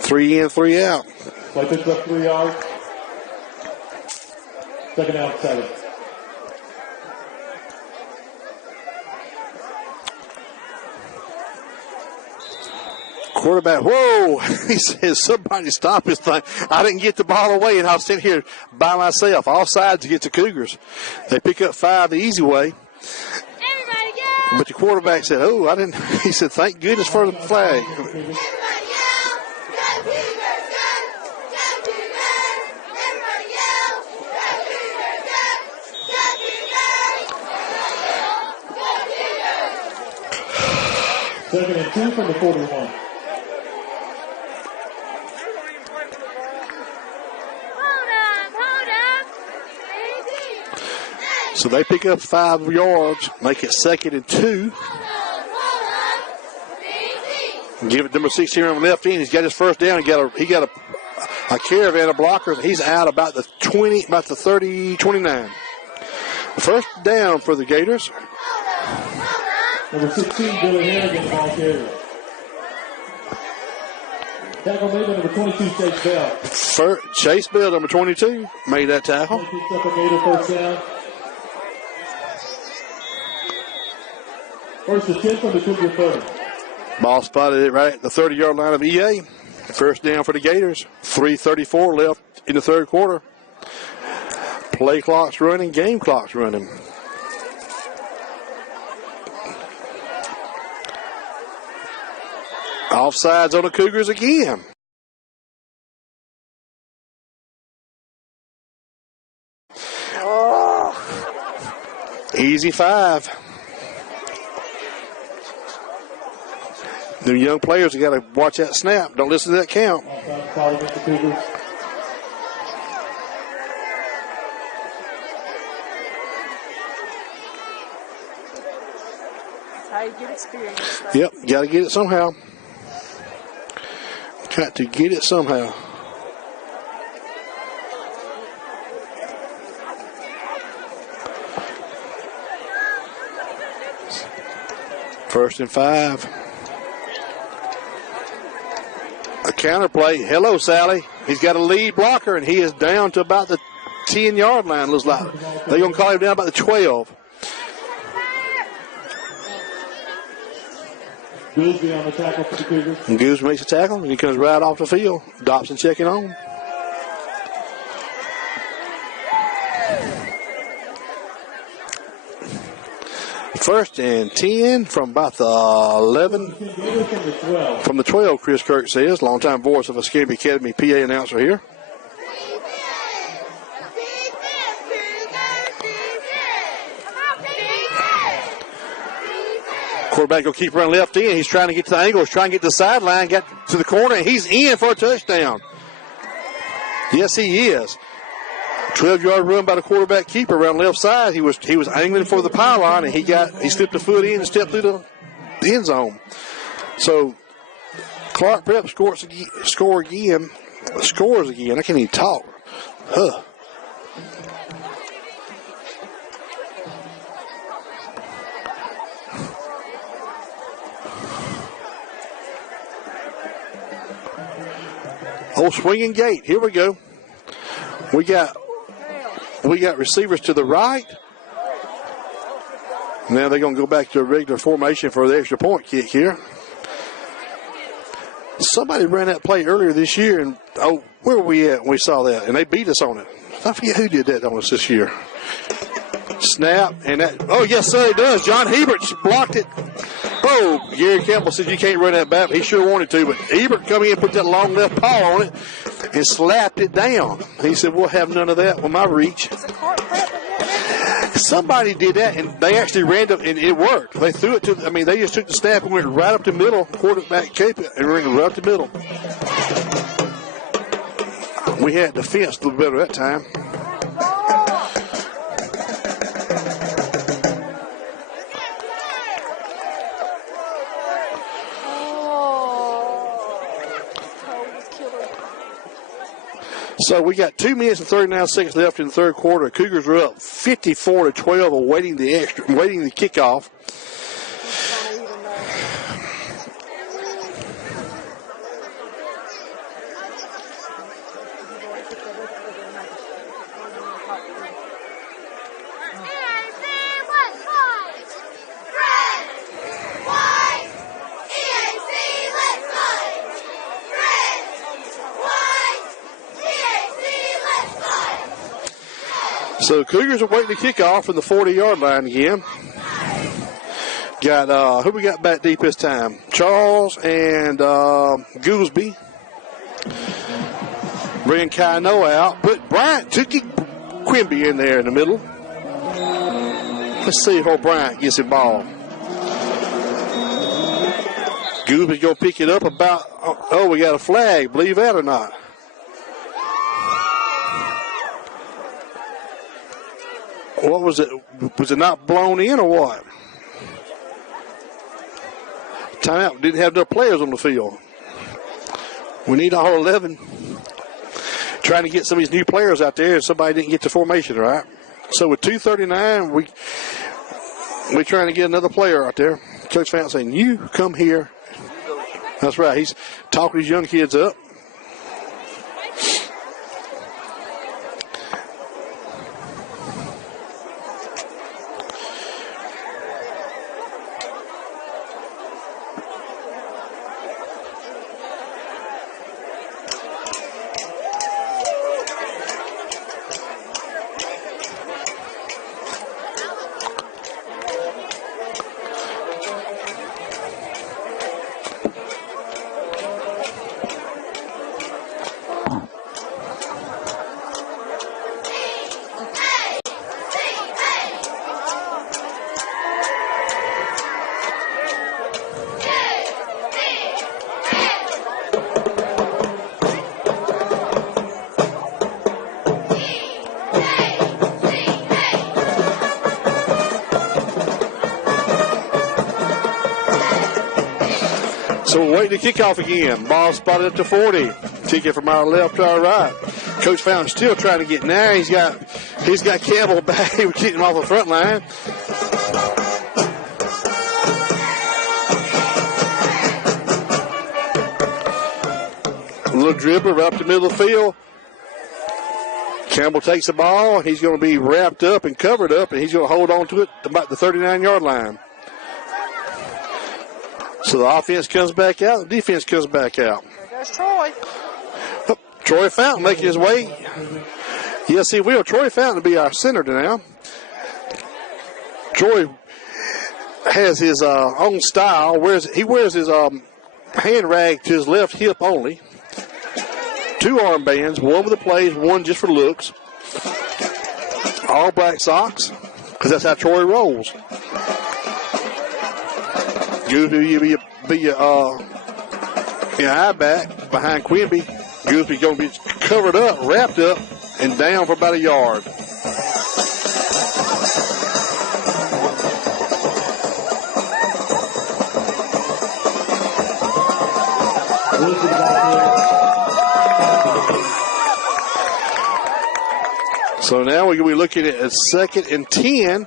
3 in, 3 out. Play picks up 3 yards. Second down, 7. Quarterback, whoa, he says, somebody stop this thing. I didn't get the ball away, and I was sitting here by myself. All sides to get the Cougars. They pick up 5 the easy way. Everybody go! But the quarterback said, oh, I didn't. He said, thank goodness for the flag. Second and 2 from the 41. So they pick up 5 yards, make it second and 2. Give it number 16 on the left end. He's got his first down. He got a caravan of blockers. He's out about the 30, 29. First down for the Gators. Number 16, Billy Harrigan, ball carrier. Tackle made by number 22, Chase Bell. Chase Bell, number 22, made that tackle. Picks up a Gator first down. First and 10 from the Cougar 30. Ball spotted it right at the 30-yard line of EA. First down for the Gators. 3:34 left in the third quarter. Play clock's running, game clock's running. Offsides on the Cougars again. Easy 5. The young players have got to watch that snap. Don't listen to that count. That's how you get experience. Yep, got to get it somehow. Got to get it somehow. First and 5. A counter play. Hello, Sally. He's got a lead blocker, and he is down to about the 10-yard line, looks like. They're going to call him down about the 12. Gooseby on the tackle for the Cougars. And Goose makes a tackle, and he comes right off the field. Dobson checking on. First and 10 from about the 11. From the 12, Chris Kirk says. Longtime voice of Escambia Academy PA announcer here. Quarterback will keep running left in. He's trying to get to the angle. He's trying to get to the sideline. Got to the corner, and he's in for a touchdown. Yes, he is. 12-yard run by the quarterback keeper around left side. He was angling for the pylon, and he slipped a foot in and stepped through the end zone. So Clarke Prep scores again. I can't even talk. Huh. Old swinging gate. Here we go. We got receivers to the right. Now they're going to go back to a regular formation for the extra point kick here. Somebody ran that play earlier this year, and where were we at when we saw that? And they beat us on it. I forget who did that on us this year. Snap, and that. Oh, yes, sir, it does. John Hebert blocked it. Oh, Gary Campbell said you can't run that back. He sure wanted to, but Hebert come in and put that long left paw on it and slapped it down. He said, we'll have none of that with my reach. Somebody did that, and they actually ran up, and it worked. They threw it they just took the snap and went right up the middle. Quarterback kept it and ran right up the middle. We had defense a little better that time. So we got 2 minutes and 39 seconds left in the third quarter. Cougars are up 54-12, awaiting the kickoff. So Cougars are waiting to kick off from the 40-yard line again. Got who we got back deep this time? Charles and Goolsby. Bringing Kano out. Put Bryant took Quimby in there in the middle. Let's see how Bryant gets the ball. Goolsby's going to pick it up about, we got a flag. Believe that or not. What was it? Was it not blown in or what? Timeout. Didn't have enough players on the field. We need all 11. Trying to get some of these new players out there, and somebody didn't get the formation right. So with 2:39, we're trying to get another player out there. Coach Fountain saying, "You come here." That's right. He's talking these young kids up. So we're waiting to kick off again. Ball spotted up to 40. Kick it from our left to our right. Coach Fountain still trying to get now. He's got Campbell back. He was kicking him off the front line. A little dribbler right up the middle of the field. Campbell takes the ball. He's going to be wrapped up and covered up, and he's going to hold on to it about the 39-yard line. So the offense comes back out. The defense comes back out. There goes Troy. Oh, Troy Fountain making his way. Yes, he will. Troy Fountain will be our center now. Troy has his own style. He wears his hand rag to his left hip only. 2 armbands, one with the plays, one just for looks. All black socks, because that's how Troy rolls. Gooseby be your eye back behind Quimby. Gooseby's going to be covered up, wrapped up, and down for about a yard. So now we're going to be looking at a 2nd and 10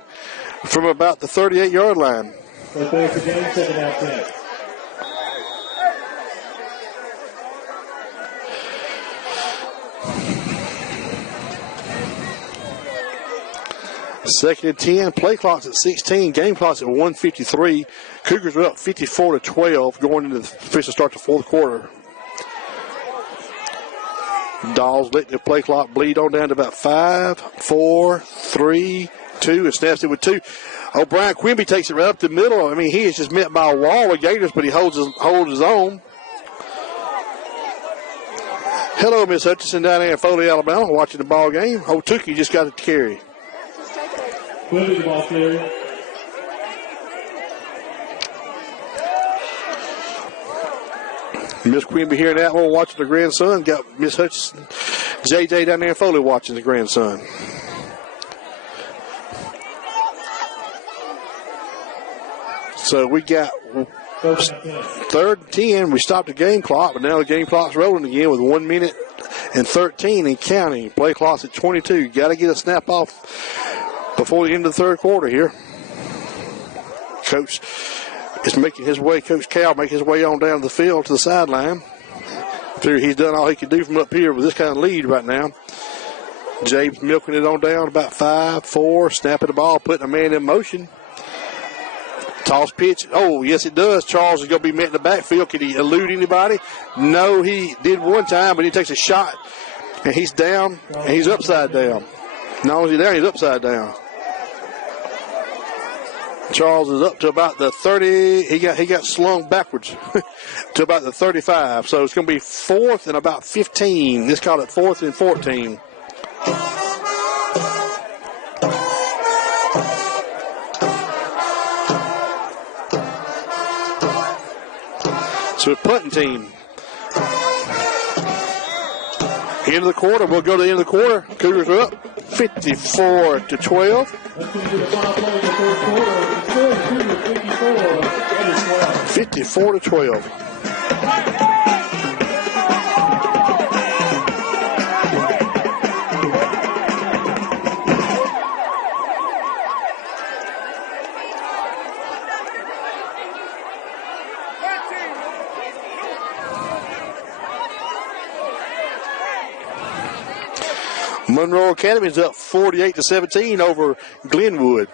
from about the 38-yard line. So there's the game, 2nd out 10. Second and 10. Play clock's at 16. Game clock's at 1:53. Cougars are up 54-12 going into the official start the 4th quarter. Dolls letting the play clock bleed on down to about 5, 4, 3, 2, and snaps it with 2. O'Brien Quimby takes it right up the middle. I mean, he is just met by a wall of Gators, but he holds his own. Hello, Miss Hutchinson down there in Foley, Alabama, watching the ball game. Tookie just got it to carry. Quimby the ball carry. Miss Quimby here in that one watching the grandson. Got Miss Hutchinson, JJ down there in Foley watching the grandson. So we got 3rd and 10. We stopped the game clock, but now the game clock's rolling again with 1 minute and 13 and counting. Play clock's at 22. Got to get a snap off before the end of the 3rd quarter here. Coach is making his way. Coach Cal making his way on down the field to the sideline. He's done all he can do from up here with this kind of lead right now. James milking it on down about 5, 4, snapping the ball, putting a man in motion. Toss pitch. Oh, yes, it does. Charles is going to be met in the backfield. Can he elude anybody? No, he did one time, but he takes a shot, and he's down, and he's upside down. Not only is he down, he's upside down. Charles is up to about the 30. He got slung backwards to about the 35. So it's going to be 4th and about 15. Let's call it 4th and 14. So a punting team. End of the quarter. We'll go to the end of the quarter. Cougars are up 54-12. Let's get to the final play of the 3rd quarter. It's still Cougars 54, Gators 12. 54-12. Monroe Academy is up 48-17 over Glenwood.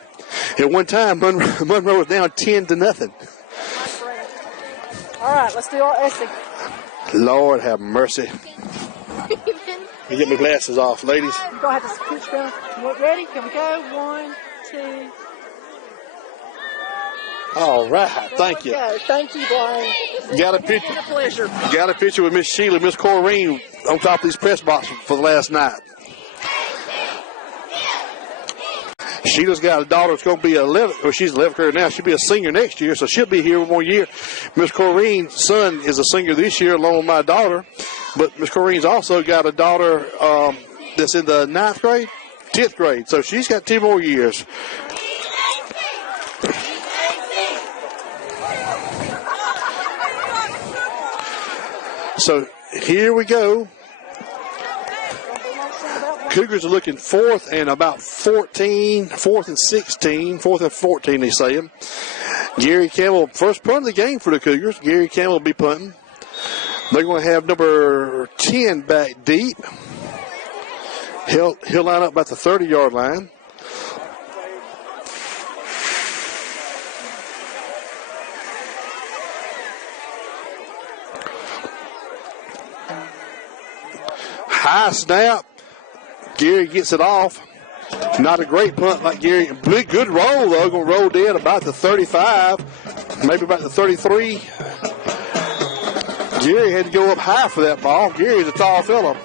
At one time, Monroe was down 10-0. All right, let's do our essay. Lord have mercy. Let me get my glasses off, ladies. You're going to have to switch down. Ready? Can we go? 1, 2. All right, thank you. Okay, thank you, Brian. Got a It's picture. been a pleasure. Got a picture with Miss Sheila, Miss Corrine on top of these press boxes for the last night. Sheila's got a daughter that's going to be 11. Well, she's 11 career now. She'll be a senior next year, so she'll be here one more year. Miss Corrine's son is a senior this year, along with my daughter. But Miss Corrine's also got a daughter that's in the 9th grade, 10th grade. So she's got 2 more years. So here we go. Cougars are looking 4th and about 14, 4th and 16, 4th and 14, they say. Gary Campbell, first punt of the game for the Cougars. Gary Campbell will be punting. They're going to have number 10 back deep. He'll line up about the 30-yard line. High snap. Gary gets it off. Not a great punt like Gary. Good roll, though. Going to roll dead about the 35, maybe about the 33. Gary had to go up high for that ball. Gary's a tall fella.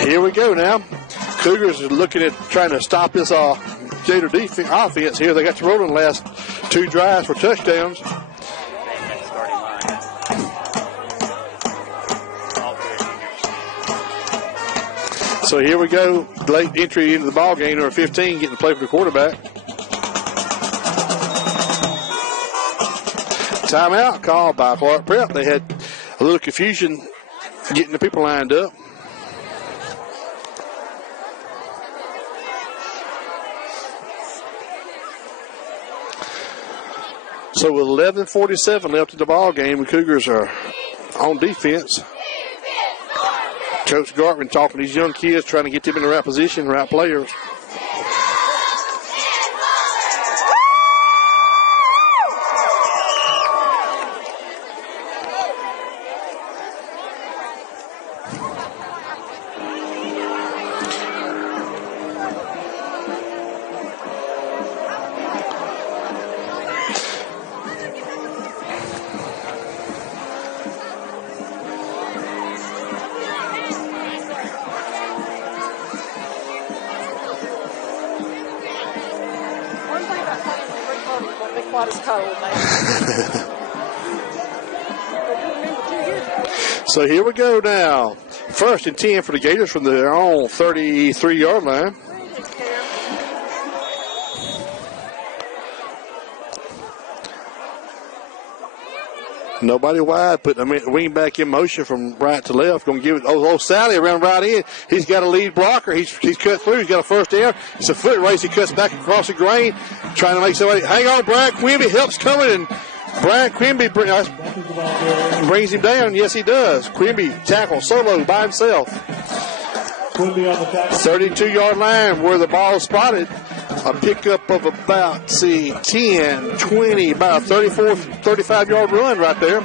Here we go now. Cougars are looking at trying to stop this Gator offense here. They got the rolling the last 2 drives for touchdowns. So here we go. Late entry into the ball game, number 15 getting to play for the quarterback. Timeout called by Clarke Prep. They had a little confusion getting the people lined up. So with 11:47 left in the ball game, the Cougars are on defense. Coach Gartman talking to these young kids, trying to get them in the right position, right players. So here we go now. 1st and 10 for the Gators from their own 33-yard line. Nobody wide, putting the wing back in motion from right to left. Going to give it, Sally around right in. He's got a lead blocker. He's cut through. He's got a first down. It's a foot race. He cuts back across the grain, trying to make somebody. Hang on, Brian Quimby. Help's coming, and Brian Quimby brings him down. Yes, he does. Quimby tackles solo by himself. 32-yard line where the ball is spotted. A pickup of about, 10, 20, about a 34, 35-yard run right there.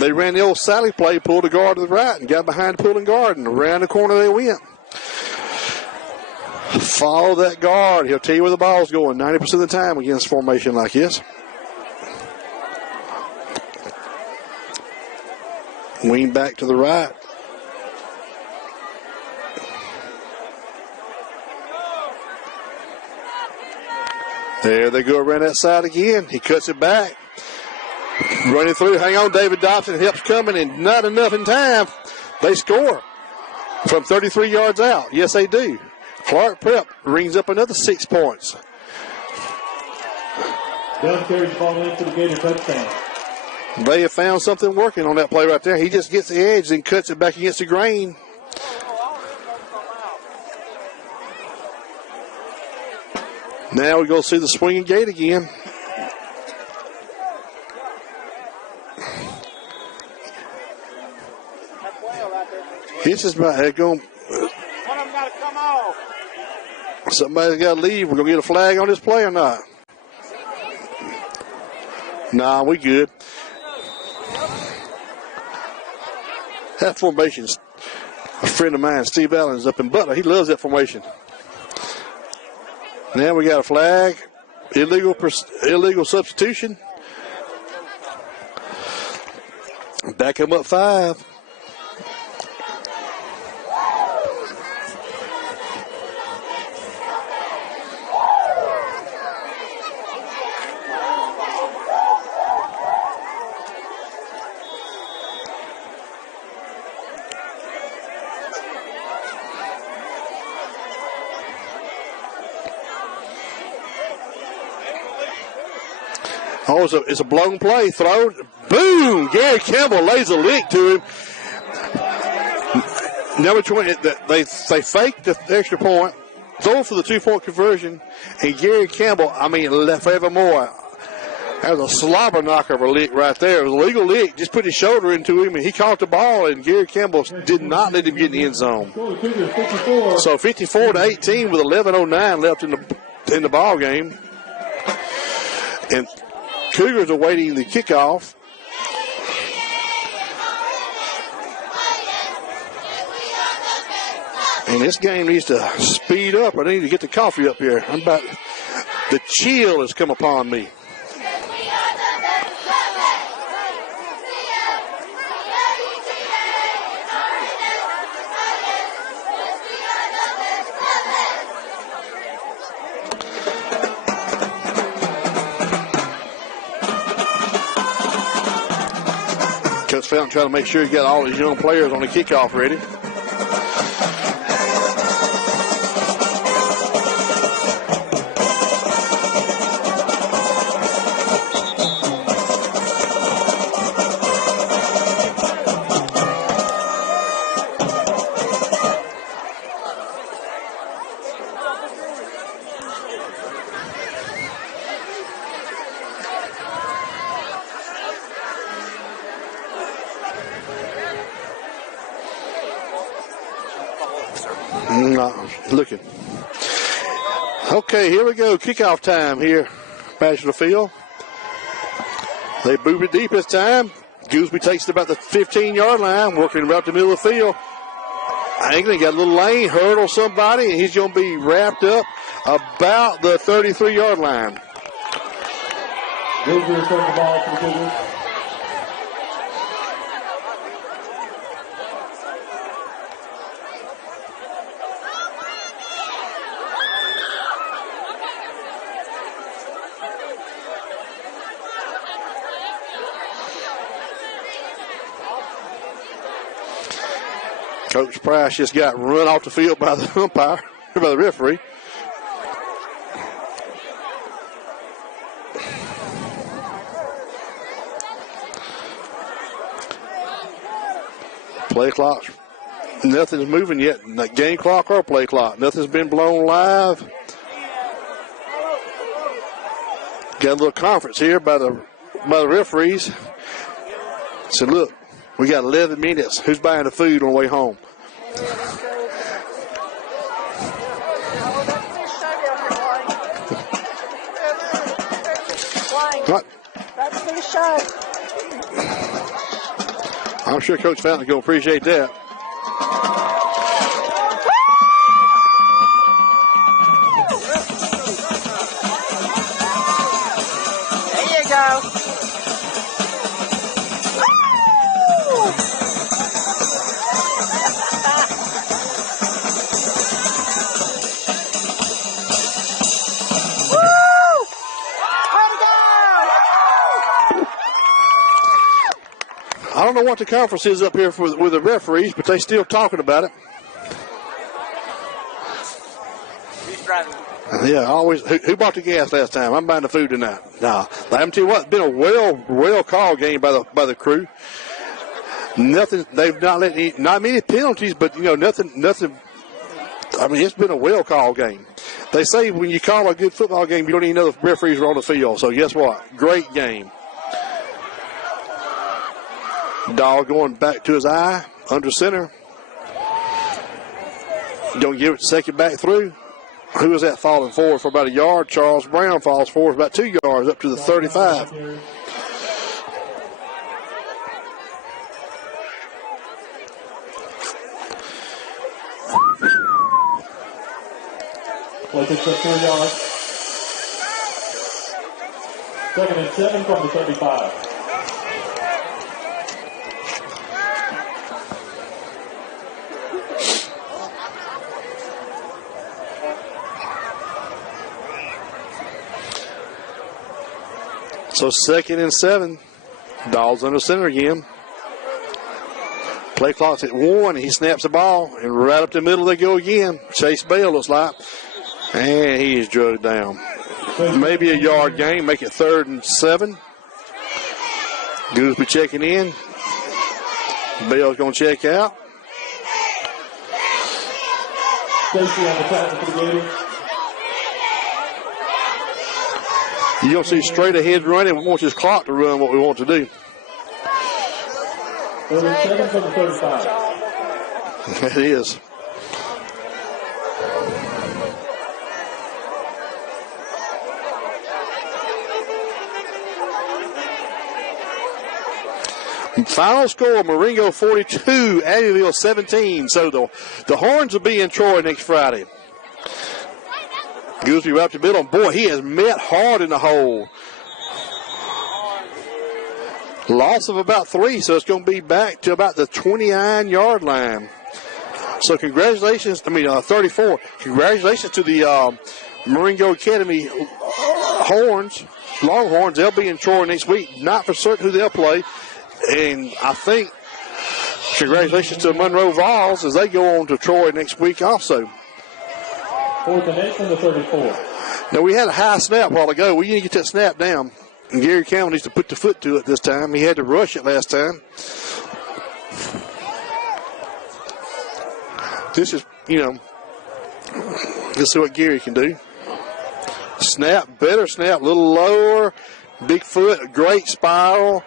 They ran the old Sally play, pulled the guard to the right, and got behind the pulling guard, and around the corner they went. Follow that guard. He'll tell you where the ball's going 90% of the time against formation like this. Wing back to the right. There they go around that side again. He cuts it back. Running through. Hang on, David Dobson helps coming, and not enough in time. They score from 33 yards out. Yes, they do. Clarke Prep rings up another 6 points. Dunn carries the ball in for the Gator touchdown. They have found something working on that play right there. He just gets the edge and cuts it back against the grain. Now we go see the swinging gate again. It's just about going. One of them got to come off. Somebody's got to leave. We're going to get a flag on this play or not? Nah, we good. That formation's a friend of mine, Steve Allen, is up in Butler. He loves that formation. Now we got a flag. Illegal substitution. Back him up 5. Oh, it's a blown play. Throw. Boom! Gary Campbell lays a lick to him. Number 20, they faked the extra point, throw for the 2-point conversion, and Gary Campbell, left forevermore. That was a slobber knocker of a lick right there. It was a legal lick. Just put his shoulder into him, and he caught the ball, and Gary Campbell did not let him get in the end zone. So 54-18 with 11:09 left in the ball game. And Cougars are waiting the kickoff. And this game needs to speed up, or they need to get the coffee up here. The chill has come upon me. Coach Fountain trying to make sure he got all his young players on the kickoff ready. Looking. Okay, here we go. Kickoff time here. Bachelor Field. They boot it deep this time. Gooseby takes it about the 15-yard line, working about the middle of the field. Anglin got a little lane, hurdle somebody, and he's going to be wrapped up about the 33-yard line. Gooseby returns the ball to the Cougars. Coach Price just got run off the field by the umpire, by the referee. Play clock. Nothing's moving yet. Not game clock or play clock. Nothing's been blown live. Got a little conference here by the referees. So look, we got 11 minutes. Who's buying the food on the way home? What? That's for the show. I'm sure Coach Fountain's going to appreciate that. There you go. know what the conference is up here with the referees, but they still talking about it. Who's driving? Yeah, always. Who bought the gas last time? I'm buying the food tonight. Nah, I'm tell you what, it's been a well called game by the crew. Nothing. They've not let not many penalties, but nothing. I mean, it's been a well called game. They say when you call a good football game, you don't even know the referees are on the field. So guess what? Great game. Dahl going back to his eye under center. Don't give it second back through. Who is that falling forward for about a yard? Charles Brown falls forward about 2 yards up to the 35. Play picks up 3 yards. 2nd and 7 from the 35. So 2nd and 7. Dahl's under center again. Play clock's at 1. He snaps the ball, and right up the middle they go again. Chase Bell looks like. And he is drugged down. Maybe a yard gain, make it 3rd and 7. Gooseby checking in. Bell's going to check out. Stacy on the tackle for the Gators. You're going to see straight ahead running. We want this clock to run what we want to do. 3rd and 7 from the 35. It is. Final score, Marengo 42, Abbeville 17. So the Horns will be in Troy next Friday. Gooseby right up the middle. Boy, he has met hard in the hole. Loss of about 3, so it's going to be back to about the 29-yard line. So congratulations, 34. Congratulations to the Marengo Academy Longhorns. They'll be in Troy next week. Not for certain who they'll play. And I think congratulations to Monroe Vols as they go on to Troy next week also. 4th and 8 from the 34. Now, we had a high snap a while ago. We need to get that snap down. And Gary Campbell needs to put the foot to it this time. He had to rush it last time. This is, let's see what Gary can do. Snap, better snap, a little lower. Big foot, great spiral.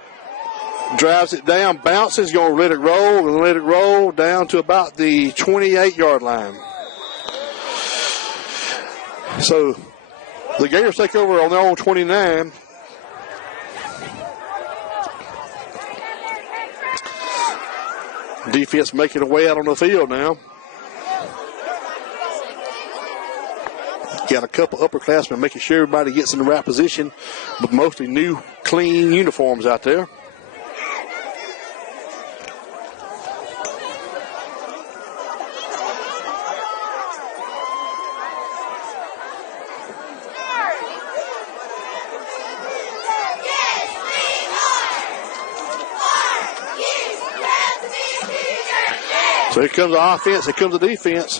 Drives it down, bounces, going to let it roll down to about the 28-yard line. So the Gators take over on their own 29. Defense making their way out on the field now. Got a couple upperclassmen making sure everybody gets in the right position, but mostly new, clean uniforms out there. So here comes the offense, here comes the defense.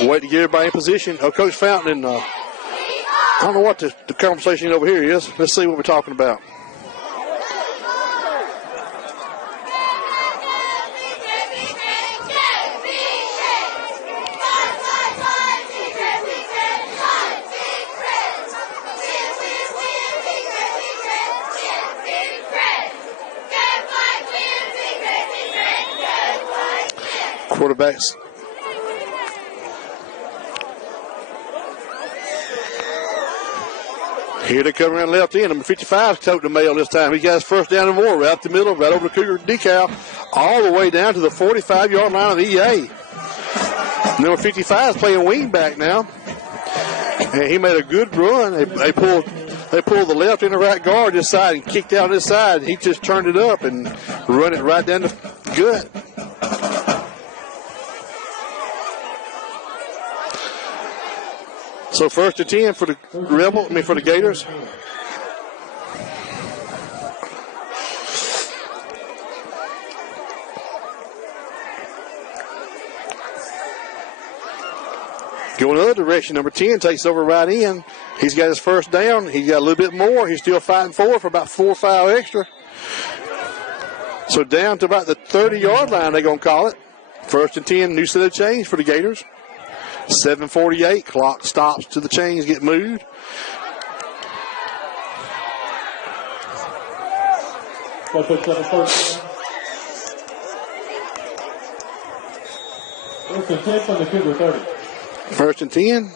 Wait to get everybody in position. Oh, Coach Fountain, and I don't know what the conversation over here is. Let's see what we're talking about. Quarterbacks. Here they come around left end. Number 55 toting the mail this time. He got his first down and more. Right up the middle, right over the Cougar decal, all the way down to the 45-yard line of the EA. Number 55 is playing wing back now. And he made a good run. They pulled the left and the right guard this side and kicked out this side. He just turned it up and run it right down the gut. So 1st and 10 for the for the Gators. Going the other direction, number 10 takes over right in. He's got his first down. He's got a little bit more. He's still fighting for about 4 or 5 extra. So down to about the 30-yard line, they're going to call it. 1st and 10, new set of chains for the Gators. 7:48, clock stops to the chains get moved. That puts up a first down. First and 10 from the Cougar 30. 1st and 10.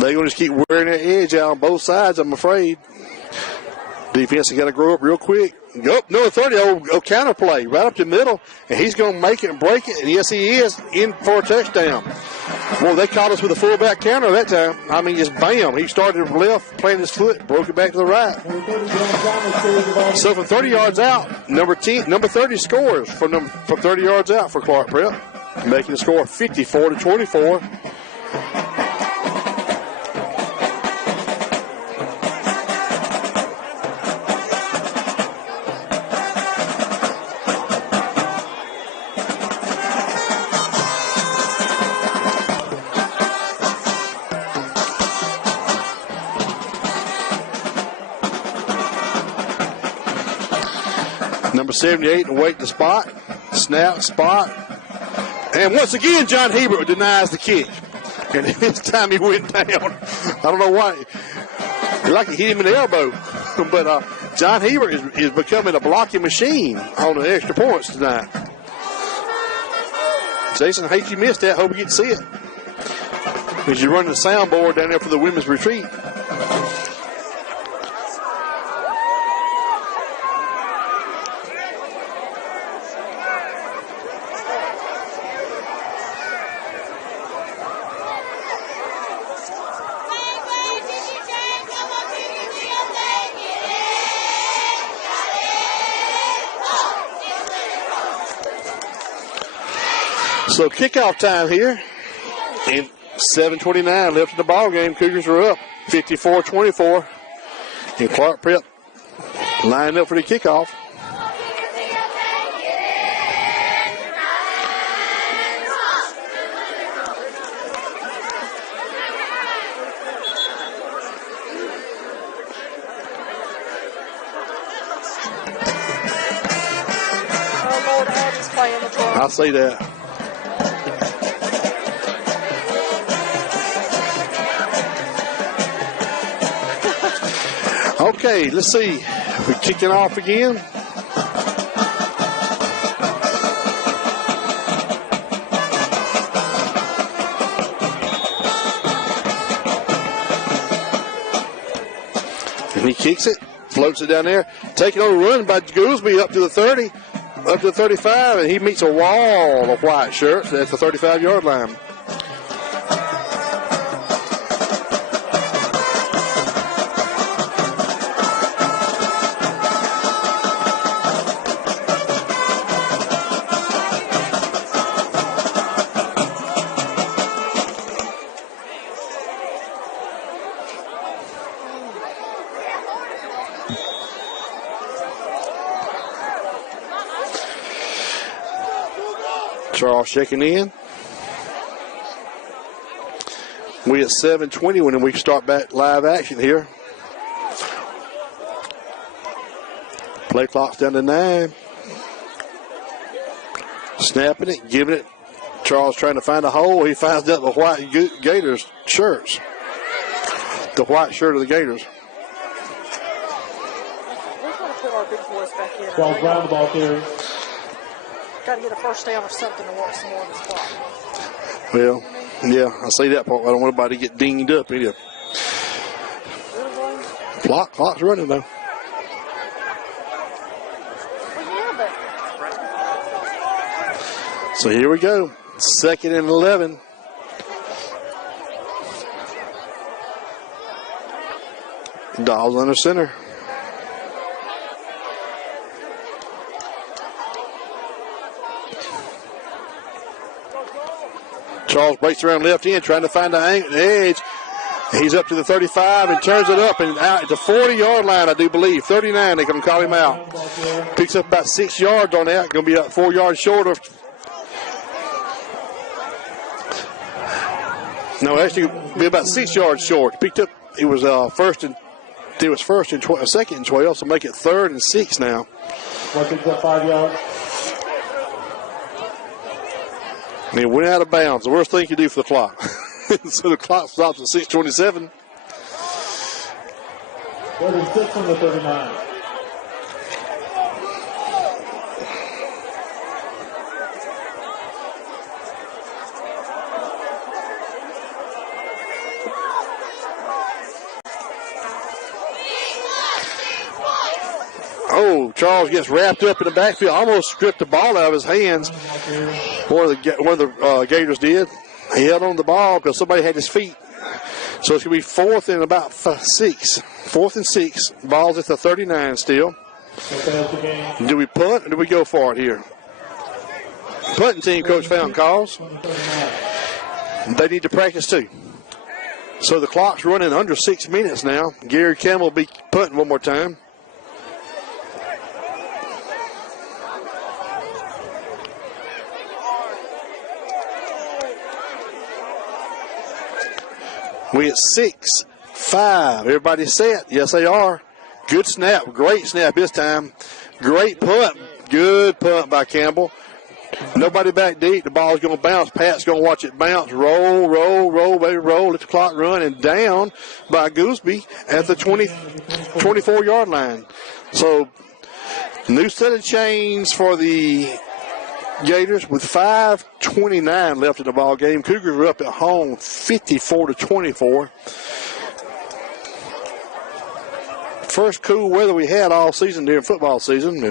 They're going to just keep wearing that edge out on both sides, I'm afraid. Defense has got to grow up real quick. Go up, no 30, old counter play right up the middle, and he's going to make it and break it, and yes, he is, in for a touchdown. Well, they caught us with a fullback counter that time. I mean, just bam. He started left, planted his foot, broke it back to the right. So from 30 yards out, number 30 scores from 30 yards out for Clarke Prep, making the score 54-24. Number 78 and wait the spot. Snap, spot. And once again, John Hebert denies the kick. And this time he went down. I don't know why. Like he hit him in the elbow. But John Hebert is becoming a blocking machine on the extra points tonight. Jason, I hate you missed that. Hope you get to see it. Because you're running the soundboard down there for the women's retreat. So kickoff time here, and 7:29 left in the ball game. Cougars are up 54-24, and Clarke Prep lined up for the kickoff. I'll say that. Okay, let's see. We're kicking off again. And he kicks it, floats it down there. Taking on a run by Goolsby up to the 30, up to the 35, and he meets a wall of white shirts at the 35-yard line. Charles checking in. We at 7:20 when we start back live action here. Play clock's down to 9. Snapping it, giving it. Charles trying to find a hole. He finds out the white Gators shirts. The white shirt of the Gators. We're going to put our big boys back in. Charles Brown, the ball carrier. Got to get a first down or something to work some more on the spot. Well, yeah, I see that part. I don't want anybody to get dinged up either. Clock's running though. So here we go. 2nd and 11. Dawes under center. Charles breaks around left end, trying to find the edge. He's up to the 35 and turns it up and out at the 40-yard line, I do believe. 39, they're going to call him out. Picks up about 6 yards on that. Going to be about 4 yards short of. No, actually, be about 6 yards short. Picked up. It was second and 12, so make it 3rd and 6 now. What picks up 5 yards? And it went out of bounds. The worst thing you can do for the clock. So the clock stops at 6:27. 3rd and 6 from the 39. Oh, Charles gets wrapped up in the backfield, almost stripped the ball out of his hands. One of the Gators did. He held on the ball because somebody had his feet. So it's going to be 4th and about 6. 4th and 6. Ball's at the 39 still. Do we punt or do we go for it here? Punting team coach found calls. They need to practice too. So the clock's running under 6 minutes now. Gary Campbell will be punting one more time. We at 6-5. Everybody set? Yes, they are. Good snap. Great snap this time. Great punt. Good punt by Campbell. Nobody back deep. The ball's going to bounce. Pat's going to watch it bounce. Roll, baby, roll. Let the clock run. And down by Gooseby at the 24-yard line. So, new set of chains for the Gators with 5:29 left in the ball game. Cougars are up at home 54-24. First cool weather we had all season during football season.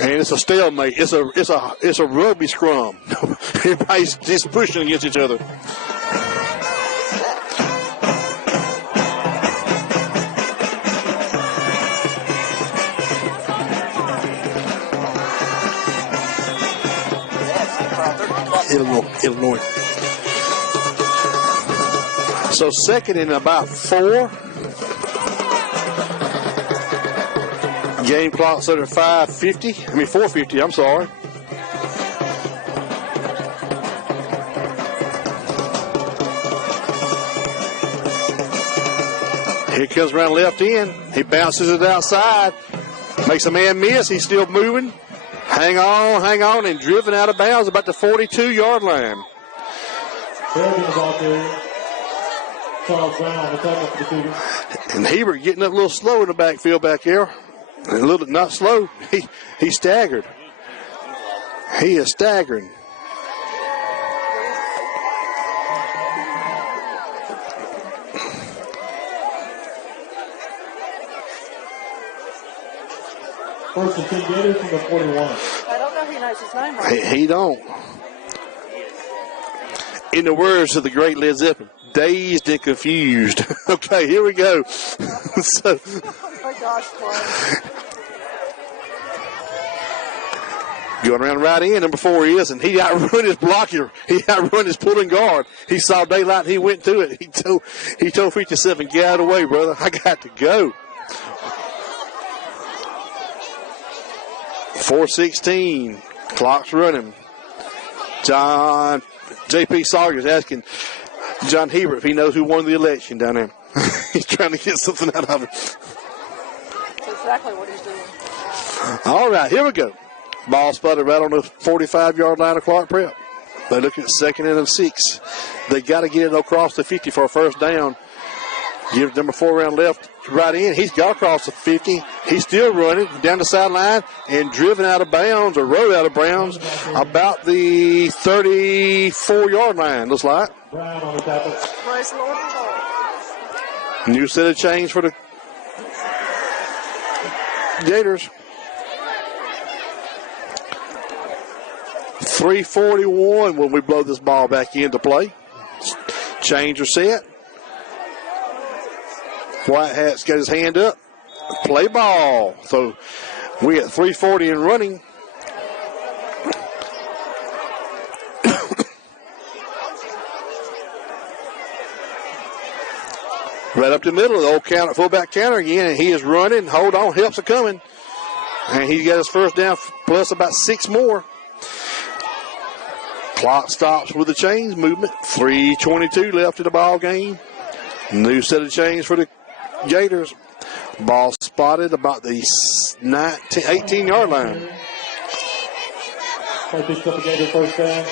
And it's a stalemate. It's a rugby scrum. Everybody's just pushing against each other. Illinois. So 2nd and about 4. Game clock set at 4:50. I'm sorry. Here comes around left end. He bounces it outside. Makes a man miss. He's still moving. Hang on, and driven out of bounds about the 42-yard line. And Hebert getting up a little slow in the backfield back there. A little not slow. He staggered. He is staggering. First and 10 Gators from the 41. I don't know if he knows his name right. He don't. In the words of the great Led Zeppelin, dazed and confused. Okay, here we go. So. Oh my gosh, Clarke. Going around right in, number 4 is, and he outrun his blocker. He outrun his pulling guard. He saw daylight and he went to it. He told 57, get out of the way, brother. I got to go. 4:16. Clock's running. J.P. Sawyer's asking John Hebert if he knows who won the election down there. He's trying to get something out of it. That's exactly what he's doing. All right, here we go. Ball spotted right on the 45-yard line of Clarke Prep. They look at 2nd and 6. They got to get it across the 50 for a first down. Give number 4 around left right in. He's got across the 50. He's still running down the sideline and driven out of bounds or rode out of bounds about the 34-yard line, looks like. Praise the Lord. New set of chains for the Gators. 3:41 when we blow this ball back into play. Chains are set. White Hat's got his hand up. Play ball. So we at 3:40 and running. Right up the middle of the old counter, fullback counter again, and he is running. Hold on, helps are coming. And he got his first down plus about 6 more. Clock stops with the chains movement. 3:22 left in the ball game. New set of chains for the Gators. Ball spotted about the 18-yard line. I think up Gator first down.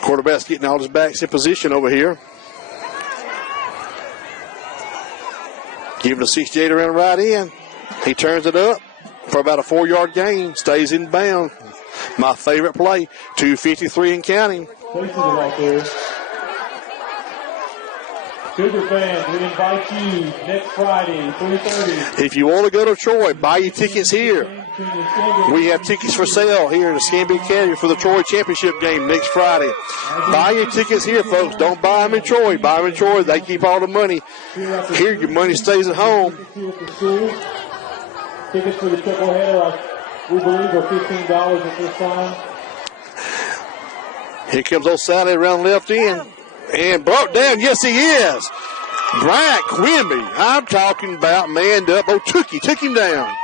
Quarterback's getting all his backs in position over here. Giving a 68 around right in. He turns it up for about a 4-yard gain. Stays in bound. My favorite play. 2:53 and counting. Places it right there. Cougar fans, we invite you next Friday, 3:30. If you want to go to Troy, buy your tickets here. We have tickets for sale here in the Escambia Academy for the Troy Championship game next Friday. Buy your tickets here, folks. Don't buy them in Troy. Buy them in Troy. They keep all the money. Here, your money stays at home. Tickets for the triple header, we believe, are $15 at this time. Here comes old Sally around left end. And brought down. Yes, he is. Bryant Quimby. I'm talking about manned up. Oh, took him down.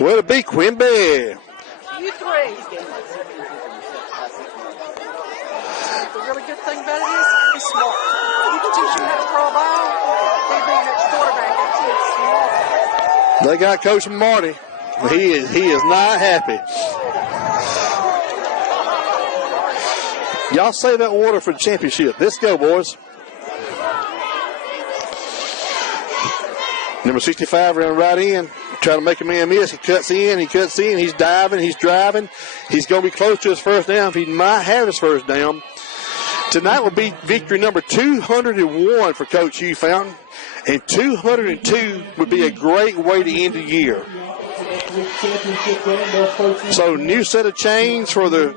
Way to be, Quimby. You three. The really good thing about it is he's smart. You can teach him how to throw a ball. He'll be your next quarterback. That's it. Smart. They got Coach Marty. He is not happy. Y'all save that water for the championship. Let's go, boys. Number 65 around right in. Trying to make a man miss. He cuts in. He's diving. He's driving. He's going to be close to his first down. He might have his first down. Tonight will be victory number 201 for Coach Hugh Fountain. And 202 would be a great way to end the year. So new set of chains for the...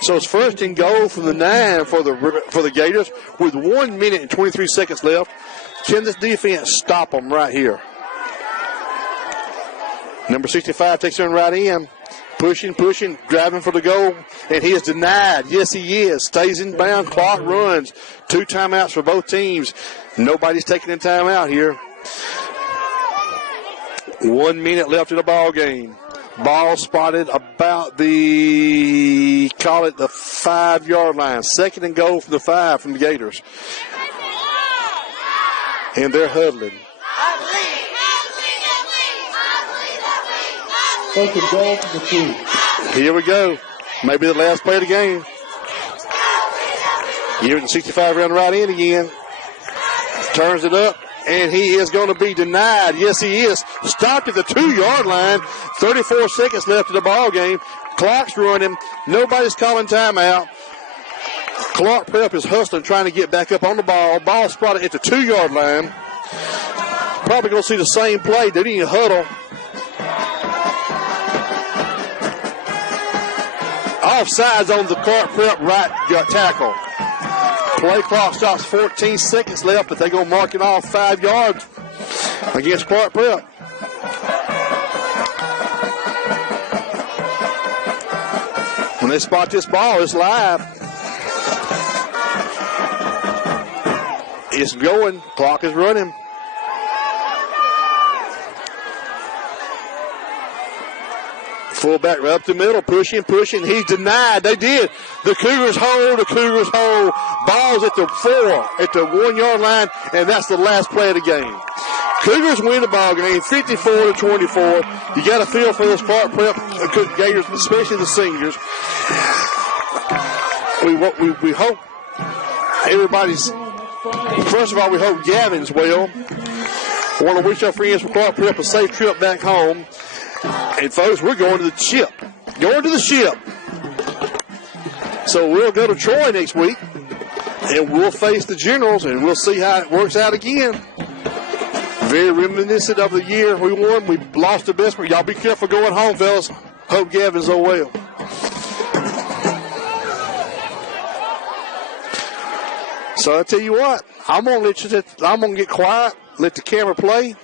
So it's first and goal from the 9 for the Gators with 1 minute and 23 seconds left. Can this defense stop them right here? Number 65 takes on right in. Pushing, driving for the goal. And he is denied. Yes, he is. Stays in bound. Clock runs. 2 timeouts for both teams. Nobody's taking a timeout here. 1 minute left in the ball game. Ball spotted about the 5-yard line. Second and goal from the 5 from the Gators. And they're huddling. First and goal from the 2. Here we go. Maybe the last play of the game. Giving the 65 round right in again. Turns it up. And he is going to be denied. Yes, he is. Stopped at the 2-yard line. 34 seconds left in the ball game. Clock's running. Nobody's calling timeout. Clarke Prep is hustling, trying to get back up on the ball. Ball spotted at the 2-yard line. Probably going to see the same play. They need a huddle. Offsides on the Clarke Prep right tackle. Play clock stops 14 seconds left, but they're going to mark it off 5 yards against Clarke Prep. When they spot this ball, it's live. It's going. Clock is running. Fullback right up the middle, pushing. He's denied. They did. The Cougars hold. Ball's at the 4, at the 1-yard line, and that's the last play of the game. Cougars win the ball game, 54-24. You got to feel for those Clarke Prep Gators, especially the seniors. We hope everybody's. First of all, we hope Gavin's well. I want to wish our friends from Clarke Prep a safe trip back home. And folks, we're going to the ship. So we'll go to Troy next week. and we'll face the Generals, and we'll see how it works out again. Very reminiscent of the year we won. We lost to Bessemer. Y'all be careful going home, fellas. Hope Gavin's all well. So I tell you what, I'm gonna get quiet, let the camera play.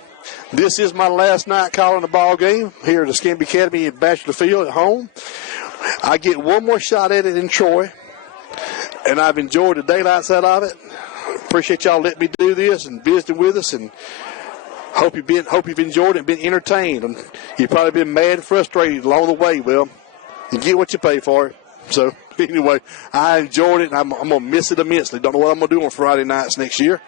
This is my last night calling the ball game here at Escambia Academy at Bachelor Field at home. I get one more shot at it in Troy, and I've enjoyed the daylights out of it. Appreciate y'all letting me do this and visiting with us, and hope you've enjoyed it and been entertained. And you've probably been mad and frustrated along the way. Well, you get what you pay for it. So anyway, I enjoyed it, and I'm going to miss it immensely. Don't know what I'm going to do on Friday nights next year,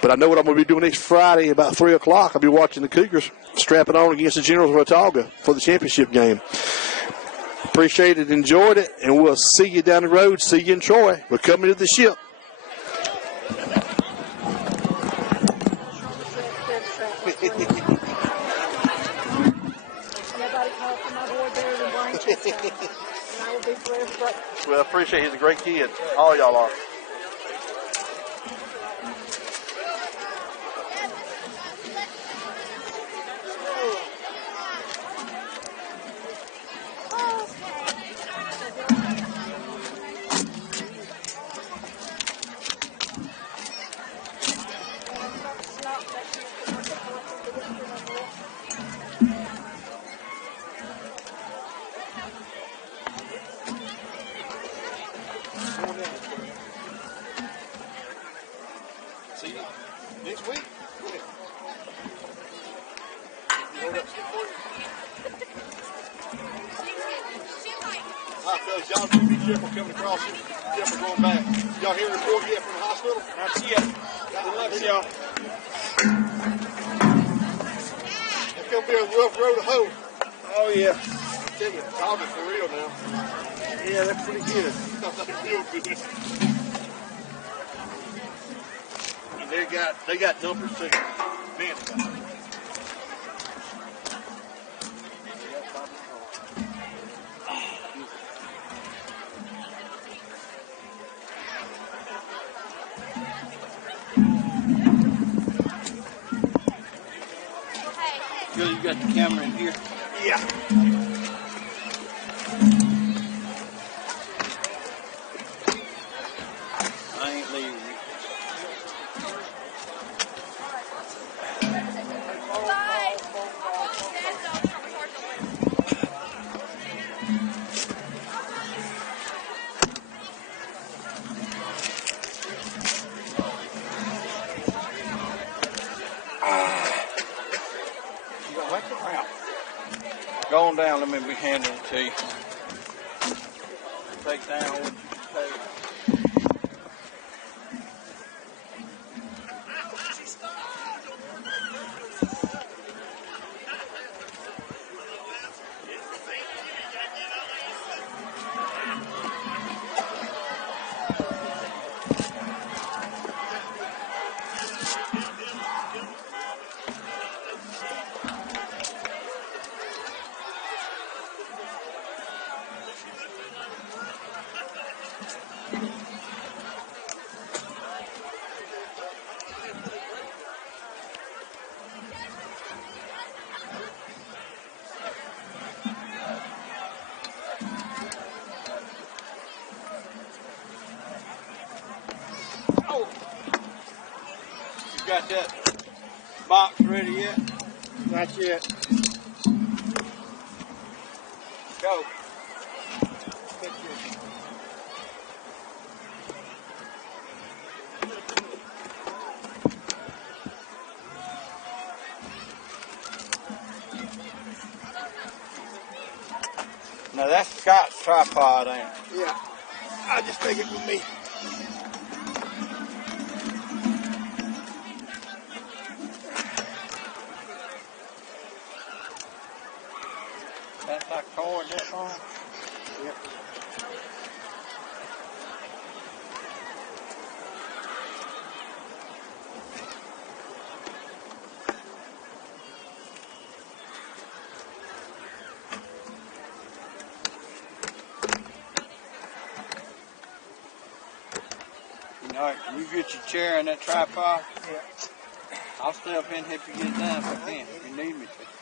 but I know what I'm going to be doing next Friday about 3 o'clock. I'll be watching the Cougars strapping on against the Generals of Watauga for the championship game. Appreciate it, enjoyed it, and we'll see you down the road. See you in Troy. We're coming to the ship. Well, I appreciate it. He's a great kid. All y'all are. See you next week. All right, fellas, y'all be careful coming across here. Careful going back. Y'all hear a report yet from the hospital? Not yet. Good luck to y'all. It's going to be a rough road to hoe. Oh, yeah. I tell you, dog is for real now. Yeah, that's pretty good. That's real good. And they got dumpers too. Man. Bill, you got the camera in here? Yeah. I ain't leaving you. You gonna wake around. Go on down, let me be handing it to you. Take down what you take. You got that box ready yet? Not yet. Go. Now that's Scott's tripod, ain't it? Yeah. I'll just take it with me. That's like cord that long? Yep. You know, You get your chair and that tripod? Yeah. I'll stay up in here if you get done if I can, if you need me to.